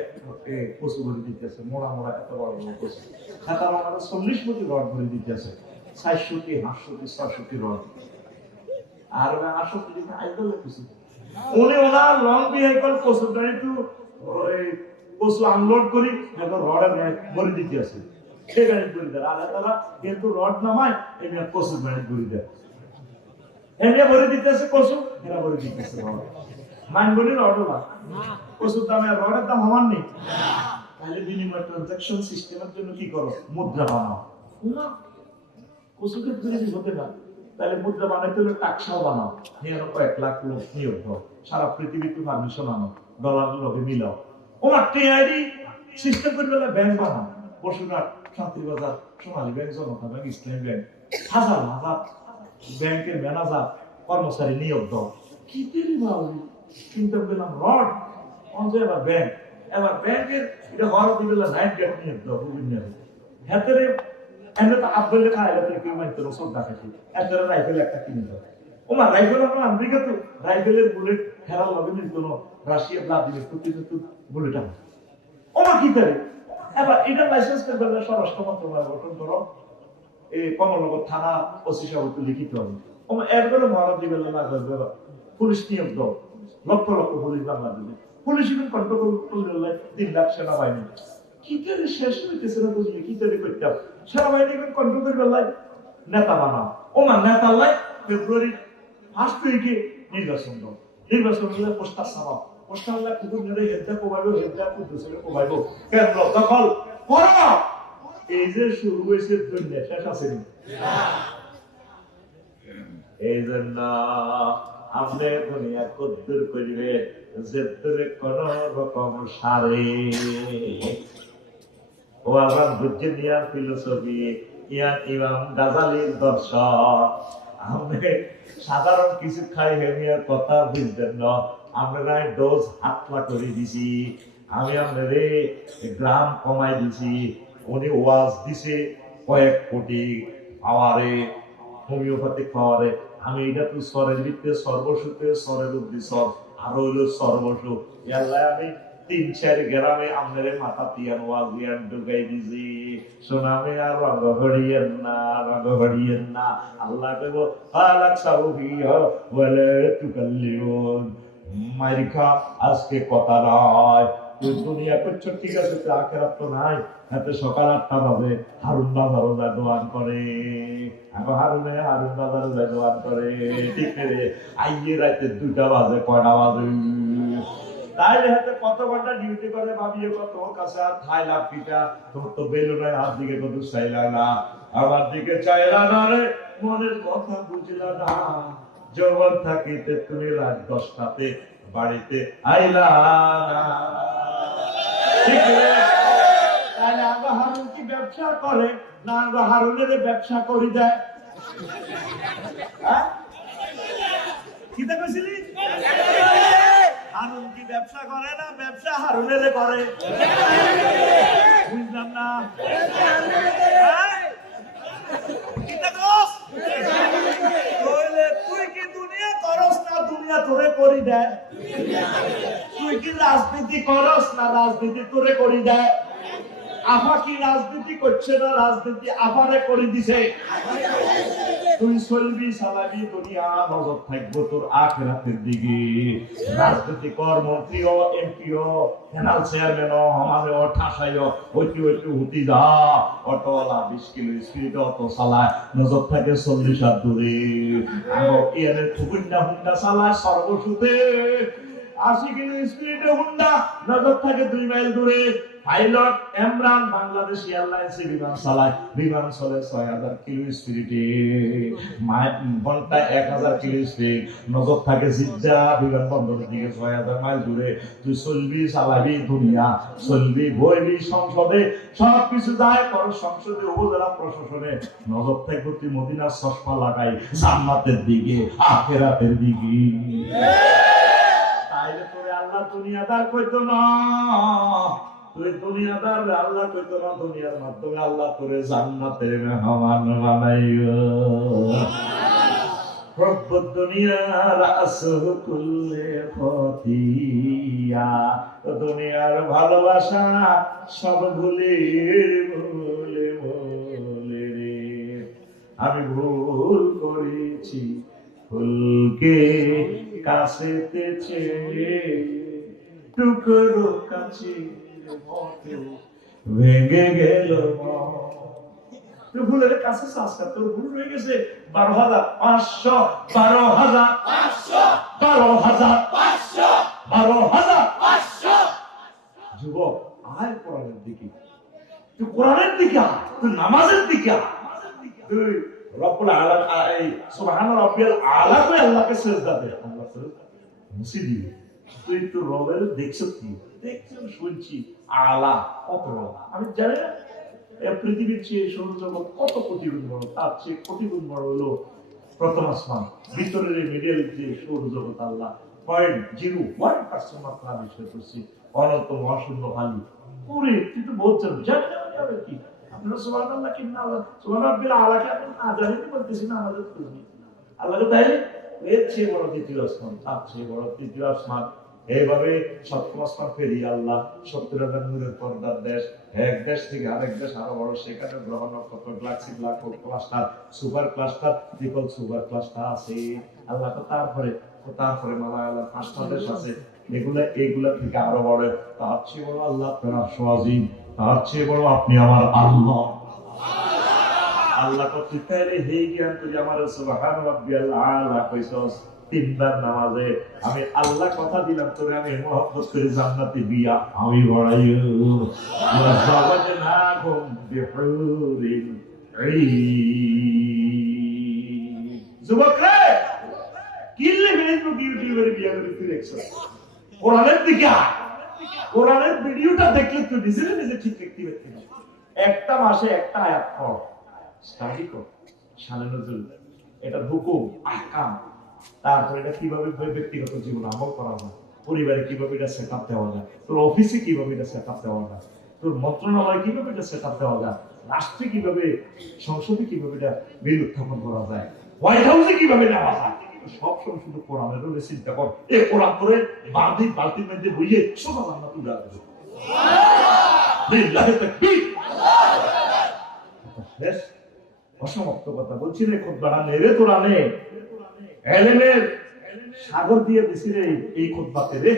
কচু ভরে দিতেছে, মোড়া মোড়া এত বড় বড় কচু। তার আমার 40 মতো রড ভরে দিতেছে, 400টি 500টি 600টি রড। আর 800টি দিন আইদল কচু। উনি ওনার লং ভেহিকল কচু গাড়ি তো ওই কচু আনলোড করি এখন রডের ভরে দিতে আছে, সে গাড়ি ভরে দেয়। আর তারা কিন্তু রড নামায় এমনি কচু গাড়ি ভরে দেয়, এমনি ভরে দিতে আছে কচু, এরা ভরে দিতে আছে রড। মাইনবলি রড না, কচুর দামে রডের দাম সমান নেই। তাহলে বিনিময় ট্রানজাকশন সিস্টেমের জন্য কি করো? মুদ্রা বানাও না, কচুকে ধরে হতে না। তাহলে মুদ্রা বানাইতে হলে টাকসাও বানাও, নিয়ে কয়েক লাখ লোক নিয়োগ দাও, সারা পৃথিবীতে পারমিশন আনো, ডলার লগে মিলাও। ওমার টিআইডি সিস্টেম করে বেলা ব্যাংক বানাও, বসুরহাট, শান্তিবাজার, সোনালী ব্যাংক, জনতা ব্যাংক, ইসলামী ব্যাংক, হাজার হাজার ব্যাংকের ম্যানেজার কর্মচারী নিয়োগ দাও। কি দেরি বাবু চিন্তা পেলাম রড অঞ্চল, এবার ব্যাংক, এবার ব্যাংকের এটা হওয়ার দিবেলা নাইট গেট নিয়োগ দাও বিভিন্ন হাতেরে। এনে তো আব্বলে খাইলে তো কেউ মাইতে রসদ দেখাচ্ছি, এত রাইফেল একটা কিনে দাও। ওমা রাইফেল আমরা আমেরিকা তো রাইফেলের বুলেট হেরাল হবে না, কোনো রাশিয়া ভ্লাদিমির পুতিন তো বুলেট আছে। ওমা কি করে এবার এটা লাইসেন্স করবে স্বরাষ্ট্র মন্ত্রণালয় গঠন করো, এই কমলনগর থানা ওসি সাহেবকে লিখিত হবে। ওমা একবারে মহারাজ দিবেলা না করবে, পুলিশ নিয়োগ দাও, লক্ষ লক্ষ পুলিশ বাংলাদেশে, পুলিশ ইভেন কন্ট্রোল করলে 3 লাখ সেনাবাহিনী। কি করে শেষ হইতেছে না বুঝলি, কি করে করতে হবে সেনাবাহিনী ইভেন কন্ট্রোল করবে লাই নেতা বানাও। ওমা নেতা লাই ফেব্রুয়ারি 1 উইকে নির্বাচন দাও, নির্বাচন হলে পোস্টার ছাপাও, পোস্টার হলে কুকুর নেড়ে হেডটা কোবাইবো, হেডটা কুদ্দুসে কোবাইবো, কেন্দ্র দখল করো। এই যে শুরু হয়েছে দুনিয়া শেষ আছে না। এই জন্য আপনি দুনিয়া কদ্দুর করিবে যে তোরে কোন রকম সারে। ও আমার বুঝিয়ার ফিলোসফি ইয়ান ইমাম গাজালির দর্শন। আপনি সাধারণ কিছু খাই হেমিয়ার কথা বুঝবেন না, আমরা ডোজ হাতলা করে দিছি, আমি আপনারে গ্রাম কমাই দিছি। উনি ওয়াজ দিছে কয়েক কোটি পাওয়ারে, হোমিওপ্যাথিক পাওয়ারে। আমি এটা তো সরের ভিত্তে সর্বসুখে সরের অব্দি সর, আরো হইলো সর্বসু। ইয়াল্লাহ আমি 3-4 গ্রামে আপনারে মাথা তিয়ান ওয়াজ দিয়ান ঢুকাই দিছি। শোনামে আর রঙ হড়িয়েন না, রঙ হড়িয়েন না। আল্লাহ কইব ফালাক সাউফিয়া ওয়ালা তুকাল্লিমুন। মাইরিখা আজকে কথা নয়, তুই দুনিয়া করছো ঠিক আছে, তুই আখিরাত তো নাই। এত সকাল 8টা বাজে হারুন বাজারও যা দোয়ান করে, হারুন বাজারও যা দোয়ান করে, ঠিক রে। আইয়ে রাতে 2টা বাজে, কয়টা বাজে তাইলে হাতে কত ঘন্টা ডিউটি করে ভাবিয়ে কত কাছে আর খাই লাভ পিঠা। তোর তো বেলু নাই, হাত দিকে কত চাইলা না, আমার দিকে চাইলা না রে, মনের কথা বুঝলা না। যৌবন থাকিতে তুমি রাত 10টাতে বাড়িতে আইলা না, ঠিক রে। তাহলে আগে হারুন কি ব্যবসা করে না, আগে হারুনের ব্যবসা করি দেয়? কি দেখেছিলি? হারুন কি ব্যবসা করে না, ব্যবসা হারুনের করে? বুঝলাম না। তুই কি দুনিয়া করস না দুনিয়া তোরে করি দেয়? তুই কি রাজনীতি করস না রাজনীতি তোরে করি দেয়? আফা কি রাজনীতি করছে না রাজনীতি আফারে করে দিছে? তুই চলবি চালাবি দুনিয়া, নজর থাকবো তোর আখিরাতের দিকে। রাজনীতি কর, মন্ত্রী ও এমপি ও প্যানেল চেয়ারম্যান ও আমারে ও ঠাসাই ওইটি ওইটি হুতি যা, অটোওয়ালা 20 কিলো স্পিড অটো চালায়, নজর থাকে 40 হাত দূরে। এর ঠুকুন্ডা হুন্ডা চালায় সর্বসুতে 80 কিলো স্পিডে হুন্ডা, নজর থাকে 2 মাইল দূরে। পাইলট ইমরান বাংলাদেশ এয়ারলাইন্স বিমান চালায়, বিমান চলে 6000 কিলো স্পিডে, ঘন্টায় 1000 কিলো স্পিড, নজর থাকে জিদ্দা বিমানবন্দরের দিকে 6000 মাইল দূরে। তুই চলবি চালাবি দুনিয়া, চলবি বইবি সংসদে, সবকিছু যায় কর সংসদে উপজেলা প্রশাসনে, নজর থাকবে তুই মদিনার চশমা লাগাই জান্নাতের দিকে আখিরাতের দিকে। তাইলে তোরে আল্লাহ দুনিয়াদার কইতো না, তুই দুনিয়াদার আল্লাহ কইতো না, দুনিয়ার মাধ্যমে আল্লাহ তোরে জান্নাতের মেহমান বানাইও। رب الدنيا رأس كل خطيئة দুনিয়ার ভালোবাসা সব ভুলে ভুলে ভুলে রে আমি ভুল করেছি ফুলকে কাছেতে চেয়ে টুকরো কাছে মতো ভেঙে গেল তুই ভুলের কাছে চাষটা তোর ভুল হয়ে গেছে 12,500 12,500 যুবক আয় কোরআনের দিকে তুই কোরআনের দিকে আয় তুই নামাজের দিকে আয় তুই রব্বুল আলা সুবহান রাব্বিয়াল আলা তুই আল্লাহকে সিজদা দে আল্লাহ তোর মুসি দিবে তুই তো রবের দেখছিস কি দেখছিস শুনছি আলা কত আমি জানি না পৃথিবীর চেয়ে সৌরজগৎ কত কোটি গুণ বড় তার চেয়ে কোটি গুণ বড় হলো প্রথম আসমান ভিতরের মিডল যে সৌরজগৎ আল্লাহ 0.01% মাত্রা বিষয় করছি অনন্ত মহাশূন্য খালি পুরে কিন্তু বলছেন জানি না কি আপনারা সুবহানাল্লাহ কি না সুবহানাল্লাহ আলাকে আপনি আজারিতে বলতেছেন না আমাদের করবি আল্লাহকে তাই এর চেয়ে বড় দ্বিতীয় আসমান তার চেয়ে বড় তৃতীয় আসমান এইভাবে সপ্তম আসমান পেরিয়ে আল্লাহ 70,000 নূরের পর্দার দেশ এক দেশ থেকে আরেক দেশ আরো বড় সেখানে গ্রহ নক্ষত্র Galaxy black hole cluster super cluster triple super cluster আছে আল্লাহ তো তারপরে মালায়ালাম 5টা দেশ আছে এগুলা থেকে আরো বড় তার চেয়ে বড় আল্লাহ আপনার আরশ-ই-আজিম তার চেয়ে বড় আপনি আমার আল্লাহ আল্লাহ কত তাইলে হে জ্ঞান তুই আমার সুবহান রাব্বিয়াল আলা কইছস তিনবার নামাজে আমি আল্লাহ কথা দিলাম তোরে আমি মহব্বত করে জান্নাতে বিয়া আমি বড়াইও ওয়া যাওয়াজনাহুম বিহুরিন ঈন যুবক রে কিল্লে ফেসবুক ইউটিউবের বিয়া করে তুই দেখছস কোরআনের দিকে কোরআনের ভিডিওটা দেখলে তুই নিজে ঠিক দেখতে পারবি একটা মাসে একটা আয়াত পড় স্টাডি কর শানে নজরুল এটা হুকুম আহকাম তারপরে এটা কিভাবে ব্যক্তিগত জীবনে আমল করা যায় পরিবারে কিভাবে এটা সেটআপ দেওয়া যায় তোর অফিসে কিভাবে এটা সেটআপ দেওয়া যায় তোর মন্ত্রণালয়ে কিভাবে এটা সেটআপ দেওয়া যায় রাষ্ট্রে কিভাবে সংসদে কিভাবে এটা বিল উত্থাপন করা যায় হোয়াইট হাউসে কিভাবে নেওয়া যায় সব সময় শুধু কোরআনের উপরে চিন্তা কর এই কোরআন করে বালতির মধ্যে বইয়ে সব আল্লাহ তুলে রাখবে লিল্লাহি তাকবীর বেশ অসমাপ্ত কথা বলছি রে খুতবা নেরে তোরা নে এলেমের সাগর দিয়ে দিছি রে এই খুতবাতে রে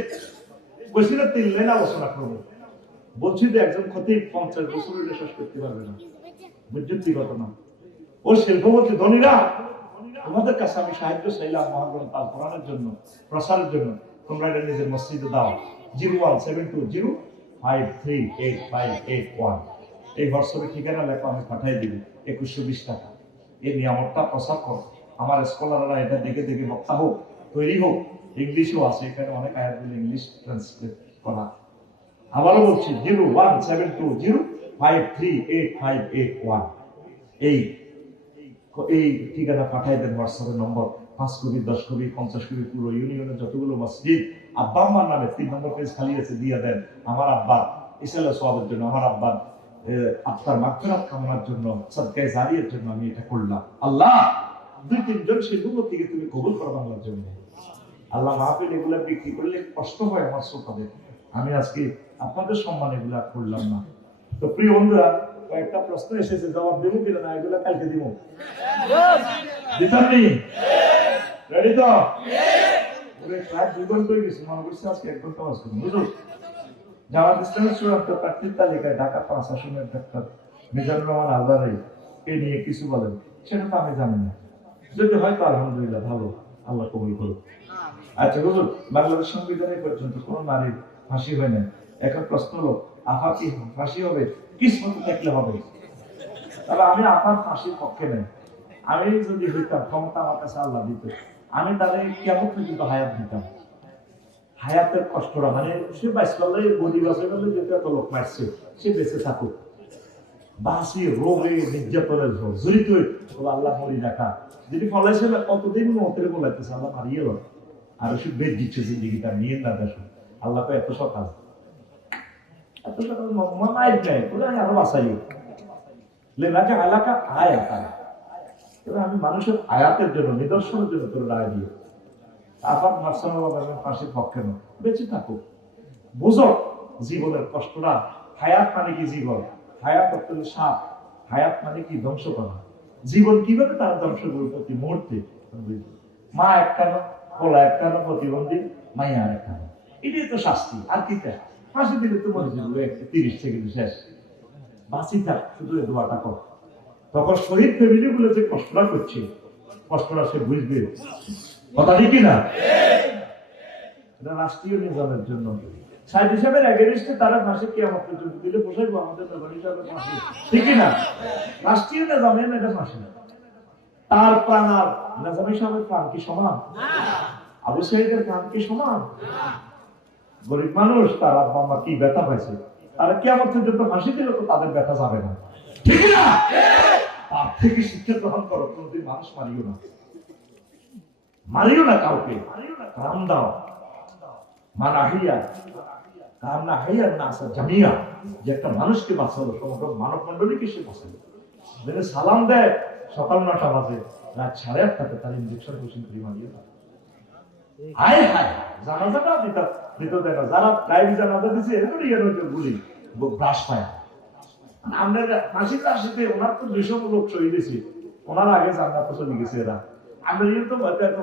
বলছি না 3 লাইন আলোচনা করব বলছি যে একজন খতিব 50 বছর এটা শেষ করতে পারবে না বুঝতে ঘটনা ও শিল্পপতি ধনীরা তোমাদের কাছে আমি সাহায্য চাইলাম মহাগ্রন্থ আল কোরআনের জন্য প্রসারের জন্য তোমরা এটা নিজের মসজিদে দাও 01720538581 এই হোয়াটসঅ্যাপে ঠিকানা লেখো আমি পাঠিয়ে দিব 2120 টাকা এই নিয়ামতটা প্রচার করো আমার স্কলাররা এটা দেখে বক্তা হোক তৈরি হোক ইংলিশও আছে এখানে অনেক আয়াতগুলো ইংলিশ ট্রান্সলেট করা আবারও বলছি 01720538581 এই ঠিকানা পাঠিয়ে দেন হোয়াটসঅ্যাপের নম্বর 5 কপি 10 কপি 50 কপি পুরো ইউনিয়নের যতগুলো মসজিদ আব্বা আম্মার নামে 3 নম্বর পেজ খালি আছে দিয়ে দেন আমার আব্বা ইসলামের সওয়াবের জন্য আমার আব্বা আপনার মাগফিরাত কামনার জন্য সাদকায়ে জারিয়ার জন্য আমি এটা করলাম আল্লাহ 2-3 জন সেগুলো থেকে তুমি কবুল করো বাংলার জন্য আল্লাহ মাহফিল এগুলা বিক্রি করলে কষ্ট হয় আমার শ্রোতাদের আমি আজকে আপনাদের সম্মান এগুলা করলাম না তো প্রিয় বন্ধুরা একটা প্রশ্ন এসেছে জবাব দেবো কিনা না এগুলা কালকে দিব দিতামনি রেডি তো ওরে ক্লাস 2 ঘন্টা হয়ে গেছে মনে করছি আজকে 1 ঘন্টা বাস করব বুঝো জামাত ইসলামের চূড়ান্ত প্রার্থীর তালিকায় ঢাকা 5 আসনের ডাক্তার মিজানুর রহমান আলবারী কে নিয়ে কিছু বলেন সেটা তো আমি জানি না যদি হয়তো আলহামদুলিল্লাহ ভালো আল্লাহ কবুল করুন আচ্ছা হুজুর বাংলাদেশ সংবিধানে পর্যন্ত কোন নারীর ফাঁসি হয় না এখন প্রশ্ন হলো আফা কি ফাঁসি হবে কিসমত থাকলে হবে তাহলে আমি আফার ফাঁসির পক্ষে নেই আমি যদি হইতাম ক্ষমতা আমার কাছে আল্লাহ দিত আমি তাদের কেমন পর্যন্ত হায়াত দিতাম হায়াতের কষ্টটা মানে সে 22 করলে গদি বাসে গেলে যেটা এত লোক মারছে সে বেঁচে থাকুক বাসি রোগে নির্যাতনের জড়িত আল্লাহ মরি রাখা যদি ফলাইছে না কতদিন মতের বলাইতেছে আল্লাহ মারিয়ে গেল আর সে বেদ দিচ্ছে জিন্দিগিটা নিয়ে না দেখো আল্লাহ তো এত সকাল মায়ের নেয় বলে আরো বাসাই লেনাকে এলাকা আয় আকার এবার আমি মানুষের আয়াতের জন্য, নিদর্শনের জন্য তোর রায় দিয়ে আবার ফাঁসির পক্ষে নয়, বেঁচে থাকো, বুঝো জীবনের কষ্টটা। হায়াত মানে কি জীবন, হায়াত অর্থ সাপ, হায়াত মানে কি ধ্বংস করা। জীবন কিভাবে তারা ধ্বংস করবে প্রতি মুহূর্তে। মা একটা না, পোলা একটা না, প্রতিবন্ধী মাইয়া আর একটা না, এটাই তো শাস্তি। আর কি চাই? ফাঁসি দিলে তো মরে যাবে 30 সেকেন্ড শেষ। বাঁচি থাক, শুধু এ দোয়াটা কর। তখন শহীদ ফ্যামিলি গুলো যে কষ্টটা করছে, কষ্টটা সে বুঝবে। কথা ঠিক না? এটা রাষ্ট্রীয় নিজামের জন্য। সাইদ হিসাবের এগেইনস্টে তারা ফাঁসি কিয়ামত পর্যন্ত দিলে পোষাইবো আমাদের নেতা হিসাবে ফাঁসি, ঠিক না? রাষ্ট্রীয় নিজামে এটা ফাঁসি না। তার প্রাণ আর নিজাম হিসাবের প্রাণ কি সমান? আবু সাইদের প্রাণ কি সমান? গরিব মানুষ, তার আব্বা আম্মা কি ব্যথা পাইছে, তারা কিয়ামত পর্যন্ত ফাঁসি দিলে তো তাদের ব্যথা যাবে না, ঠিক না? তার থেকে শিক্ষা গ্রহণ করো, কোনদিন মানুষ মারিও না, মারিও না কাউকে, কারণ দাও মানাহিয়া কামনা হাইয়া না আসা জামিয়া, যে একটা মানুষকে বাঁচালো, সমগ্র মানব মন্ডলীকে সে বাঁচালো। যদি সালাম দেয় সকাল 9টা বাজে, রাত 8:30টাতে তার ইঞ্জেকশন মেশিন করে মারিয়ে দেয়। হায় হায়, জানাজাটা দিত দেয় না। যারা লাইভ জানাজা দিচ্ছে এরকম গুলি ব্রাশ পায়। আমরা ফাঁসির রাশিতে ওনার তো 200 লোক শহীদ হয়েছে, ওনার আগে জান্নাতে চলে গেছে এরা। আমরা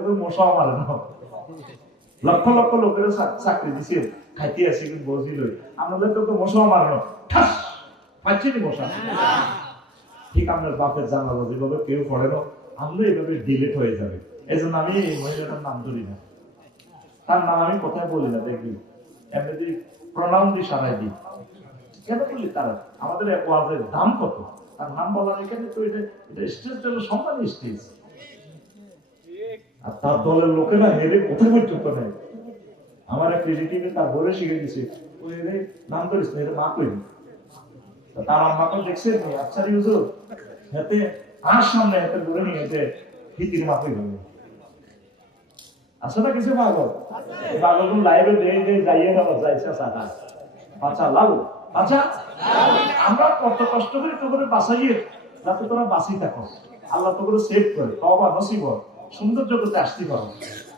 তো মশাও মারে না, লক্ষ লক্ষ লোকের চাকরি দিছে, খাইতে আছে কিন্তু বসিল, আমাদের তো মশাও মারানো ঠাস পাচ্ছি নি মশা। ঠিক আপনার বাপের জানাজা যেভাবে কেউ পড়ে না, আমরা এইভাবে ডিলেট হয়ে যাবে। এই জন্য আমি এই মহিলাটার নাম ধরি না, তার নাম আমি কোথায় বলি না, দেখবি এমনি প্রণাম দিয়ে সারাই দিই। কেন বললি? তারা আমাদের ওয়াজের দাম কত, তার নাম বলার এখানে তো এটা স্টেজ হলো সম্মানী স্টেজ। আর তার দলের লোকেরা হেরে কোথায় পর্যন্ত নেই। আমার এক রিলেটিভে তার বলে শিখে দিছে, ওই নাম ধরিস না, এটা মা কইনি। তার আম্মাকে দেখছে আচ্ছা ইউজুর হাতে আর সামনে হাতে বলে নিয়ে যে হিতির মা কই হবে। আসলে কিছু পাগল পাগল লাইভে দিয়ে যাইয়ে না যাইছে সাদা বাচ্চা লাল আচ্ছা, আমরা কত কষ্ট করে তোকে বাঁচাইয়ে যাতে তোরা বাঁচিয়ে থাকো, আল্লাহ তোকে সেভ করে, তওবা নসিব সুন্দর জগতে আসতে পারো,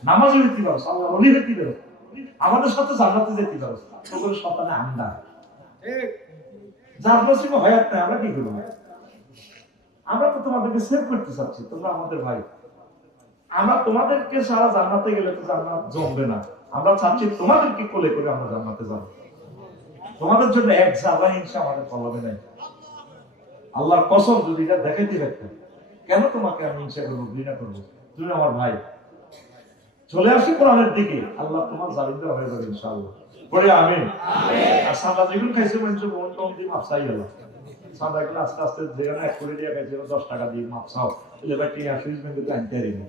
নামাজে হইতে পারো, আল্লাহ ওলি হইতে পারো, আমাদের সাথে জান্নাতে যেতে পারো, তোকে সন্তানে আন্দা যার নসিব হয় না। আমরা কি করবো? আমরা তো তোমাদেরকে সেভ করতে চাচ্ছি, তোমরা আমাদের ভাই। আমরা তোমাদেরকে সারা জান্নাতে গেলে তো জান্নাত জমবে না, আমরা চাচ্ছি তোমাদেরকে কোলে করে আমরা জান্নাতে যাবো। তোমাদের জন্য এক জায়গা হিংসা আমাদের কলমে নাই। আল্লাহর কসম, যদি এটা দেখাইতে পারতাম, কেন তোমাকে আমি হিংসা করবো, ঘৃণা করবো? তুমি আমার ভাই। চলে আসি কোরআনের দিকে, আল্লাহ তোমার জালিমদের হয়ে যাবে ইনশাআল্লাহ। পরে আমিন। আর সাদা যেগুলো খাইছে মানুষ মন টন দিয়ে মাপসাই গেল, সাদা গুলো আস্তে আস্তে যেখানে 1 কোটি টাকা খাইছে 10 টাকা দিয়ে মাপসাও, এবার কি সুইস ব্যাংকে আনতে পারি না,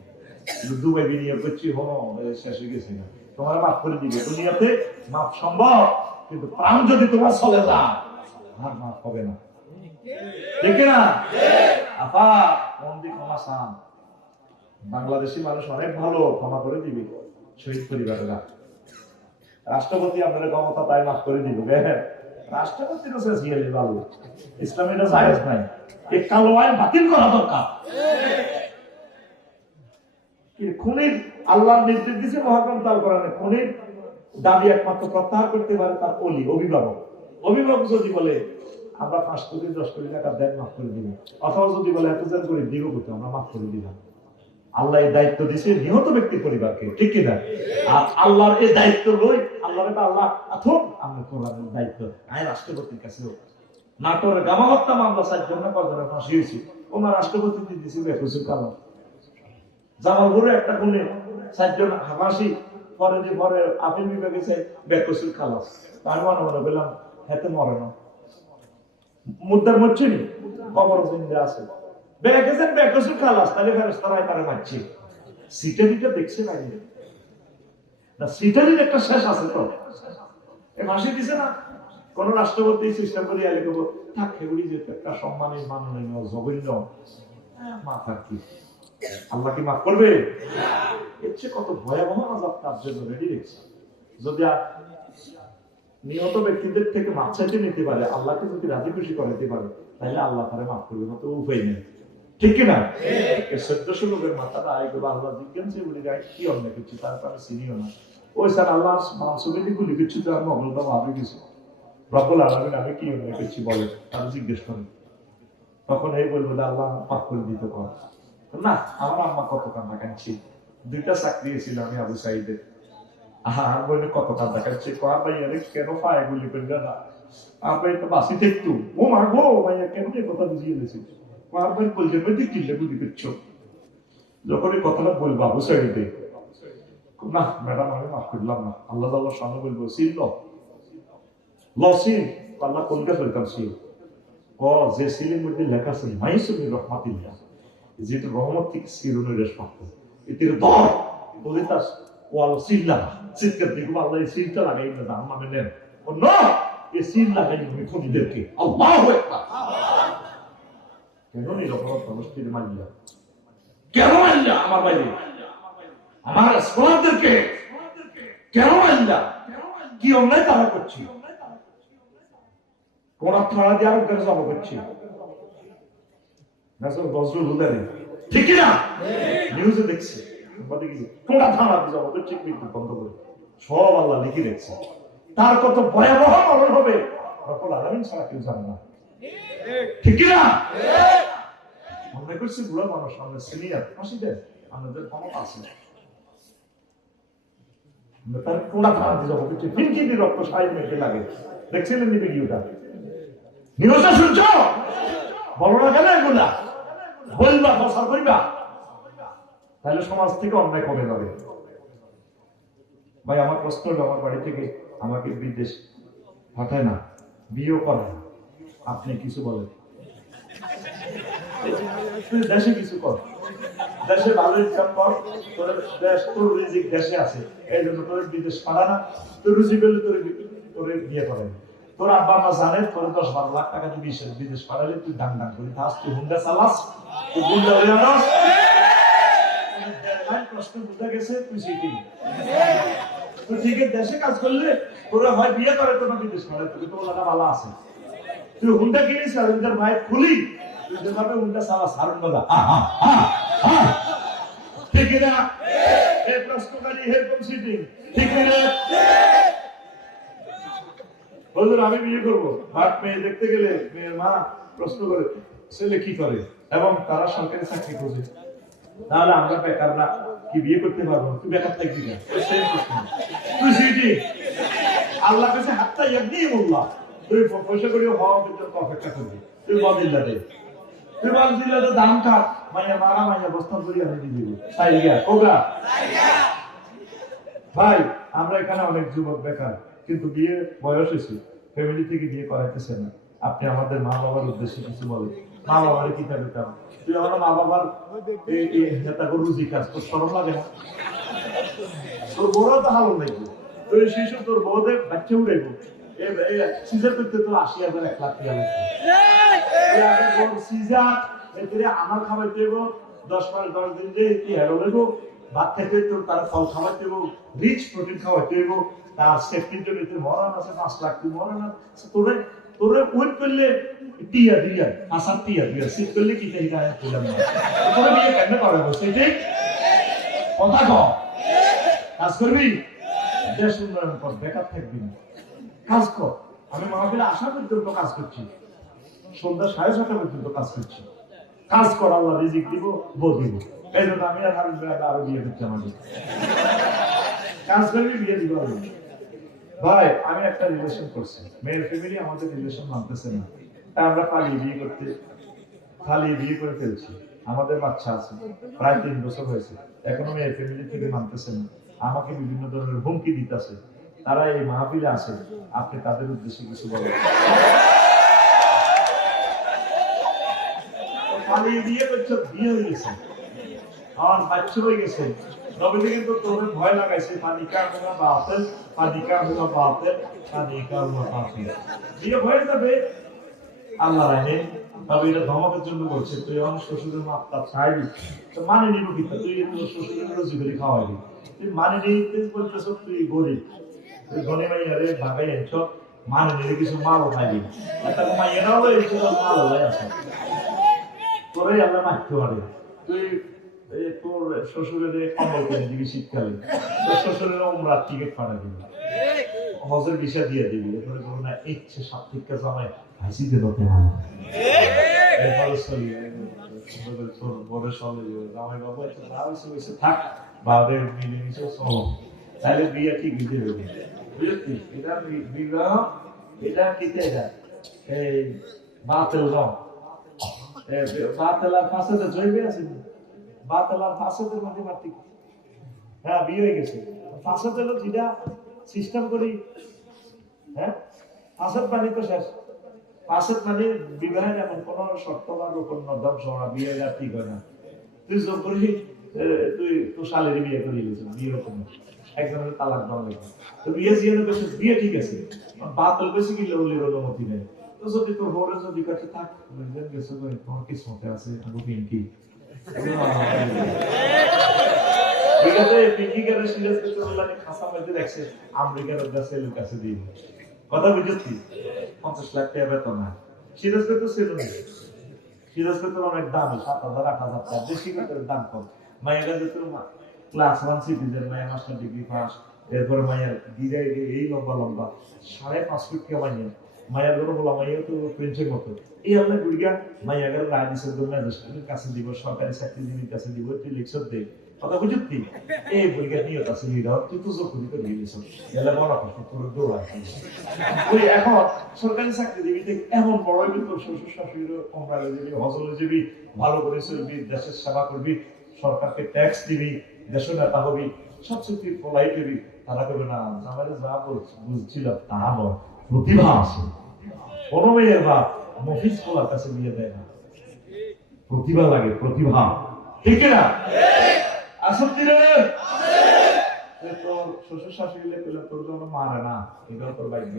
দুবাই বিনিয়োগ করছি, হলো শেষ হয়ে গেছে না। তোমার মাফ করে দিবে, দুনিয়াতে মাপ সম্ভব, কিন্তু প্রাণ যদি তোমার চলে যায় আর মাফ হবে না, ঠিক না? আপা মন দিয়ে ক্ষমা চান, বাংলাদেশি মানুষ অনেক ভালো, ক্ষমা করে দিবে। শহীদ পরিবারেরা, রাষ্ট্রপতি আপনাদের ক্ষমতা তাই মাফ করে দিবে। রাষ্ট্রপতি তো শেষ গিয়ে ভালো, ইসলামে এটা জায়েজ নাই, এই কালো আইন বাতিল করা দরকার। খুনির আল্লাহর নির্দেশ দিয়েছে মহাগ্রন্থ আল কোরআনে, খুনির দাবি একমাত্র প্রত্যাহার করতে পারে তার ওলি, অভিভাবক। অভিভাবক যদি বলে আমরা 5 কোটি 10 কোটি টাকা দেন, মাফ করে দিব, অথবা যদি বলে এত জন করে দিব করতে, আমরা মাফ করে দিলাম। আল্লাহ এই দায়িত্ব দিয়েছে নিহত ব্যক্তির পরিবারকে, ঠিক কিনা? আর আল্লাহর এই দায়িত্ব লই, আল্লাহর এটা আল্লাহ আথম আমরা কোরআনের দায়িত্ব আই রাষ্ট্রপতির কাছে। নাটোরের গামা হত্যা মামলা 4 জন না 5 জনের ফাঁসি হয়েছে, ওনার রাষ্ট্রপতি দিয়েছিল বেকুসুর কালাম। জামালপুরে একটা খুনে 4 জন ফাঁসি, পরে যে পরে আপিল বিভাগে বেকুসুর খালাস। আমি মনে মনে বললাম হেতে মরে না, মুদ্রার মরছে নি, কবর জিন্দা আছে, বেকেছেন বেকুসুর খালাস, তাহলে ফেরেশতারা তারে মারছে। সিটারিটা দেখছে না, সিটারির একটা শেষ আছে তো, এ ফাঁসি দিছে না। কোন রাষ্ট্রপতি সিস্টেম করে আইলে করবো থাক, এগুলি যে একটা সম্মানের মাননীয় জঘন্য মাথা কি আল্লাহ কি মাফ করবে? এর চেয়ে কত ভয়াবহ আযাব তার জন্য রেডি রেখেছে। যদি নিহত ব্যক্তিদের থেকে মাপ চাইতে নিতে পারে, আল্লাহকে যদি রাজি খুশি করাতে পারে, তাহলে আল্লাহ তারে মাফ করবে না, তো উপায় নেই। ঠিক কিনা? 1400 লোকের মাথাটা আইগুলো আল্লাহ জিজ্ঞাসা বলি গাই কি অন্যায় করছি, তারপরে চিনিও না। ওই স্যার আল্লাহ মানসুবিনী গুলি করছি তো আর মহলটা ভাবে কিছু রব্বুল আলামিন আমি কি অন্যায় করছি বলে তারা জিজ্ঞেস করেন। তখন এই বলবো যে আল্লাহ মাফ করে দিতে পার না। আমার আম্মা কত কান্না কাঁদছি, 2টা চাকরি ছিল আমি আবু সাইদে। আর বলে কত কান্না কাঁদছি, কয়া ভাই আরে কেন পায়ে গুলি করে না আপনি তো বাসি থাকতো ও মা গো ভাইয়া কেন কথা বুঝিয়ে দিয়েছি। আর ভাই বলছে ভাই কিনলে গুলি করছো। যখন এই কথাটা বলবো আবু সাইদে, না ম্যাডাম আমি মাফ করলাম না, আল্লাহ তাআলার সামনে বলবো সিল লসিন আল্লাহ কোনটা ফেলতাম সিল যে সিলের মধ্যে লেখা ছিল মাইসুমির রহমাতিল্লাহ, যেটা রহমত থেকে সিরুনের রেশমাক্ত এটির দর বলে তার ওয়াল সিল্লা চিৎকার দেখবো আল্লাহ এই সিলটা লাগাই না দাম নামে নেন ও না এই সিল লাগাই আমি খুনিদেরকে আল্লাহু আকবার। কেন নিরপরাধ মানুষটির মাইল্লা, কেন মাইল্লা আমার বাইরে আমার স্কলারদেরকে কেন মাইল্লা, কি অন্যায় তারা করছি, কোন থানা দিয়ে আরো কেন জমা করছি ঠিক না? নিউজে দেখছি কোনটা থানা দিয়ে জমা করছি মৃত্যু বন্ধ করে সব আল্লাহ লিখে দেখছে। তার কত ভয়াবহ মরণ হবে রব্বুল আলামিন ছাড়া কেউ জানে না, ঠিক না? মনে করছি বুড়া মানুষ আমাদের সিনিয়র ফাঁসি দেন, আমাদের ক্ষমতা আছে তার কোনটা থানা দিয়ে জমা করছি ফিনকি রক্ত সাইড মেখে লাগে। দেখছিলেন নি ভিডিওটা, নিউজটা শুনছো? বলো না কেন এগুলা বলবা প্রচার করিবা, তাহলে সমাজ থেকে অন্যায় কমে যাবে। ভাই আমার প্রশ্ন হলো, আমার বাড়ি থেকে আমাকে বিদেশ পাঠায় না, বিয়েও করায় না, আপনি কিছু বলেন? দেশে কিছু কর, দেশে ভালো ইনকাম কর, তোর দেশ তোর রিজিক দেশে আছে, এই জন্য তোর বিদেশ পাঠা না, তোর রুজি পেলে তোর বিয়ে করে। তোর আব্বা মা জানে তোর 10-12 লাখ টাকা তুই বিদেশ পাঠালে তুই ডাং ডাং করে থাস, তুই হুন্ডা চালাস, তুই গুন্ডা হয়ে আনাস, প্রশ্ন বুঝা গেছে তুই শিখি তুই ঠিক দেশে কাজ করলে তোরা হয় বিয়ে করে তোর বিদেশ পাঠালে তোকে তোর লাগা ভালো আছে। তুই হুন্ডা কিনিস আর ওদের ভাই খুলি তুই যেভাবে হুন্ডা চালাস হারুন বাজা ঠিক না? এই প্রশ্নকারী এরকম সিটিং ঠিক না? হুজুর আমি বিয়ে করবো, বাপ মেয়ে দেখতে গেলে মেয়ের মা প্রশ্ন করে ছেলে কি করে এবং তারা সরকারি চাকরি খোঁজে, তাহলে আমরা বেকাররা কি বিয়ে করতে পারবো? তুই বেকার থাকবি না, তুই সিটি আল্লাহ কাছে হাতটা একদিন বললাম তুই পয়সা করে হওয়া পর্যন্ত অপেক্ষা করবি, তুই বদিল্লা দে, তুই বদিল্লা দে দাম কাট মাইয়া মারা মাইয়া বস্তান করি আমি দিয়ে দিবি তাই গিয়া ওগা। ভাই আমরা এখানে অনেক যুবক বেকার কিন্তু বিয়ে বয়স হয়েছে, ফ্যামিলি থেকে বিয়ে করাইতেছে না। আপনি আমাদের মা বাবার উদ্দেশ্যে কিছু বলেন, মা বাবার কি থাকতাম তুই আমার মা বাবার নেতা রুজি কাজ তোর সরম লাগে না? তোর বড় তো হাল লাগবে, তোর শিশু তোর বউদের বাচ্চা উড়াইব সিজার করতে তো 80,000 1 লাখ টাকা লাগবে সিজার এতে আমার খাবার দেব 10 দিন যে কি হেরো লাগবো ভাত খেতে তোর তার ফল খাওয়াতে দেবো, রিচ প্রোটিন খাওয়াতে দেবো, তার সেফটির জন্য তোর মরণ আছে 5 লাখ তুই মরণ আছে তোরে ওয়েট করলে টিয়া দিয়া আসার টিয়া দিয়া সিট করলে কি তাই গায়ে করলাম না তোরে বিয়ে কেন করে বসে ঠিক কথা কও কাজ করবি দেশ উন্নয়ন কর, বেকার থাকবি না, কাজ কর। আমি মাহফিলে আসা পর্যন্ত কাজ করছি, সন্ধ্যা 6:30 পর্যন্ত কাজ করছি, কাজ কর আল্লাহ রিজিক দিব বউ দিব। এই জন্য আমি আর হাবিব ভাই আরো বিয়ে করছি, আমাদের কাজ করবি বিয়ে দিব। ভাই আমি একটা রিলেশন করছি, মেয়ের ফ্যামিলি আমাদের রিলেশন মানতেছে না, তাই আমরা পালিয়ে বিয়ে করে ফেলছি। আমাদের বাচ্চা আছে প্রায় 3 বছর হয়েছে, এখনো মেয়ের ফ্যামিলি থেকে মানতেছে না, আমাকে বিভিন্ন ধরনের হুমকি দিতেছে। তারা এই মাহফিলে আছে, আপনি তাদের উদ্দেশ্যে কিছু বলেন? পালিয়ে বিয়ে করছে, বিয়ে হয়ে গেছে, আমার বাচ্চা হয়ে গেছে, নবীজি কিন্তু তোর ভয় লাগাইছে পানিকা হুয়া বাতিল, পানিকা হুয়া বাতিল, পানিকা হুয়া বাতিল, বিয়ে হয়ে যাবে আল্লাহর আইনে। তবে এটা ধমকের জন্য বলছে, তুই আমার শ্বশুরের মাপটা ছাড়বি তো মানে নিব কি, তুই তোর শ্বশুরের রোজি করে খাওয়াবি, তুই মানে নিতে বলতেছ তুই গরিব, তুই ধনী মাইয়ারে ভাগাই আনছ মানে নিলে কিছু মালও খাইবি, তাকে মাইয়ারাও এসে মাল হয়ে আছে। তোরে আমরা মারতে পারি, তুই তোর শ্বশুরের কম্বল কিনে দিবি শীতকালে, তোর শ্বশুরের ওমরার টিকিট পাঠা দিবি, হজের ভিসা দিয়ে দিবি, এরপরে কোনো না ইচ্ছে সাপ্তাহিক জামাই ভাইসি দিয়ে দিতে হবে, এরপরে চলি তোর বড় সঙ্গে জামাই বাবু একটা না হয়েছে হয়েছে থাক বাবাদের মিলেমিশে চলো, তাহলে বিয়ে ঠিক দিতে হবে। বুঝলি এটা বিবাহ, এটা কিতে যায় এই বাতেল রং, বাতেলার ফাঁসাতে জৈবে আছে, বাতেলার ফাঁসাতের মধ্যে মাটি, হ্যাঁ বিয়ে হয়ে গেছে, ফাঁসাতে হলো যেটা সিস্টেম করি, হ্যাঁ ফাঁসাত পানি তো শেষ, ফাঁসাত মানে বিবাহের এমন কোন শর্ত বা রোপণ ধ্বংস হওয়া, বিয়ে আর ঠিক হয় না, তুই যোগ করি তুই তোর শালের বিয়ে করে গেছিস, বিয়ে রকম একজনের তালাক দেওয়া লাগবে, তো বিয়ে জিয়ানো বেশি বিয়ে ঠিক আছে, বাতল বেশি কি লৌলির অনুমতি নেই, তো যদি তোর বউরে যদি কাছে থাক গেছে তোমার কি সতে আছে আমি পিঙ্কি কথা বুঝছি 50 লাখ টাকা বেতন না, সিরাজকে তো ছিল না, সিরাজকে তো অনেক দাম 7,000 8,000 টাকা, দেশি কাপড়ের দাম কম, মায়েরা যেত ক্লাস 1 সিটিজেন, মায়ের মাস্টার ডিগ্রি পাস, এরপরে মায়ের দিদা এই লম্বা লম্বা 5.5 ফিট কে মায়ের গরু বলা মাইয়া তো প্রিন্সের মতো, এই আমরা গুড়িয়া মাইয়া গেল রাজনীতির জন্য ম্যাজিস্ট্রেটের কাছে দিব, সরকারি চাকরিজীবীর কাছে দিব, তুই লিখছ দে কথা বুঝতি, এই গুড়িয়া নিয়ে কাছে নিয়ে দাও, তুই তো যোগ করে দিয়েছ এলে বড় কথা তোর দৌড়া তুই এখন সরকারি চাকরিজীবীতে এমন বড় তোর শ্বশুর শাশুড়ির কমরালে যাবি, হজলে যাবি, ভালো করে চলবি, দেশের সেবা করবি, সরকারকে ট্যাক্স দিবি, দেশের নেতা হবি, সবচেয়ে তুই পলাই দিবি, তারা করবে না আমাদের যা বুঝছিল তা নয়, প্রতিভা আছে, কোন মেয়ের বাপ মফিজ খোলার কাছে নিয়ে দেয় না, প্রতিভা লাগে, প্রতিভা ঠিক না আসলে তোর শ্বশুর শাশুড়ি পেলে তোর জন্য মারে না, এটাও তোর ভাগ্য,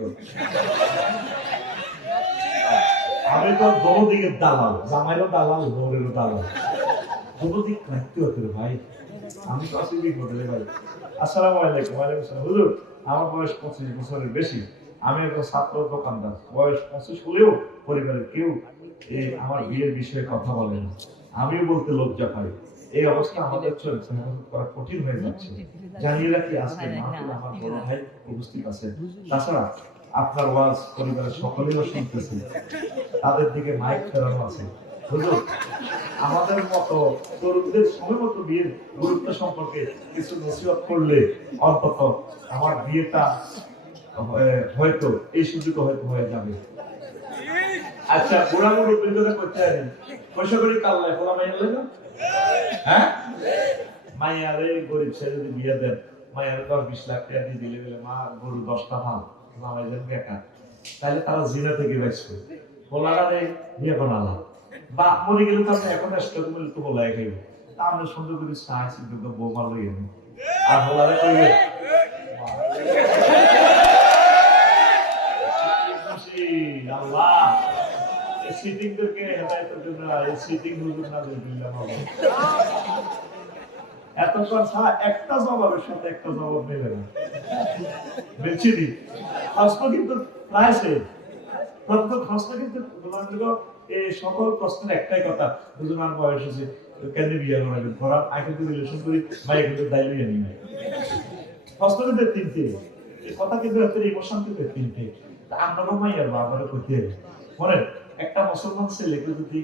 আমি তো দোদিকে দালাল, জামাইরও দালাল, বউরেরও দালাল, দোদিক রাখতে হতে ভাই, আমি তো আসলে হোটেলে ভাই। আসসালামু আলাইকুম। ওয়ালাইকুম আসসালাম। হুজুর আমার বয়স 25 বছরের বেশি, আমি একজন ছাত্র দোকানদার, বয়স 25 হলেও পরিবারের কেউ আমার বিয়ের বিষয়ে কথা বলে না, আমিও বলতে লজ্জা পাই, এই অবস্থা আমাদের চলছে, করা কঠিন হয়ে যাচ্ছে, জানিয়ে রাখি আজকে মাহফিলে আমার বড় ভাই উপস্থিত আছেন, তাছাড়া আপনার ওয়াজ পরিবারের সকলেও শুনতেছে, তাদের দিকে মাইক ফেরানো আছে, হুজুর আমাদের মতো তরুণদের সময় মতো বিয়ের গুরুত্ব সম্পর্কে কিছু নসিহত করলে অন্তত আমার বিয়েটা হয়তো এই সুযোগ হয়তো হয়ে যাবে। আচ্ছা বুড়া বুড়ো বিন্দুটা করতে পারেন পয়সা করে কাল্লায় খোলা মাইয়া না, হ্যাঁ মাইয়ারে গরিব ছেলে যদি বিয়ে দেন, মাইয়ারে 10-20 লাখ টাকা দিয়ে দিলে বলে মা গরু 10টা ভাল মামাই দেন বেকার, তাহলে তারা জিনা থেকে বাঁচবে, খোলারে বিয়ে বানালা বা মরে গেলে তো আপনি এখন স্টক মিলে তো বলাই খাইব, তা আমরা সুন্দর করে সাহায্য কিন্তু বোমা লইয়ে নিই আর বলারে কইবে আল্লাহ এই সিটিং থেকে হেদায়েতের জন্য এই সিটিং হুজুর না দিলাম আল্লাহ, এতক্ষণ সারা একটা জবাবের সাথে একটা জবাব মেলে না, বলছি নি প্রশ্ন কিন্তু প্রায় শেষ, প্রশ্ন কিন্তু এই সকল প্রশ্নের একটাই কথা, দুজনের বয়স হয়েছে কেন বিয়ে করাবেন, করার আগে তো রিলেশন করি মাই কিন্তু দায়ী নিয়ে নিই, প্রশ্ন কিন্তু 3টে, এই কথা কিন্তু এত ইমোশন কিন্তু 3টে, আপনারও মাইয়ার বাবারও করতে হবে, মনে একটা মুসলমান ছেলেকে যদি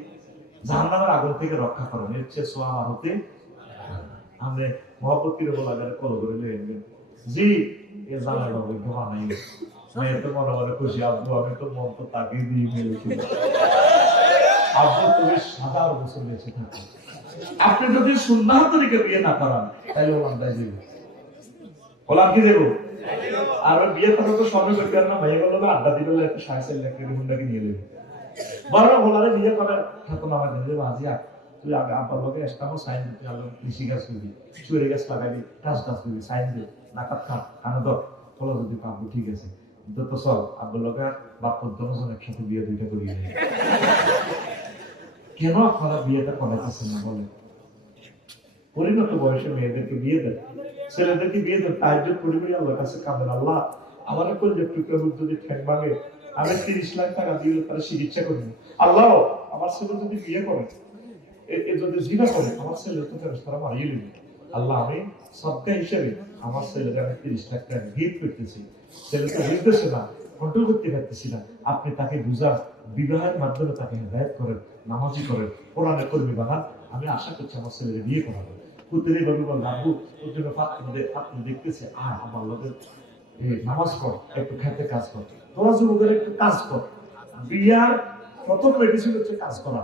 জাহান্নামের আগুন থেকে রক্ষা করেন এর চেয়ে সোয়া আমার হতে আমরা মহাপতির বলাগারে কল করে নিয়ে নেবেন, জি এ জানাই বাবু ঘুমা নাই মেয়ে তো মনে মনে খুশি, আব্বু আমি তো মন তো তাকে দিয়ে মেরেছি, আব্বু তুমি 7 বছর বেঁচে থাকো, আপনি যদি সুন্নাহ তরিকে বিয়ে না করান তাহলে ওলাম দায় দেব, ওলাম কি দেবো, আর বিয়ে করা তো সবে করতে না, ভাই বললো না আড্ডা দিবে একটা 4.5 লাখ টাকা হুন্ডাকে নিয়ে দেবে, বড় বলারে বিয়ে করার ঠাকুর আমার দিলে বাজিয়া তুই আগে আব্বার লোকে এসটামো সাইন দিতে আলো কৃষি গাছ করবি, চুরি গাছ লাগাবি, গাছ গাছ করবি, সাইন দে নাকাত খা কানে ধর ফলো যদি পাবো ঠিক আছে, তো চল আব্বার লোকে বাপ দুজন একসাথে বিয়ে দুইটা করিয়ে নেই, কেন আপনারা বিয়েটা করাইতেছেন না বলে, পরিণত বয়সে মেয়েদেরকে বিয়ে দেন, ছেলেদেরকে বিয়ে দেন, তাহাজ্জুদ পড়ে পড়ে আল্লাহর কাছে কাঁদেন, আল্লাহ আমার কলিজার টুকরা যদি ঠ্যাং ভাঙে আমি 30 লাখ টাকা দিয়ে তার চিকিৎসা করবো, আল্লাহ আমার ছেলে যদি বিয়ে করে এ যদি জিনা করে আমার ছেলে তো ফেরেশতারা মারিয়ে নেবে। আল্লাহ আমি সদকা হিসেবে আমার ছেলেকে আমি 30 লাখ টাকা গিফট করতেছি, ছেলে তো বুঝতেছে না, কন্ট্রোল করতে পারতেছি না, আপনি তাকে বুঝান, বিবাহের মাধ্যমে তাকে হেদায়েত করেন, নামাজি করেন, কোরআনের কর্মী বানান, আমি আশা করছি আমার ছেলেকে বিয়ে করাবেন। পুত্রের বাবু বল আব্বু ওর জন্য আপনি দেখতেছে আর আমার লোকের নামাজ পড়, একটু খেতে কাজ কর, তোরা যুবকের একটু কাজ কর। বিয়ার প্রথম মেডিসিন হচ্ছে কাজ করা।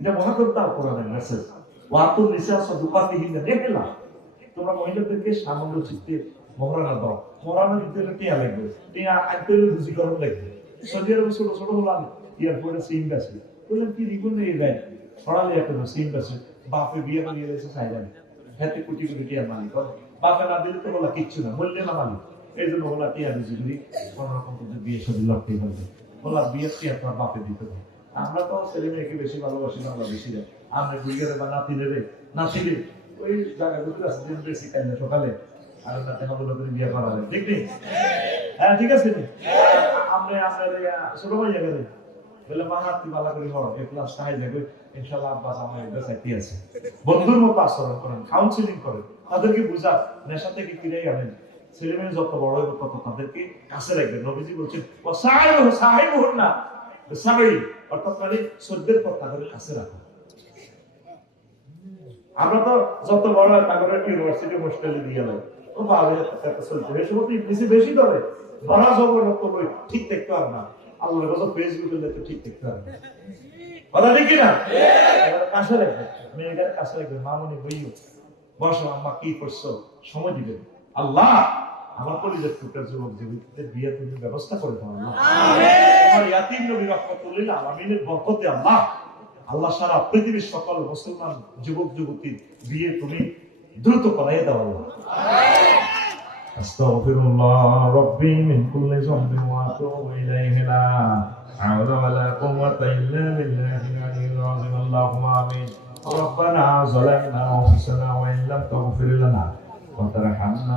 এটা মনে করতে আর কোরআনের মেসেজ ওয়াতুল নিসা সাদুকাতিহিন দেখলা, তোমরা মহিলাদেরকে সামান্য চিত্তে মহারানা দাও, মহারানা দিতে হলে টিয়া লাগবে, টিয়া আনতে হলে রুজি গরম লাগবে। সৌদি আরবে ছোট ছোট হলাম এয়ারপোর্টে সিম আছে, বললেন কি রিগুন নেই ভাই পড়ালে একটা সিম আছে, বাপে বিয়ে বানিয়ে রয়েছে সাইডান, হাতে কোটি কোটি টিয়া মালিক, বাপে না দিলে তো বলা কিচ্ছু না, বললে না মালিক। এই জন্য বলা টিয়া রুজি করি কোনোরকম কিন্তু বিয়ে সাথে লড়তেই পারবে, বলা বিয়ের টিয়া তোমার বাপে দিতে হবে। আমরা তো ছেলে মেয়েকে বেশি ভালোবাসি না, আমরা বেশি দেয় আমরা গুইগারে বা নাতিরে নাতিরে ওই জায়গাগুলো আছে বেশি খাই না সকালে, আর তাতে হবলো করে বিয়ে করা হয়, ঠিক নেই? হ্যাঁ ঠিক আছে, আমরা ছোট ভাই জায়গায় বলে মাহাতি বালা করে হওয়া এই ক্লাস তাই যাবে ইনশাআল্লাহ। আব্বাস আমার এটা চাইতে আছে, বন্ধুর মতো আচরণ করেন, কাউন্সিলিং করেন, তাদেরকে বুঝান, নেশা থেকে ফিরেই আনেন। ছেলে মেয়ে যত বড় হবে তত তাদেরকে কাছে রাখবেন। নবীজি বলছেন ও সাহেব হন না সাহেব, অর্থাৎ মানে সদ্যের পর তাদের কাছে রাখুন। আমরা তো যত বড় হয় তাদের ইউনিভার্সিটি হোস্টেলে দিয়ে গেলাম, ও বাবা একটা চলছে বেশি মতো ইংলিশে বেশি ধরে বড় জবরদস্ত বই ঠিক দেখতে পার না, আল্লাহর কথা ফেসবুকে দেখতে ঠিক দেখতে পার না, কথা ঠিক না? কাছে রাখবে, মেয়েদের কাছে রাখবে, মামনি বইও বসো, আম্মা কি করছো, সময় দিবেন। আল্লাহ আমার পরিবেশ টুকটার যুবক যুবতীদের বিয়ে তুমি ব্যবস্থা করে দাও আল্লাহ, আমার ইয়াতিম নবী রাহমাতুল্লিল আলামিনের বরকতে আল্লাহ, আল্লাহ সারা পৃথিবীর সকল মুসলমান যুবক যুবতীর বিয়ে তুমি দ্রুত করাই দাও আল্লাহ। আস্তাগফিরুল্লাহ রাব্বি মিন কুল্লি যামবিন ওয়া আতুবু ইলাইহি লা হাওলা ওয়া লা কুওয়াতা ইল্লা বিল্লাহিল আলিয়্যিল আযীম। আল্লাহুম্মা আমিন। রব্বানা যালামনা আনফুসানা ওয়া ইন লাম তাগফির লানা ওয়া তারহামনা